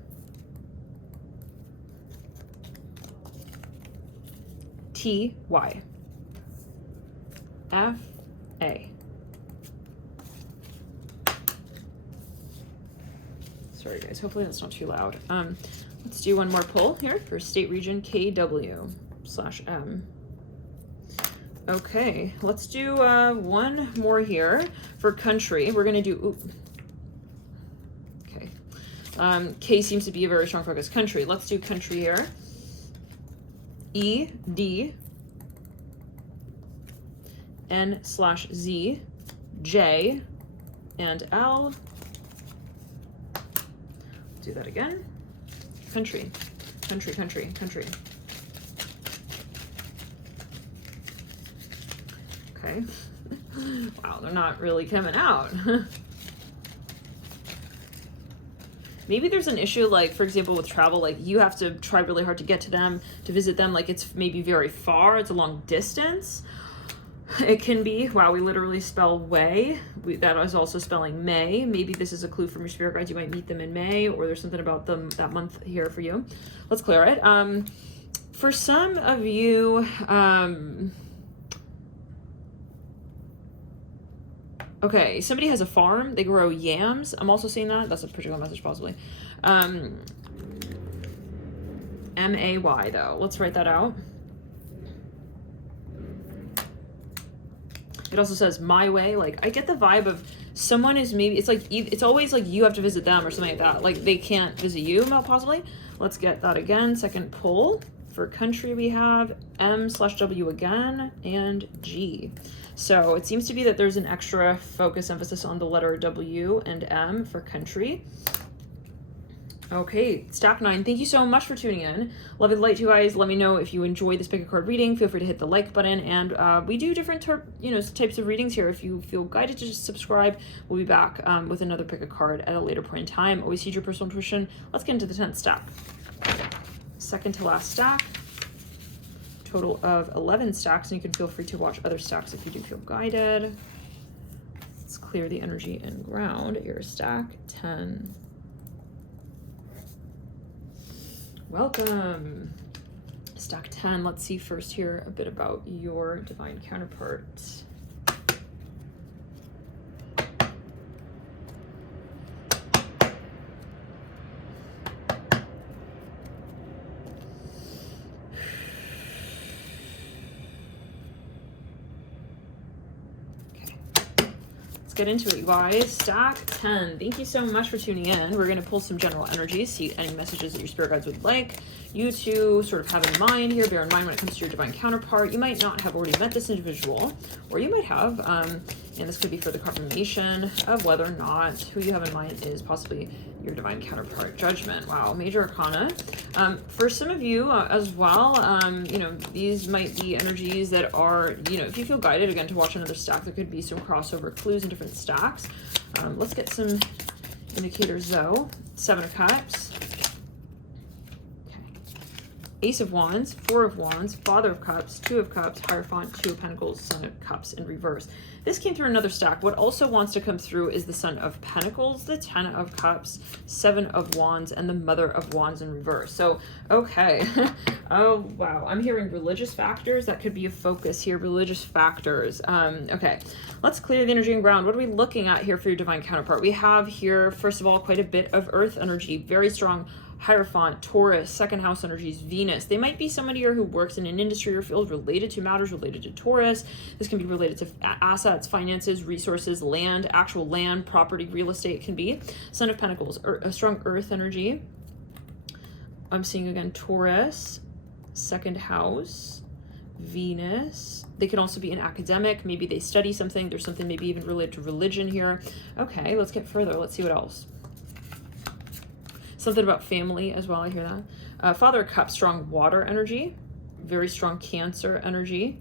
TY, FA. Sorry guys, hopefully that's not too loud. Let's do one more pull here for state region KW/M. Okay, let's do one more here for country. We're gonna do, okay. K seems to be a very strong focus. Country, let's do country here. E, D, N/Z, J, and L. Do that again. Country. Okay. Wow, they're not really coming out. Maybe there's an issue, like, for example, with travel, like, you have to try really hard to get to them, to visit them, like, it's maybe very far, it's a long distance. It can be, wow, we literally spell way. That is also spelling May. Maybe this is a clue from your spirit guides. You might meet them in May, or there's something about them that month here for you. Let's clear it. For some of you, Okay, somebody has a farm. They grow yams. I'm also seeing that. That's a particular message, possibly. M-A-Y, though. Let's write that out. It also says my way. Like, I get the vibe of someone is maybe, it's like, it's always like you have to visit them or something like that. Like, they can't visit you, possibly. Let's get that again. Second pull. For country, we have M/W again and G. So it seems to be that there's an extra focus, emphasis on the letter W and M for country. Okay, stack 9. Thank you so much for tuning in. Love and light to you guys. Let me know if you enjoy this pick a card reading. Feel free to hit the like button, and we do different types of readings here. If you feel guided to just subscribe, we'll be back with another pick a card at a later point in time. Always heed your personal intuition. Let's get into the 10th stack. Second to last stack. Total of 11 stacks, and you can feel free to watch other stacks if you do feel guided. Let's clear the energy and ground your stack 10. Welcome. Stack 10. Let's see first here a bit about your divine counterparts. Get into it, you guys. Stack 10. Thank you so much for tuning in. We're going to pull some general energies, see any messages that your spirit guides would like you to sort of have in mind here. Bear in mind when it comes to your divine counterpart, you might not have already met this individual, or you might have, and this could be for the confirmation of whether or not who you have in mind is possibly your divine counterpart. Judgment. Wow. Major arcana. For some of you as well, these might be energies that are, if you feel guided again to watch another stack, there could be some crossover clues in different stacks. Let's get some indicators though. 7 of Cups. Okay. Ace of Wands, 4 of Wands, Father of Cups, 2 of Cups, Hierophant, 2 of Pentacles, Son of Cups in reverse. This came through another stack. What also wants to come through is the Son of Pentacles, the 10 of Cups, 7 of Wands, and the Mother of Wands in reverse. So, okay. Oh, wow. I'm hearing religious factors. That could be a focus here. Religious factors. Okay. Let's clear the energy and ground. What are we looking at here for your divine counterpart? We have here, first of all, quite a bit of earth energy. Very strong Hierophant, Taurus, second house energies, Venus. They might be somebody here who works in an industry or field related to matters related to Taurus. This can be related to assets, finances, resources, land, actual land, property, real estate. It can be. Son of Pentacles, a strong earth energy. I'm seeing again Taurus, second house, Venus. They can also be an academic. Maybe they study something. There's something maybe even related to religion here. Okay, let's get further. Let's see what else. Something about family as well, I hear that. Father of Cups, strong water energy. Very strong Cancer energy.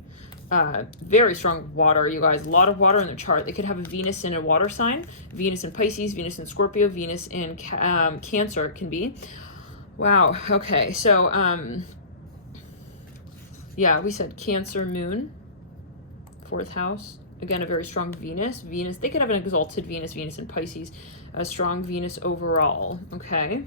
Very strong water, you guys. A lot of water in their chart. They could have a Venus in a water sign. Venus in Pisces, Venus in Scorpio, Venus in Cancer can be. Wow, okay. So, yeah, we said Cancer moon. 4th house. Again, a very strong Venus. Venus, they could have an exalted Venus, Venus in Pisces. A strong Venus overall, okay?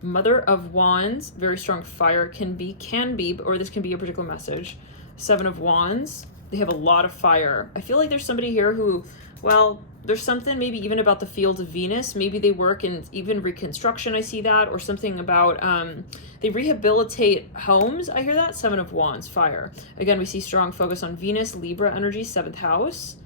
Mother of Wands, very strong fire can be, or this can be a particular message. 7 of Wands, they have a lot of fire. I feel like there's somebody here who, well, there's something maybe even about the field of Venus. Maybe they work in even reconstruction, I see that, or something about, they rehabilitate homes. I hear that. 7 of Wands, fire. Again, we see strong focus on Venus, Libra energy, 7th house.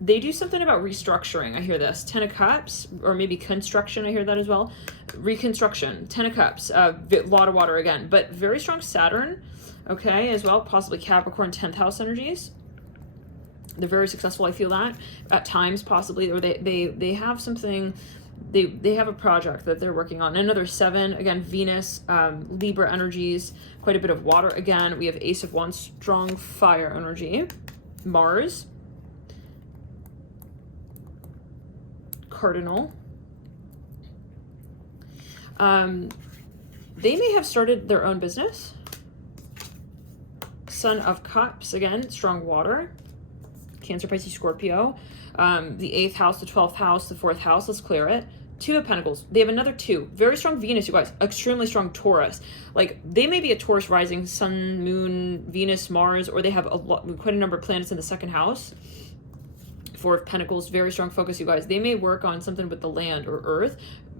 They do something about restructuring. I hear this. 10 of Cups, or maybe construction. I hear that as well. Reconstruction. 10 of Cups. A lot of water again, but very strong Saturn. Okay, as well. Possibly Capricorn, 10th house energies. They're very successful. I feel that at times, possibly, or they have something. They have a project that they're working on. Another 7. Again, Venus, Libra energies. Quite a bit of water again. We have Ace of Wands, strong fire energy. Mars. Cardinal. They may have started their own business. Son of Cups, again, strong water. Cancer, Pisces, Scorpio. The 8th house, the 12th house, the 4th house. Let's clear it. 2 of Pentacles. They have another 2. Very strong Venus, you guys. Extremely strong Taurus. Like, they may be a Taurus rising, Sun, Moon, Venus, Mars, or they have quite a number of planets in the 2nd house. Four of Pentacles, very strong focus, you guys. They may work on something with the land or earth.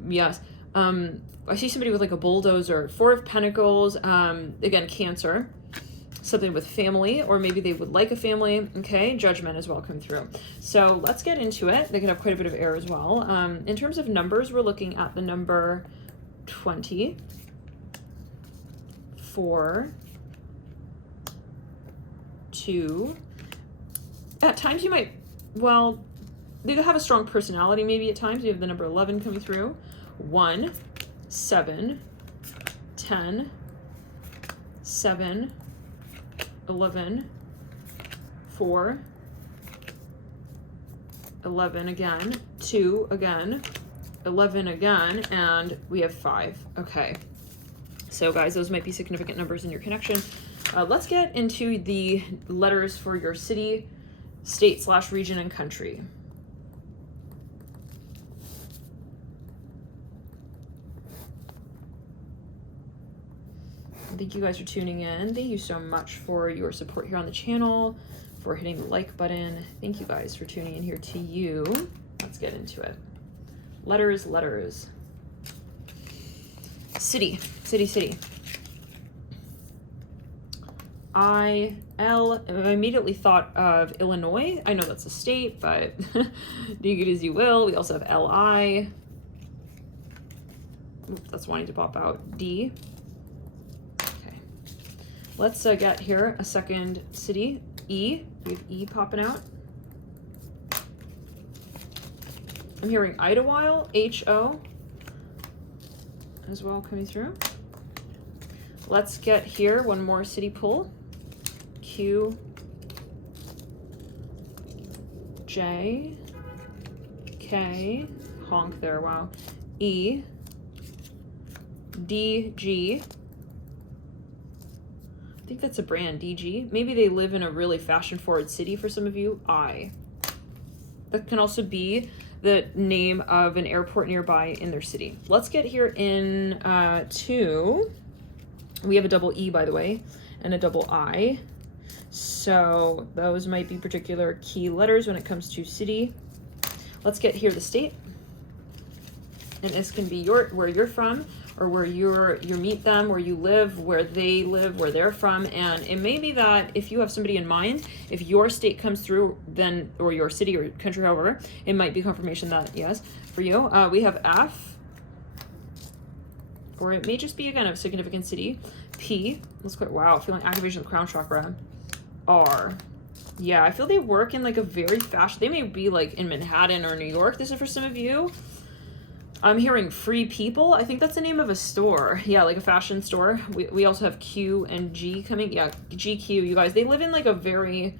Yes. I see somebody with like a bulldozer. Four of Pentacles, again, Cancer. Something with family, or maybe they would like a family. Okay, Judgment as well come through. So let's get into it. They could have quite a bit of air as well. In terms of numbers, we're looking at the number 20, 4, 2. At times you might, well, they could have a strong personality maybe at times. You have the number 11 coming through. 1, 7, 10, 7, 11, 4, 11 again, 2 again, 11 again, and we have 5. Okay. So guys, those might be significant numbers in your connection. Let's get into the letters for your city, state / region, and country. Thank you guys for tuning in. Thank you so much for your support here on the channel, for hitting the like button. Thank you guys for tuning in here to you. Let's get into it. Letters, letters. City, city, city. I immediately thought of Illinois. I know that's a state, but take it as you will. We also have LI. Oops, that's wanting to pop out. D. Let's get here a second city, E. We have E popping out. I'm hearing Idlewild, H-O, as well coming through. Let's get here one more city pull. Q, J, K, honk there, wow. E, D, G. I think that's a brand, DG. Maybe they live in a really fashion-forward city for some of you. I. That can also be the name of an airport nearby in their city. Let's get here in 2. We have a double E, by the way, and a double I. So those might be particular key letters when it comes to city. Let's get here the state. And this can be where you're from, or where you meet them, where you live, where they live, where they're from. And it may be that if you have somebody in mind, if your state comes through, then, or your city or country, however, it might be confirmation that, yes, for you. We have F, or it may just be, again, a significant city. P, let's go, wow, feeling activation of the crown chakra. R, yeah, I feel they work in like a very fashion, they may be like in Manhattan or New York. This is for some of you. I'm hearing Free People. I think that's the name of a store. Yeah, like a fashion store. We also have Q and G coming. Yeah, GQ, you guys. They live in like a very,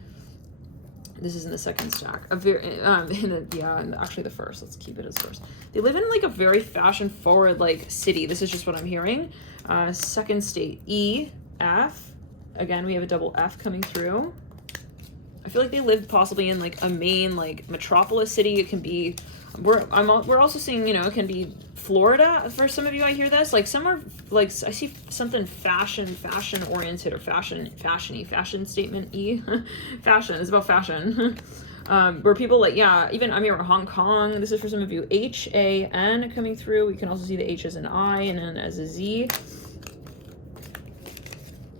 this is in the second stack. A very, and actually the first. Let's keep it as first. They live in like a very fashion forward like city. This is just what I'm hearing. Second state, E, F. Again, we have a double F coming through. I feel like they live possibly in like a main like metropolis city. It can be, we're also seeing, you know, it can be Florida for some of you. I hear this like somewhere like I see something fashion oriented or fashion statement. E fashion is about fashion. Where people like, yeah, even I'm here in Hong Kong. This is for some of you. HAN coming through. You can also see the H as an I and N as a Z.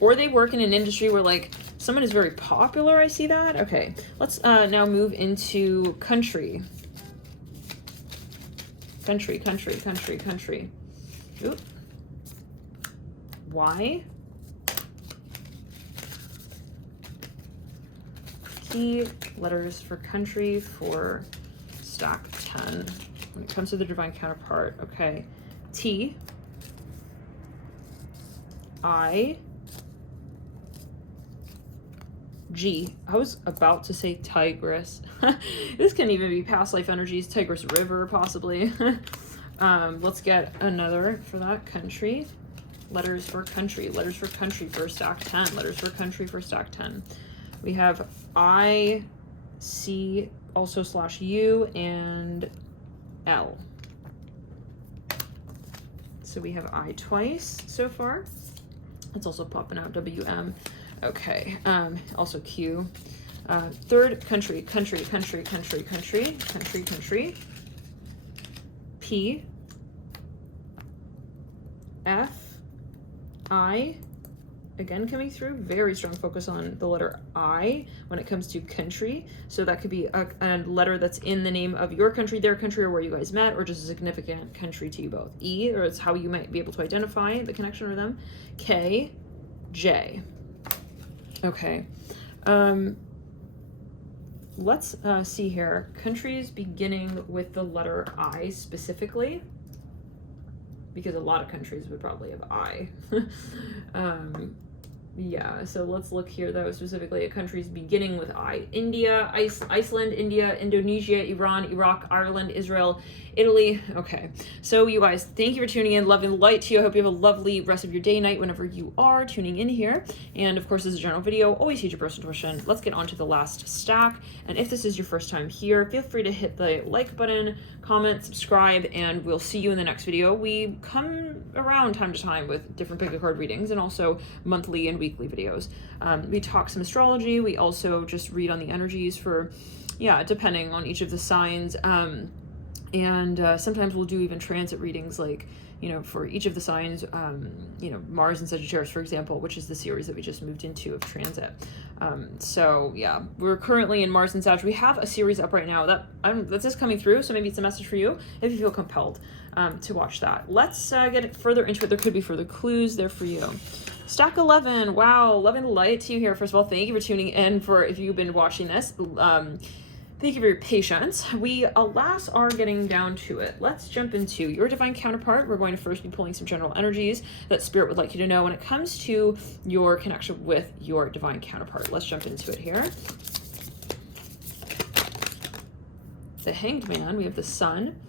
Or they work in an industry where like someone is very popular. I see that. Okay, let's now move into country. Country. Oop. Y. Key letters for country for stack 10 when it comes to the divine counterpart. Okay. T. I. G. I was about to say Tigress. This can even be past life energies. Tigris River, possibly. Let's get another for that. Country. Letters for country. Letters for country for stack 10. Letters for country for stack 10. We have I, C, also / U, and L. So we have I twice so far. It's also popping out WM. Okay, also Q. Third, country. P, F, I, again coming through, very strong focus on the letter I when it comes to country. So that could be a letter that's in the name of your country, their country, or where you guys met, or just a significant country to you both. E, or it's how you might be able to identify the connection with them. K, J. Okay. Let's see here. Countries beginning with the letter I specifically, because a lot of countries would probably have I. Yeah, so let's look here though, specifically at countries beginning with I. India, Iceland, India, Indonesia, Iran, Iraq, Ireland, Israel, Italy. Okay, so you guys, thank you for tuning in. Love and light to you. I hope you have a lovely rest of your day, night, whenever you are tuning in here. And of course, this is a general video. Always use your personal intuition. Let's get on to the last stack. And if this is your first time here, feel free to hit the like button, comment, subscribe, and we'll see you in the next video. We come around time to time with different pick a card readings and also monthly and weekly videos. We talk some astrology. We also just read on the energies for, yeah, depending on each of the signs. And sometimes we'll do even transit readings, like, you know, for each of the signs, you know, Mars and Sagittarius, for example, which is the series that we just moved into of transit. So yeah, we're currently in Mars and Sag. We have a series up right now that's just coming through, so maybe it's a message for you if you feel compelled to watch that. Let's get further into it. There could be further clues there for you. Stack 11. Wow, love and light to you here. First of all, thank you for tuning in. For if you've been watching this, thank you for your patience. We, alas, are getting down to it. Let's jump into your divine counterpart. We're going to first be pulling some general energies that Spirit would like you to know when it comes to your connection with your divine counterpart. Let's jump into it here. The Hanged Man, we have the Sun.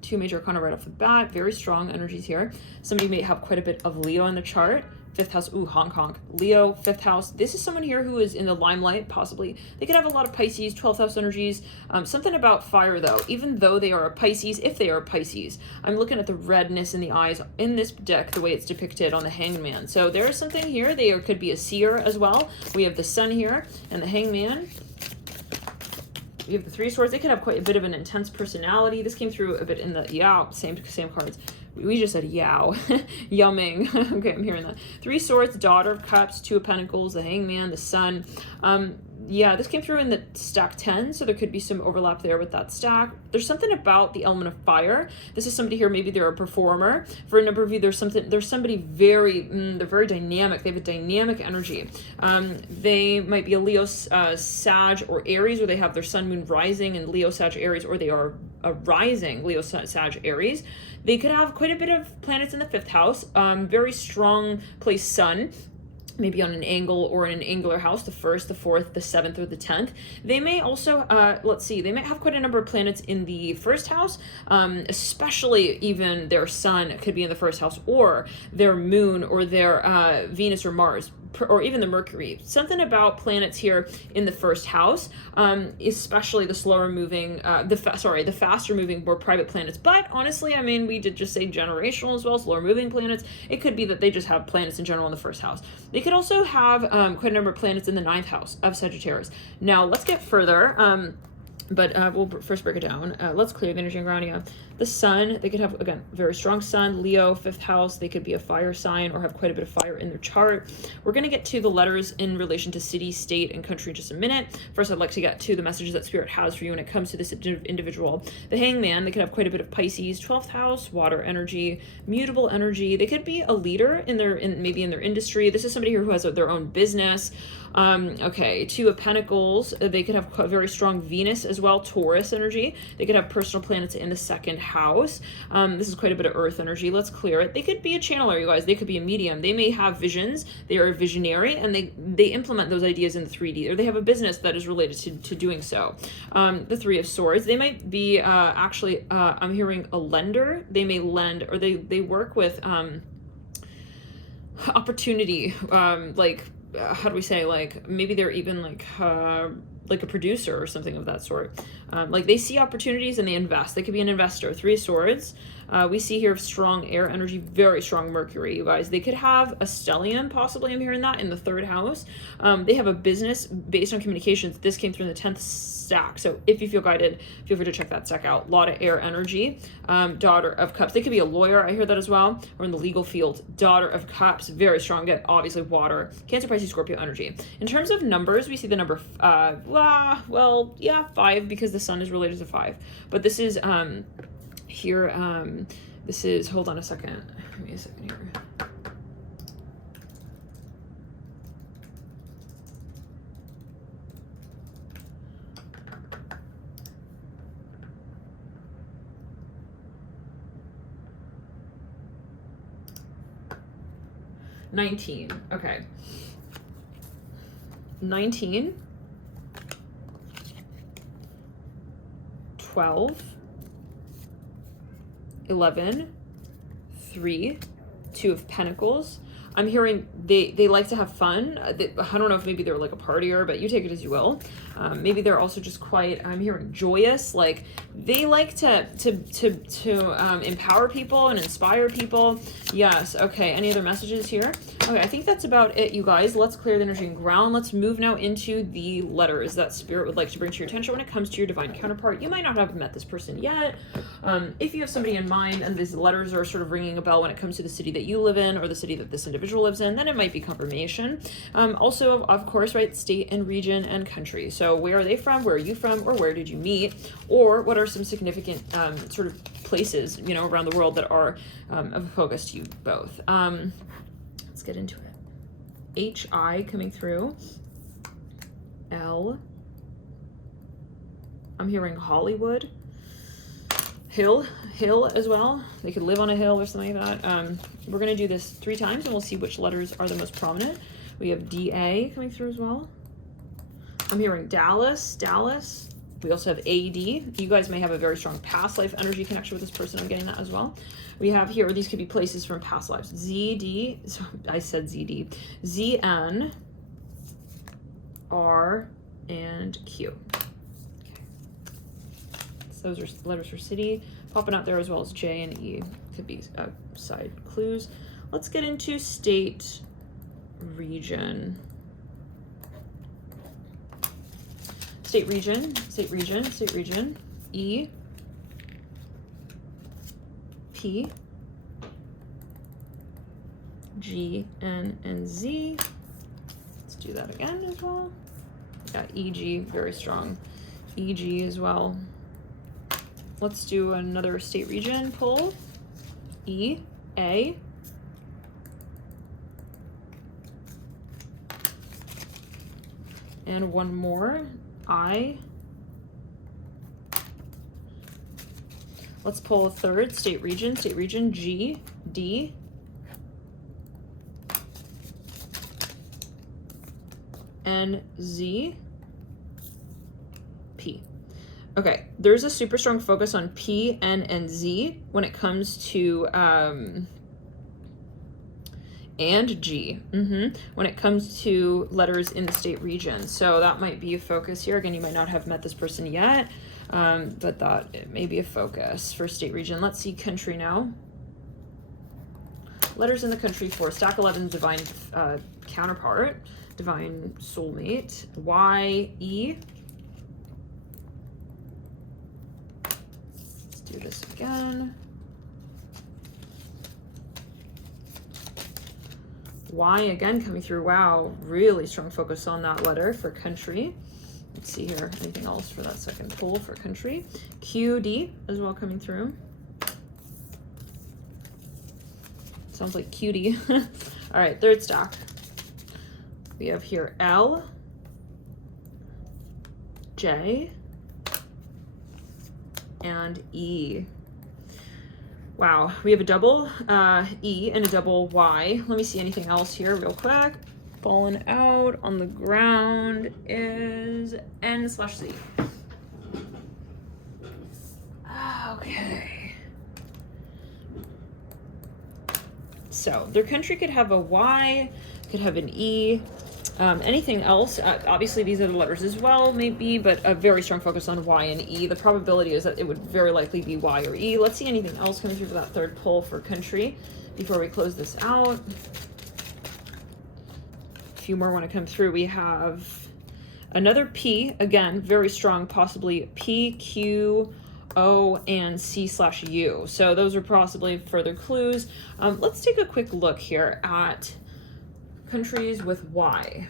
Two major arcana right off the bat. Very strong energies here. Somebody may have quite a bit of Leo in the chart. Fifth house, ooh, honk honk. Leo, fifth house. This is someone here who is in the limelight, possibly. They could have a lot of Pisces, 12th house energies. Something about fire, though. Even though they are a Pisces, if they are a Pisces, I'm looking at the redness in the eyes in this deck, the way it's depicted on the Hanged Man. So there is something here. They could be a seer as well. We have the Sun here and the Hanged Man. We have the Three Swords. They could have quite a bit of an intense personality. This came through a bit in the, yeah, same cards. We just said yow. Yumming. Okay, I'm hearing that. Three Swords, Daughter of Cups, Two of Pentacles, the Hanged Man, the Sun. Yeah, this came through in the stack 10, so there could be some overlap there with that stack. There's something about the element of fire. This is somebody here, maybe they're a performer. For a number of you, there's somebody very, they're very dynamic. They have a dynamic energy. They might be a Leo, Sag, or Aries, or they have their Sun, Moon rising in Leo, Sag, Aries, or they are a rising Leo, Sag, Aries. They could have quite a bit of planets in the fifth house. Very strong place Sun, maybe on an angle or in an angular house, the first, the fourth, the seventh, or the 10th. They may also, let's see, they might have quite a number of planets in the first house, especially even their Sun could be in the first house, or their Moon, or their Venus or Mars, or even the Mercury. Something about planets here in the first house, especially the slower moving, the faster moving, more private planets. But honestly, I mean, we did just say generational as well, slower moving planets. It could be that they just have planets in general in the first house. They could also have quite a number of planets in the 9th house of Sagittarius. Now, let's get further. But we'll first break it down. Let's clear the energy around you. The Sun, they could have, again, very strong Sun, Leo, 5th house. They could be a fire sign or have quite a bit of fire in their chart. We're going to get to the letters in relation to city, state, and country in just a minute. First, I'd like to get to the messages that Spirit has for you when it comes to this individual. The Hanged Man, they could have quite a bit of Pisces, 12th house, water energy, mutable energy. They could be a leader maybe in their industry. This is somebody here who has their own business. Okay, Two of Pentacles. They could have very strong Venus as well, Taurus energy. They could have personal planets in the 2nd house. This is quite a bit of Earth energy. Let's clear it. They could be a channeler, you guys. They could be a medium. They may have visions. They are a visionary, and they implement those ideas in the 3D, or they have a business that is related to doing so. The Three of Swords. They might be actually, I'm hearing a lender. They may lend, or they work with opportunity, like, how do we say, like, maybe they're even like a producer or something of that sort. Like they see opportunities and they invest. They could be an investor. 3 of Swords. We see here strong air energy, very strong Mercury, you guys. They could have a stellium, possibly, I'm hearing that, in the 3rd house. They have a business based on communications. This came through in the 10th stack. So if you feel guided, feel free to check that stack out. A lot of air energy. Daughter of Cups. They could be a lawyer, I hear that as well, or in the legal field. Daughter of Cups, very strong. Again, obviously water. Cancer, Pisces, Scorpio energy. In terms of numbers, we see the number, 5, because the sun is related to 5. But this is, here, this is, hold on a second. Give me a second here. $19. Okay. 19. 12. 11. 3. 2 of Pentacles. I'm hearing they like to have fun. I don't know if maybe they're like a partier, but you take it as you will. Maybe they're also just quite, I'm hearing joyous. Like they like to empower people and inspire people. Yes. Okay. Any other messages here? Okay. I think that's about it, you guys. Let's clear the energy and ground. Let's move now into the letters that Spirit would like to bring to your attention when it comes to your divine counterpart. You might not have met this person yet. If you have somebody in mind and these letters are sort of ringing a bell when it comes to the city that you live in or the city that this individual lives in, then it might be confirmation. Also, of course, right, state and region and country. So where are they from? Where are you from? Or where did you meet? Or what are some significant sort of places, you know, around the world that are of focus to you both? Let's get into it. H-I coming through. L. I'm hearing Hollywood. Hill as well. They could live on a hill or something like that. We're going to do this 3 times and we'll see which letters are the most prominent. We have D-A coming through as well. I'm hearing Dallas. We also have A-D. You guys may have a very strong past life energy connection with this person. I'm getting that as well. We have here, these could be places from past lives. Z-D, so I said Z-D. Z-N, R, and Q. Those are letters for city popping out there, as well as J and E. Could be side clues. Let's get into state, region. State, region. E, P, G, N, and Z. Let's do that again as well. Got EG, very strong. EG as well. Let's do another state region pull. E, A. And one more, I. Let's pull a third, state region, G, D. N, Z, P. Okay, there's a super strong focus on P, N, and Z when it comes to, and G, when it comes to letters in the state region. So that might be a focus here. Again, you might not have met this person yet, but that it may be a focus for state region. Let's see country now. Letters in the country for stack 11, divine counterpart, divine soulmate, Y, E. Do this again. Y again coming through. Wow, really strong focus on that letter for country. Let's see here, anything else for that second pull for country. Q, D as well coming through. Sounds like cutie. All right, third stack. We have here L, J, and E. Wow, we have a double E and a double Y. Let me see anything else here real quick. Fallen out on the ground is N/Z. Okay. So their country could have a Y, could have an E. Anything else? Obviously, these are the letters as well, maybe, but a very strong focus on Y and E. The probability is that it would very likely be Y or E. Let's see anything else coming through for that third pull for country before we close this out. A few more want to come through. We have another P, again, very strong, possibly P, Q, O, and C/U. So those are possibly further clues. Let's take a quick look here at countries with Y.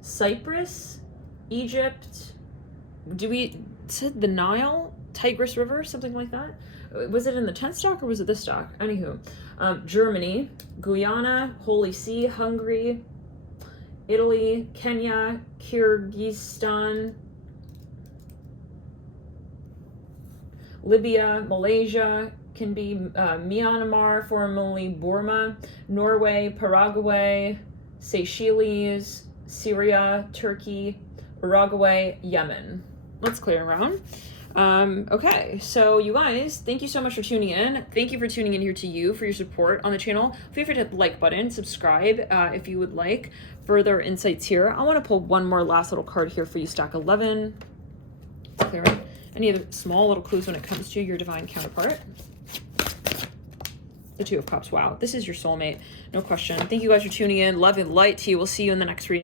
Cyprus, Egypt, said the Nile, Tigris River, something like that? Was it in the 10th stock or was it this stock? Anywho, Germany, Guyana, Holy See, Hungary, Italy, Kenya, Kyrgyzstan, Libya, Malaysia, can be Myanmar, formerly Burma, Norway, Paraguay, Seychelles, Syria, Turkey, Uruguay, Yemen. Let's clear around. Okay, so you guys, thank you so much for tuning in. Thank you for tuning in here to you for your support on the channel. Feel free to hit the like button, subscribe if you would like further insights here. I want to pull one more last little card here for you, stack 11. Clear out any other small little clues when it comes to your divine counterpart. The Two of Cups. Wow, this is your soulmate, no question. Thank you guys for tuning in. Love and light to you. We'll see you in the next reading.